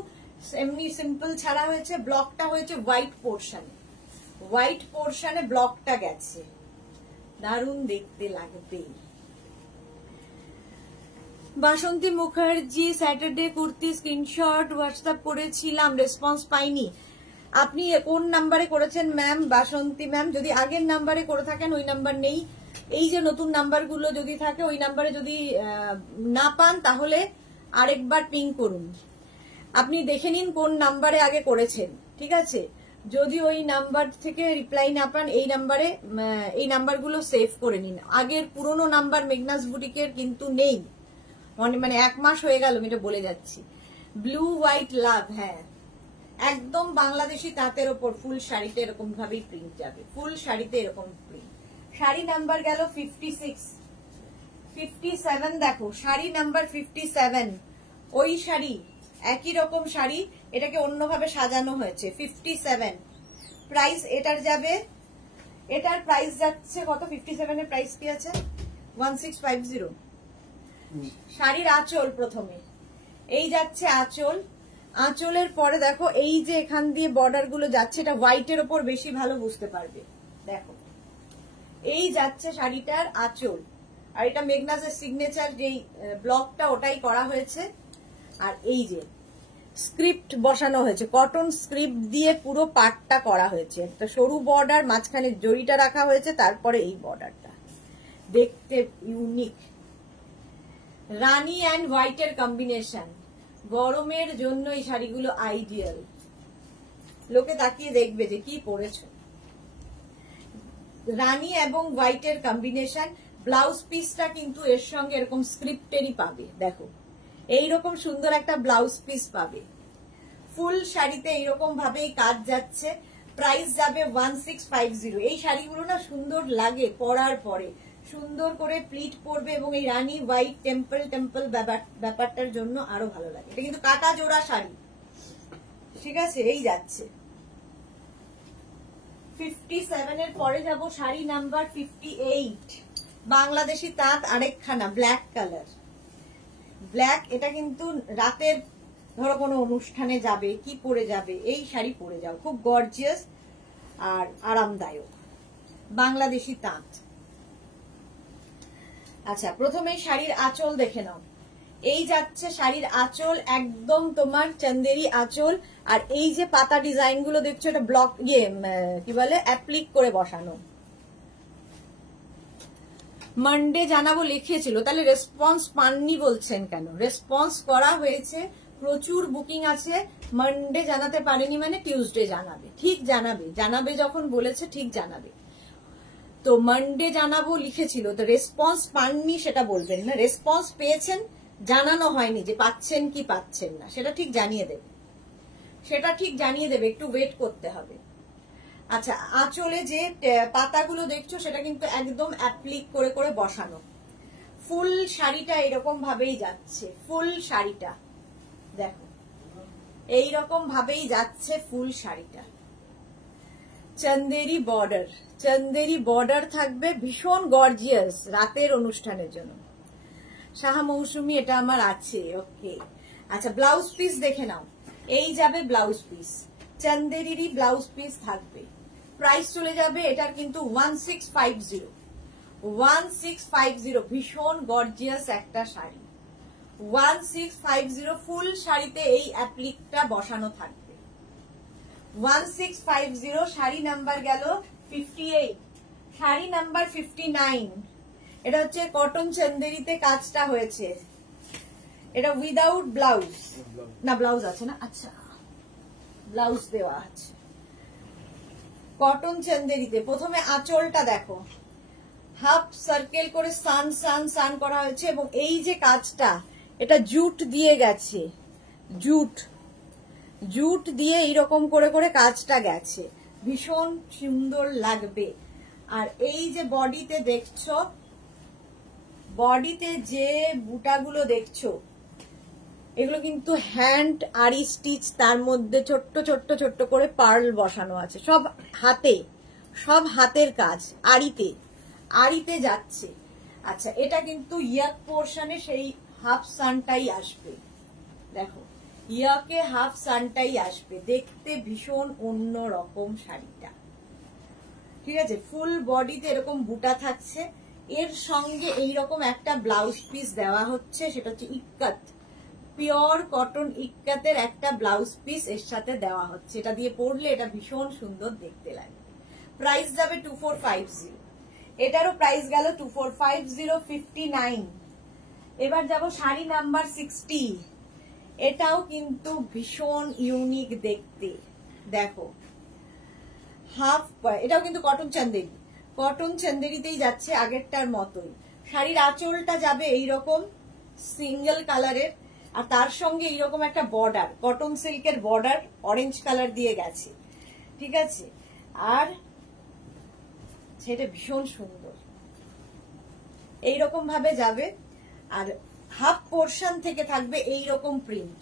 এমনি সিম্পল ছাড়া হয়েছে, ব্লকটা হয়েছে হোয়াইট পোর্শনে, হোয়াইট পোর্শনে ব্লকটা গেছে, দারুণ দেখতে লাগবে। Basanti Mukherjee Saturday kurti screenshot WhatsApp করেছিলাম, রেসপন্স পাইনি। আপনি কোন নাম্বারে করেছেন ম্যাম? বাসন্তী ম্যাম, যদি আগের নাম্বারে করে থাকেন ওই নাম্বার নেই, এই যে নতুন নাম্বারগুলো যদি থাকে ওই নাম্বারে যদি না পান তাহলে আরেকবার পিং করুন। আপনি দেখে নিন কোন নাম্বারে আগে করেছেন, ঠিক আছে? যদি ওই নাম্বার থেকে রিপ্লাই না পান এই নাম্বারগুলো সেভ করে নিন। আগের পুরনো নাম্বার মেঘনাস বুটিকের কিন্তু নেই, মানে 1 মাস হয়ে গেল, আমি এটা বলে যাচ্ছি। ব্লু হোয়াইট লাভ, হ্যাঁ একদম বাংলাদেশি তাঁতের ওপর ফুল শাড়িতে এরকম ভাবেই প্রিন্ট যাবে, ফুল শাড়িতে এরকম প্রিন্ট। শাড়ি নাম্বার গেল 56, 57 দেখো শাড়ি নাম্বার 57, ওই শাড়ি একই রকম শাড়ি, এটাকে অন্যভাবে সাজানো হয়েছে। 57 প্রাইস এটার যাবে, এটার প্রাইস যাচ্ছে কত? 57 এর প্রাইস কি আছে? 1650। শাড়ির আঁচল প্রথমে, এই যাচ্ছে আঁচল, আঁচলের পরে দেখো এই যে এখান দিয়ে বর্ডার গুলো যাচ্ছে, এটা হোয়াইটের ওপর বেশি ভালো বুঝতে পারবে। দেখো এই যাচ্ছে শাড়িটার আঁচল, আর এটা মেঘনাসের সিগনেচার যেই ব্লকটা ওটাই করা হয়েছে। আর এই যে স্ক্রিপ্ট বসানো হয়েছে, কটন স্ক্রিপ্ট দিয়ে পুরো পাটটা করা হয়েছে, একটা সরু বর্ডার, মাঝখানে জড়িটা রাখা হয়েছে, তারপরে এই বর্ডারটা দেখতে ইউনিক। রানী অ্যান্ড হোয়াইটের কম্বিনেশন, গরমের জন্য এই শাড়িগুলো আইডিয়াল, লোকে তাকিয়ে দেখবে যে কি পরেছো। রানী এবং হোয়াইটের কম্বিনেশন, ব্লাউজ পিসটা কিন্তু এর সঙ্গে এরকম স্ক্রিপ্টেরই পাবে। দেখো এইরকম সুন্দর একটা ব্লাউজ পিস পাবে, ফুল শাড়িতে এইরকম ভাবেই কাজ যাচ্ছে। প্রাইস যাবে 1650। এই শাড়িগুলো না সুন্দর লাগে পরার পরে, সুন্দর করে প্লিট পরবে এবং এই রানী হোয়াইট টেম্পল ব্যাপারটার জন্য আরো ভালো লাগে। এটা কিন্তু কাটা জোড়া শাড়ি, ঠিক আছে? এই যাচ্ছে 57 এর পরে যাব শাড়ি নাম্বার 58, বাংলাদেশি তাঁত আরেকখানা, ব্ল্যাক কালার, ব্ল্যাক। এটা কিন্তু রাতের ধরো কোনো অনুষ্ঠানে যাবে, কি পরে যাবে, এই শাড়ি পরে যাও, খুব গর্জিয়াস আর আরামদায়ক, বাংলাদেশি তাঁত। আচ্ছা প্রথমে শাড়ির আঁচল দেখে নাও, এই যাচ্ছে শাড়ির আঁচল, একদম তোমার চন্দেরি আঁচল। আর এই যে পাতা ডিজাইন গুলো দেখছো, এটা ব্লক কি বলে অ্যাপ্লিক করে বসানো। মানডে জানাবো লিখিয়েছিল, তাহলে রেসপন্স পাননি বলছেন কেন? রেসপন্স করা হয়েছে, প্রচুর বুকিং আছে। মানডে জানাতে পারেনি মানে টিউসডে জানাবে, ঠিক জানাবে, জানাবে যখন বলেছে ঠিক জানাবে। তো মানডে জানাবো লিখেছিল, তো রেসপন্স পাননি সেটা বলবেন না, রেসপন্স পেয়েছেন, জানানো হয়নি যে পাচ্ছেন কি পাচ্ছেন না, সেটা ঠিক জানিয়ে দেবে, সেটা ঠিক জানিয়ে দেবে, একটু ওয়েট করতে হবে। আচ্ছা আঁচলে যে পাতাগুলো দেখছো সেটা কিন্তু একদম অ্যাপ্লিক করে করে বসানো। ফুল শাড়িটা এরকম ভাবেই যাচ্ছে, ফুল শাড়িটা দেখো এইরকম ভাবেই যাচ্ছে ফুল শাড়িটা। চন্দেরি বর্ডার, চন্দেরি বর্ডার থাকবে, ভীষণ গর্জিয়াস রাতের অনুষ্ঠানের জন্য। শাহা মৌসুমী এটা আমার আছে, ওকে। আচ্ছা ব্লাউজ পিস দেখে নাও, এই যাবে ব্লাউজ পিস, চন্দেরিরই ব্লাউজ পিস থাকবে। প্রাইস চলে যাবে এটার কিন্তু 1650, 1650, ভীষণ গর্জিয়াস একটা শাড়ি, 1650। ফুল শাড়িতে এই অ্যাপ্লিকটা বসানো থাকবে, 1650। শাড়ি নাম্বার গেল 58, শাড়ি নাম্বার 59। এটা হচ্ছে কটন চন্দেরিতে কাজটা হয়েছে, এটা উইদাউট ব্লাউজ, না ব্লাউজ আছে না, আচ্ছা ব্লাউজ দেওয়া আছে। কটন চন্দেরিতে প্রথমে আঁচলটা দেখো, হাফ সার্কেল করে সান সান সান করা হয়েছে, এবং এই যে কাজটা এটা জুট দিয়ে গেছে, জুট জুট দিয়ে এইরকম করে করে কাজটা গেছে, ভীষণ সুন্দর লাগবে। আর এই যে বডিতে দেখছো, বডিতে যে বুটাগুলো দেখছো এগুলো কিন্তু হ্যান্ড আরি স্টিচ, তার মধ্যে ছোট্ট ছোট্ট ছোট্ট করে পার্ল বসানো আছে, সব হাতে, সব হাতের কাজ, আরিতে আরিতে যাচ্ছে। আচ্ছা, এটা কিন্তু ইয়াক পোর্শনে সেই হাফ সানটাই আসবে, দেখো ইয়াকে হাফ সানটাই আসবে, দেখতে ভীষণ অন্য রকম শাড়িটা, ঠিক আছে। ফুল বডিতে এরকম বুটা থাকছে, এর সঙ্গে এইরকম একটা ব্লাউজ পিস দেওয়া হচ্ছে, সেটা হচ্ছে ইক্কাত, পিওর কটন ইক্কাতের একটা ব্লাউজ পিস এর সাথে দেওয়া হচ্ছে। এটা দিয়ে পরলে এটা ভীষণ সুন্দর দেখতে লাগবে। প্রাইস যাবে 2450, এটারও প্রাইস গেল 2450, 59। এবার যাব শাড়ি নাম্বার 60, এটাও কিন্তু ভীষণ ইউনিক দেখতে, দেখো হাফ, এটাও কিন্তু কটন চান্দেরি, কটন চান্দেরিতেই যাচ্ছে আগেরটার মতোই। শাড়ির আঁচলটা যাবে এইরকম সিঙ্গেল কালারের, আর তার সঙ্গে এইরকম একটা বর্ডার, কটন সিল্কের বর্ডার অরেঞ্জ কালার দিয়ে গেছে, ঠিক আছে। আর সেটা ভীষণ সুন্দর, এইরকম ভাবে যাবে। আর হাফ পোর্শন থেকে থাকবে এইরকম প্রিন্ট,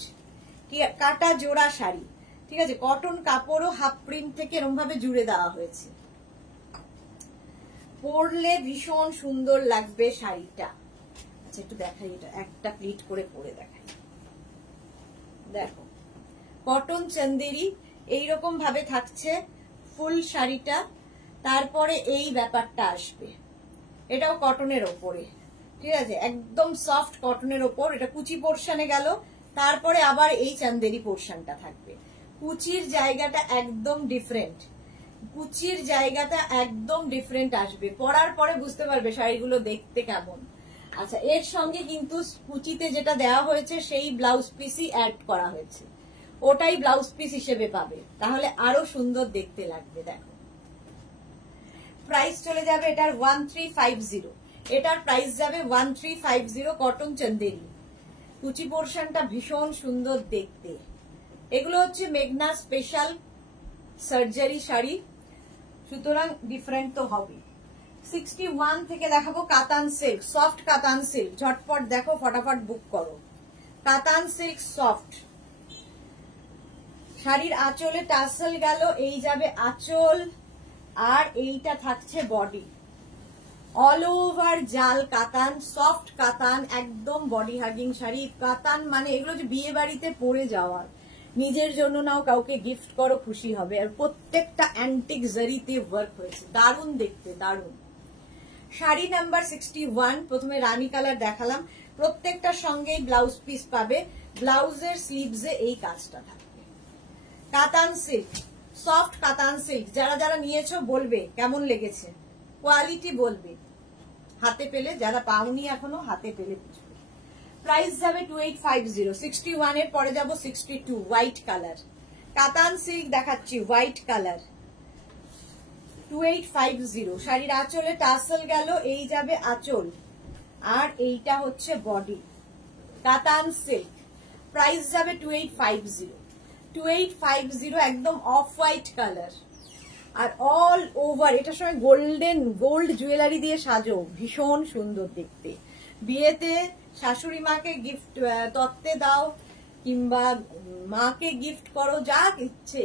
কাটা জোড়া শাড়ি, ঠিক আছে। কটন কাপড়ও হাফ প্রিন্ট থেকে এরকম ভাবে জুড়ে দেওয়া হয়েছে, পরলে ভীষণ সুন্দর লাগবে শাড়িটা। আচ্ছা, একটু দেখাই, এটা একটা প্লিট করে পরে দেখাই, দেখো কটন চান্দেরি এইরকম ভাবে থাকছে ফুল শাড়িটা, তারপরে এই ব্যাপারটা আসবে, এটাও কটনের ওপরে, ঠিক আছে, একদম সফট কটনের ওপর। এটা কুচি পোর্শনে গেল, তারপরে আবার এই চান্দেরি পোর্শনটা থাকবে। কুচির জায়গাটা একদম ডিফারেন্ট, কুচির জায়গাটা একদম ডিফারেন্ট আসবে, পরার পরে বুঝতে পারবে শাড়িগুলো দেখতে কেমন। আচ্ছা, এর সঙ্গে কিন্তু কুচিতে যেটা দেওয়া হয়েছে সেই ব্লাউজ পিসই অ্যাড করা হয়েছে, ওটাই ব্লাউজ পিস হিসেবে পাবে, তাহলে আরো সুন্দর দেখতে লাগবে। দেখো প্রাইস চলে যাবে এটার 1350, এটার প্রাইস যাবে 1350, কটন চান্দেরি, কুচি পোর্শনটা ভীষণ সুন্দর দেখতে। এগুলো হচ্ছে মেঘনা স্পেশাল সার্জারি শাড়ি, সুতরাং ডিফারেন্ট তো হবে। 61 থেকে দেখাবো কাতান সিল্ক, সফট কাতান সিল্ক, ঝটপট দেখো, ফটাফট বুক করো। কাতান সিল্ক সফট শাড়ির আঁচলে টাসেল গেল, এই যাবে আঁচল, আর এইটা থাকছে বডি, অল ওভার জাল কাতান, সফট কাতান, একদম বডি হাগিং শাড়ি। কাতান মানে এগুলো যে বিয়ে বাড়িতে পরে যাওয়ার, নিজের জন্য নাও, কাউকে গিফট করো, খুশি হবে। আর প্রত্যেকটা অ্যান্টিক জারিতে ওয়ার্ক হয়েছে, দারুণ দেখতে, দারুণ। শাড়ি নাম্বার 61, প্রথমে রানী কালার দেখালাম, প্রত্যেকটার সঙ্গেই ব্লাউজ পিস পাবে, ব্লাউজের স্লিভসে এই কাজটা থাকবে। কাতান সিল্ক, সফট কাতান সিল্ক, যারা যারা নিয়েছো বলবে কেমন লেগেছে, কোয়ালিটি বলবে, হাতে পেলে, যারা পাওনি এখনো হাতে পেলে বুঝবে। প্রাইস যাবে 2850, 61 এর পরে যাব 62, হোয়াইট কালার, কাতান সিল্ক দেখাচ্ছি, হোয়াইট কালার, 2850। শাড়ির আঁচলে টাসেল গেল, এই যাবে আঁচল, আর এইটা হচ্ছে বডি, কাতান সিল্ক, প্রাইস যাবে 2850, 2850, একদম অফ হোয়াইট কালার। আর অল ওভার এটার সঙ্গে গোল্ড জুয়েলারি দিয়ে সাজো, ভীষণ সুন্দর দেখতে। বিয়েতে শাশুড়ি মাকে গিফট তত্ত্বে দাও, কিংবা মাকে গিফট করো, যা ইচ্ছে,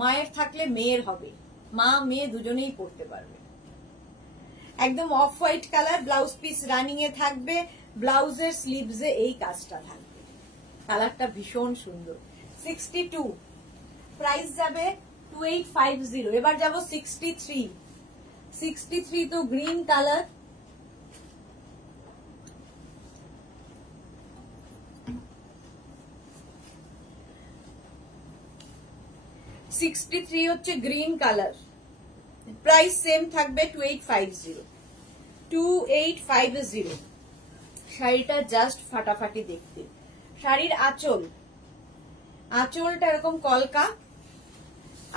মায়ের থাকলে মেয়ের হবে, মা মেয়ে দুজনেই পড়তে পারবে। একদম off white colour, blouse piece running এ থাকবে, ব্লাউজের স্লিভসে এই কাজটা থাকবে, কালারটা ভীষণ সুন্দর। 62, প্রাইস যাবে 2850। এবার যাব 63, 63 তো গ্রিন কালার, হচ্ছে গ্রিন কালার, প্রাইস সেম থাকবে 2850, 2850। শাড়িটা জাস্ট ফাটাফাটি দেখতে। শাড়ির আঁচল, আঁচলটা এরকম কলকা,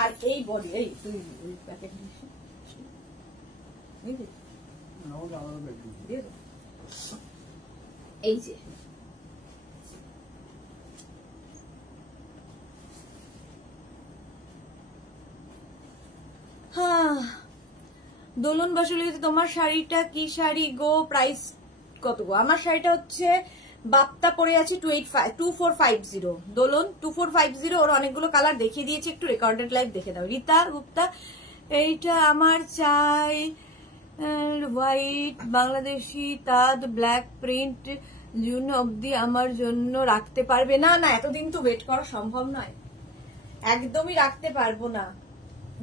আর এই বডি, এই তুই প্যাকেট এই যে দোলন বাসুলি, তোমার শাড়িটা কি শাড়ি গো? প্রাইস কত গো? আমার শাড়িটা হচ্ছে বাপ্তা পরে আছি 2450। দোলন 2450। ওর অনেকগুলো কালার দেখিয়ে দিয়েছি, একটু রেকর্ডেড লাইভ দেখে দাও। রীতা গুপ্তা, এইটা আমার চাই হোয়াইট বাংলাদেশি তাঁত ব্ল্যাক প্রিন্ট, জুন অবধি আমার জন্য রাখতে পারবে? না না, এতদিন তো ওয়েট করা সম্ভব নয়, একদমই রাখতে পারবো না।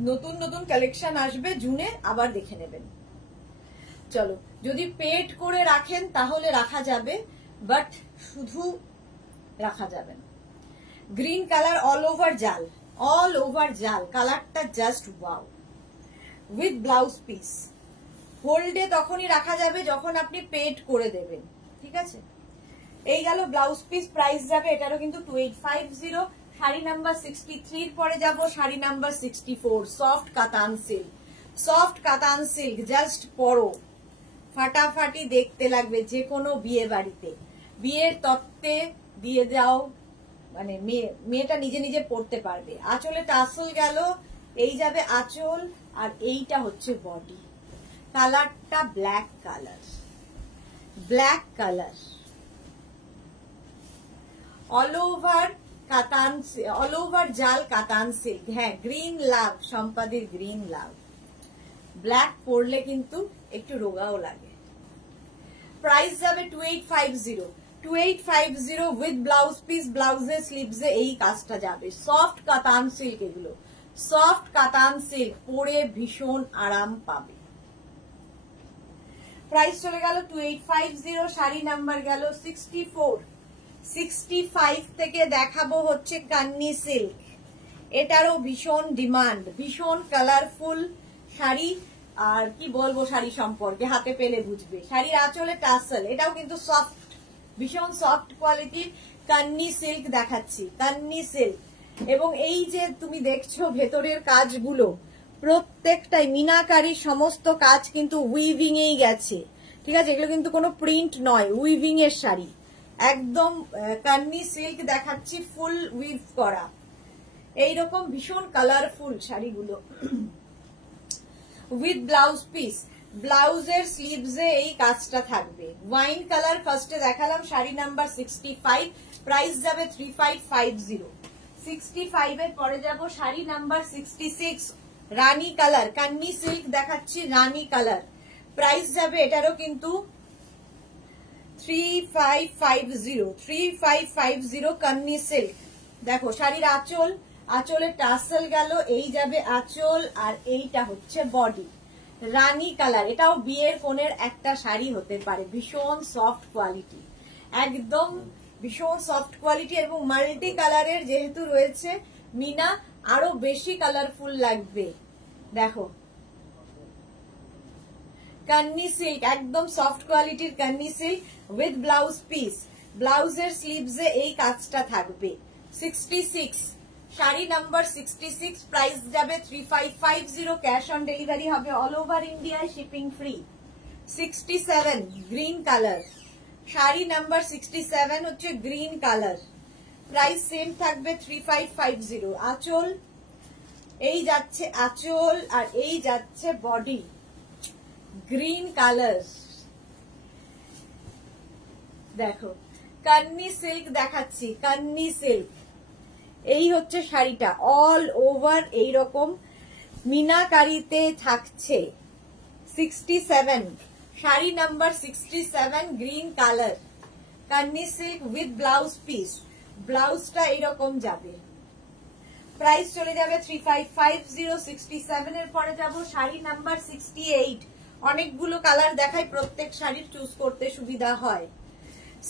নতুন নতুন কালেকশন আসবে জুনে, আবার দেখে নেবেন। চলো, যদি পেড করে রাখেন তাহলে রাখা যাবে, বাট শুধু রাখা যাবে না। গ্রিন কালার অল ওভার জাল, অল ওভার জাল, কালারটা just wow, with blouse piece. হোল্ডে তখনই রাখা যাবে যখন আপনি পেড করে দেবেন, ঠিক আছে? এই গেল ব্লাউজ পিস। প্রাইস যাবে এটারও কিন্তু 2850। শাড়ি নাম্বার 63 পরে যাব শাড়ি নাম্বার 64, সফট কাতান সিল্ক। সফট কাতান সিল্ক জাস্ট পরো, ফাটাফাটি দেখতে লাগবে যে কোনো বিয়ে বাড়িতে, বিয়ের তত্ত্বে দিয়ে যাও, মানে মেয়েটা নিজে নিজে পরতে পারবে। আঁচলে টাসল গেল, এই যাবে আঁচল, আর এইটা হচ্ছে বডি। কালারটা black colour, black colour, all over কাতান, অল ওভার জাল কাতান সিল্ক। হ্যাঁ, গ্রিন লাভ, সম্পাদির গ্রিন লাভ। ব্ল্যাক পরলে কিন্তু একটু রোগাও লাগে। প্রাইস যাবে 2850, 2850 উইথ ব্লাউজ পিস। ব্লাউজের স্লিভসে এই কাজটা যাবে। সফট কাতান সিল্ক, এগুলো সফট কাতান সিল্ক, পরে ভীষণ আরাম পাবে। প্রাইস চলে গেল 2850। শাড়ি নাম্বার গেল 64। 65 থেকে দেখাবো হচ্ছে কান্নি সিল্ক। এটারও ভীষণ ডিমান্ড, ভীষণ কালারফুল শাড়ি। আর কি বলবো শাড়ি সম্পর্কে, হাতে পেলে বুঝবে। শাড়ির আঁচলে টাসেল, এটাও কিন্তু সফট, ভীষণ সফট কোয়ালিটির কান্নি সিল্ক দেখাচ্ছি, কান্নি সিল্ক। এবং এই যে তুমি দেখছো ভেতরের কাজগুলো প্রত্যেকটাই মিনাকারি, সমস্ত কাজ কিন্তু উইভিং এই গেছে, ঠিক আছে? এগুলো কিন্তু কোনো প্রিন্ট নয়, উইভিং এর শাড়ি, একদম কান্নি সিল্ক দেখাচ্ছি, ফুল উইভ করা। এইরকম ভীষণ কালারফুল শাড়িগুলো উইথ ব্লাউজ পিস। ব্লাউজের স্লিভসে এই কাজটা থাকবে। ওয়াইন কালার ফার্স্টে দেখালাম, শাড়ি নাম্বার 65। প্রাইস যাবে 3550। 65 এর পরে যাব শাড়ি নাম্বার 66, রানী কালার, কান্নি সিল্ক দেখাচ্ছি, রানী কালার। প্রাইস যাবে এটারও কিন্তু 3550, 3550 কান্নি সিল্ক। দেখো শাড়ির আঁচল, আঁচলে টাসেল গেল, এই যাবে আঁচল, আর এইটা হচ্ছে বডি। রানী কালার, এটাও বিয়ের কোণের একটা শাড়ি হতে পারে। ভীষণ সফট কোয়ালিটি, একদম ভীষণ সফট কোয়ালিটি, এবং মাল্টি কালারের যেহেতু রয়েছে মিনা, আরো বেশি কালারফুল লাগবে। দেখো কান্নি সিল্ক, একদম সফট কোয়ালিটির Kanni silk with blouse piece. ব্লাউজের স্লিভসে এই কাজটা থাকবে। 66, শাড়ি নাম্বার 66। প্রাইস যাবে 3550। ক্যাশ অন ডেলিভারি হবে অল ওভার ইন্ডিয়ায়, shipping free. 67 green colour, sari number 67 হচ্ছে গ্রিন কালার। প্রাইস সেম থাকবে 3550। আঁচল, এই যাচ্ছে আঁচল, আর এই যাচ্ছে বডি। গ্রিন কালার, দেখো কান্নি সিল্ক দেখাচ্ছি, কান্নি সিল্ক। এই হচ্ছে শাড়িটা, অল ওভার এইরকম মিনাকারিতে থাকছে। 67, sari number 67, green colour, kanni silk with blouse piece. ব্লাউজটা এইরকম যাবে। প্রাইস চলে যাবে 3550। 67 এর পরে যাব শাড়ি নাম্বার 68। অনেকগুলো কালার দেখাই, প্রত্যেক শাড়ির চুজ করতে সুবিধা হয়।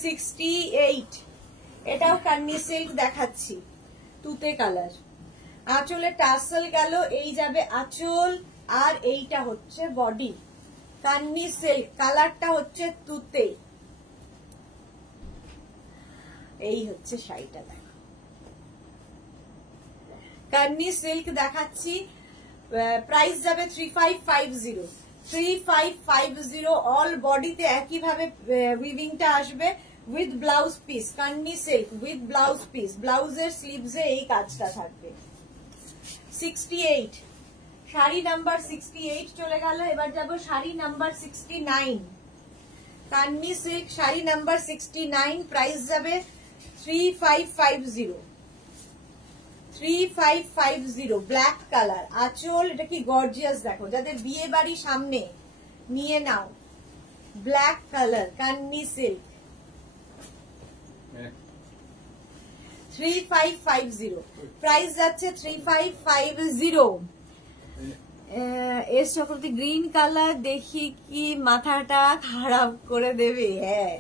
68, এটাও কান্নি সিল্ক দেখাচ্ছি, তুতে কালার। আঁচলে টাসেল গেল, এই যাবে আঁচল, আর এইটা হচ্ছে বডি। কান্নি সিল্ক, কালারটা হচ্ছে তুতে। এই হচ্ছে শাড়িটা, দেখো কান্নি সিল্ক দেখাচ্ছি। প্রাইস যাবে 3550। 3550 অল বডিতে একইভাবে উইভিংটা আসবে with blouse piece. Kanni silk with blouse piece. ব্লাউজের স্লিভসে এই কাজটা থাকবে। 68, শাড়ি নাম্বার 68 চলে গেল। এবার যাব sari number 69, kanni silk sari number 69, price যাবে 3550, 3550, ব্ল্যাক কালার, আঁচল। এটা কি গর্জিয়াস দেখো, যাদের বিয়ে বাড়ি সামনে নিয়ে নাও। ব্ল্যাক কালার কাননি সিল্ক 3550, প্রাইস যাচ্ছে 3550। এর চক্রবর্তী গ্রিন কালার দেখি কি মাথাটা খারাপ করে দেবে। হ্যাঁ,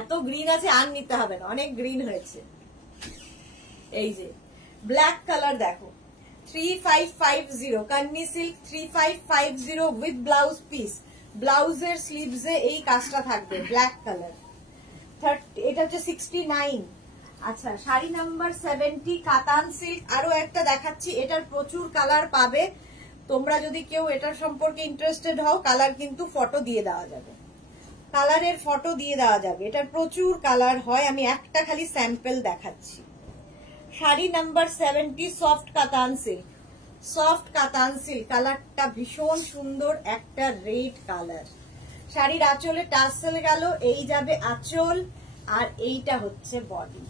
এত গ্রিন আছে আর নিতে হবে না, অনেক গ্রিন হয়েছে। এই যে ব্ল্যাক কালার দেখো 3550, Kanni silk 3550 with blouse piece. ব্লাউজের স্লিভসে এই কাজটা থাকবে, ব্ল্যাক কালার। এটা হচ্ছে 69। আচ্ছা, শাড়ি নাম্বার 70 কাতান সিল্ক। আরো একটা দেখাচ্ছি, এটার প্রচুর কালার পাবে। তোমরা যদি কেউ এটার সম্পর্কে ইন্টারেস্টেড হও, কালার কিন্তু ফটো দিয়ে দেওয়া যাবে, কালারের ফটো দিয়ে দেওয়া যাবে। এটার প্রচুর কালার হয়, আমি একটা খালি স্যাম্পল দেখাচ্ছি। শাড়ি নাম্বার 70 সফট কাতান সিল্ক, সফট কাতান সিল্ক, কালারটা ভীষণ সুন্দর, একটা রেড কালার। শাড়ির আঁচলে টাসেল গেল, এই যাবে আঁচল, আর এইটা হচ্ছে বডি।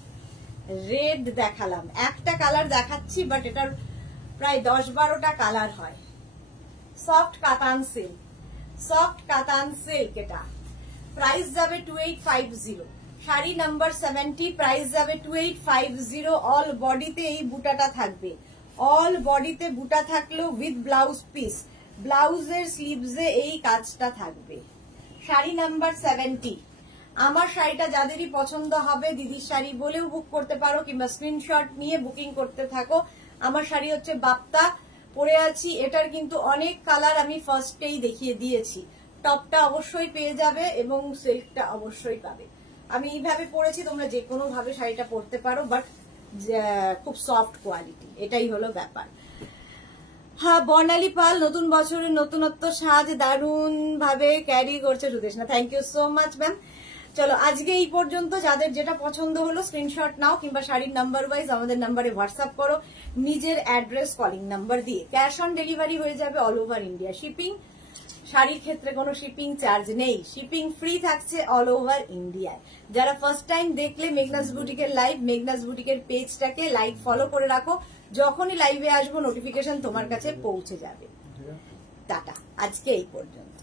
রেড দেখালাম, একটা কালার দেখাচ্ছি, বাট এটার প্রায় 10-12টা কালার হয়। সফট কাতান সিল্ক, সফট কাতান সিল্ক, এটা প্রাইস যাবে 2850। শাড়ি নাম্বার 70, প্রাইস যাবে 2850। অল বডিতে এই বুটাটা থাকবে, অল বডিতে বুটা থাকলেও উইথ ব্লাউজ পিস। ব্লাউজের স্লিভসে এই কাজটা থাকবে। শাড়ি নাম্বার 70। আমার শাড়িটা যাদেরই পছন্দ হবে দিদির শাড়ি বলেও বুক করতে পারো, কিংবা স্ক্রিনশট নিয়ে বুকিং করতে থাকো। আমার শাড়ি হচ্ছে বাপ্তা, পরে আছি। এটার কিন্তু অনেক কালার আমি ফার্স্টেই দেখিয়ে দিয়েছি। টপটা অবশ্যই পেয়ে যাবে এবং সিল্কটা অবশ্যই পাবে। আমি এইভাবে পরেছি, তোমরা যে কোনো ভাবে শাড়িটা পরতে পারো, বাট খুব সফট কোয়ালিটি, এটাই হলো ব্যাপার। হ্যাঁ, বর্ণালী পাল, নতুন বছরের নতুনত্ব সাজ দারুণ ভাবে ক্যারি করছে Sudeshna. Thank you so much ma'am. চলো আজকে এই পর্যন্ত। যাদের যেটা পছন্দ হলো স্ক্রিনশট নাও, কিংবা শাড়ির নাম্বার ওয়াইজ আমাদের নাম্বারে হোয়াটসঅ্যাপ করো, নিজের অ্যাড্রেস কলিং নাম্বার দিয়ে। ক্যাশ অন ডেলিভারি হয়ে যাবে অল ওভার ইন্ডিয়া। শিপিং, শাড়ির ক্ষেত্রে কোনো শিপিং চার্জ নেই, শিপিং ফ্রি থাকছে অল ওভার ইন্ডিয়ায়। যারা ফার্স্ট টাইম দেখলে মেঘনাস বুটিকের লাইভ, মেঘনাস বুটিকের পেজটাকে লাইক ফলো করে রাখো, যখনই লাইভে আসবো নোটিফিকেশন তোমার কাছে পৌঁছে যাবে। টাটা, আজকে এই পর্যন্ত।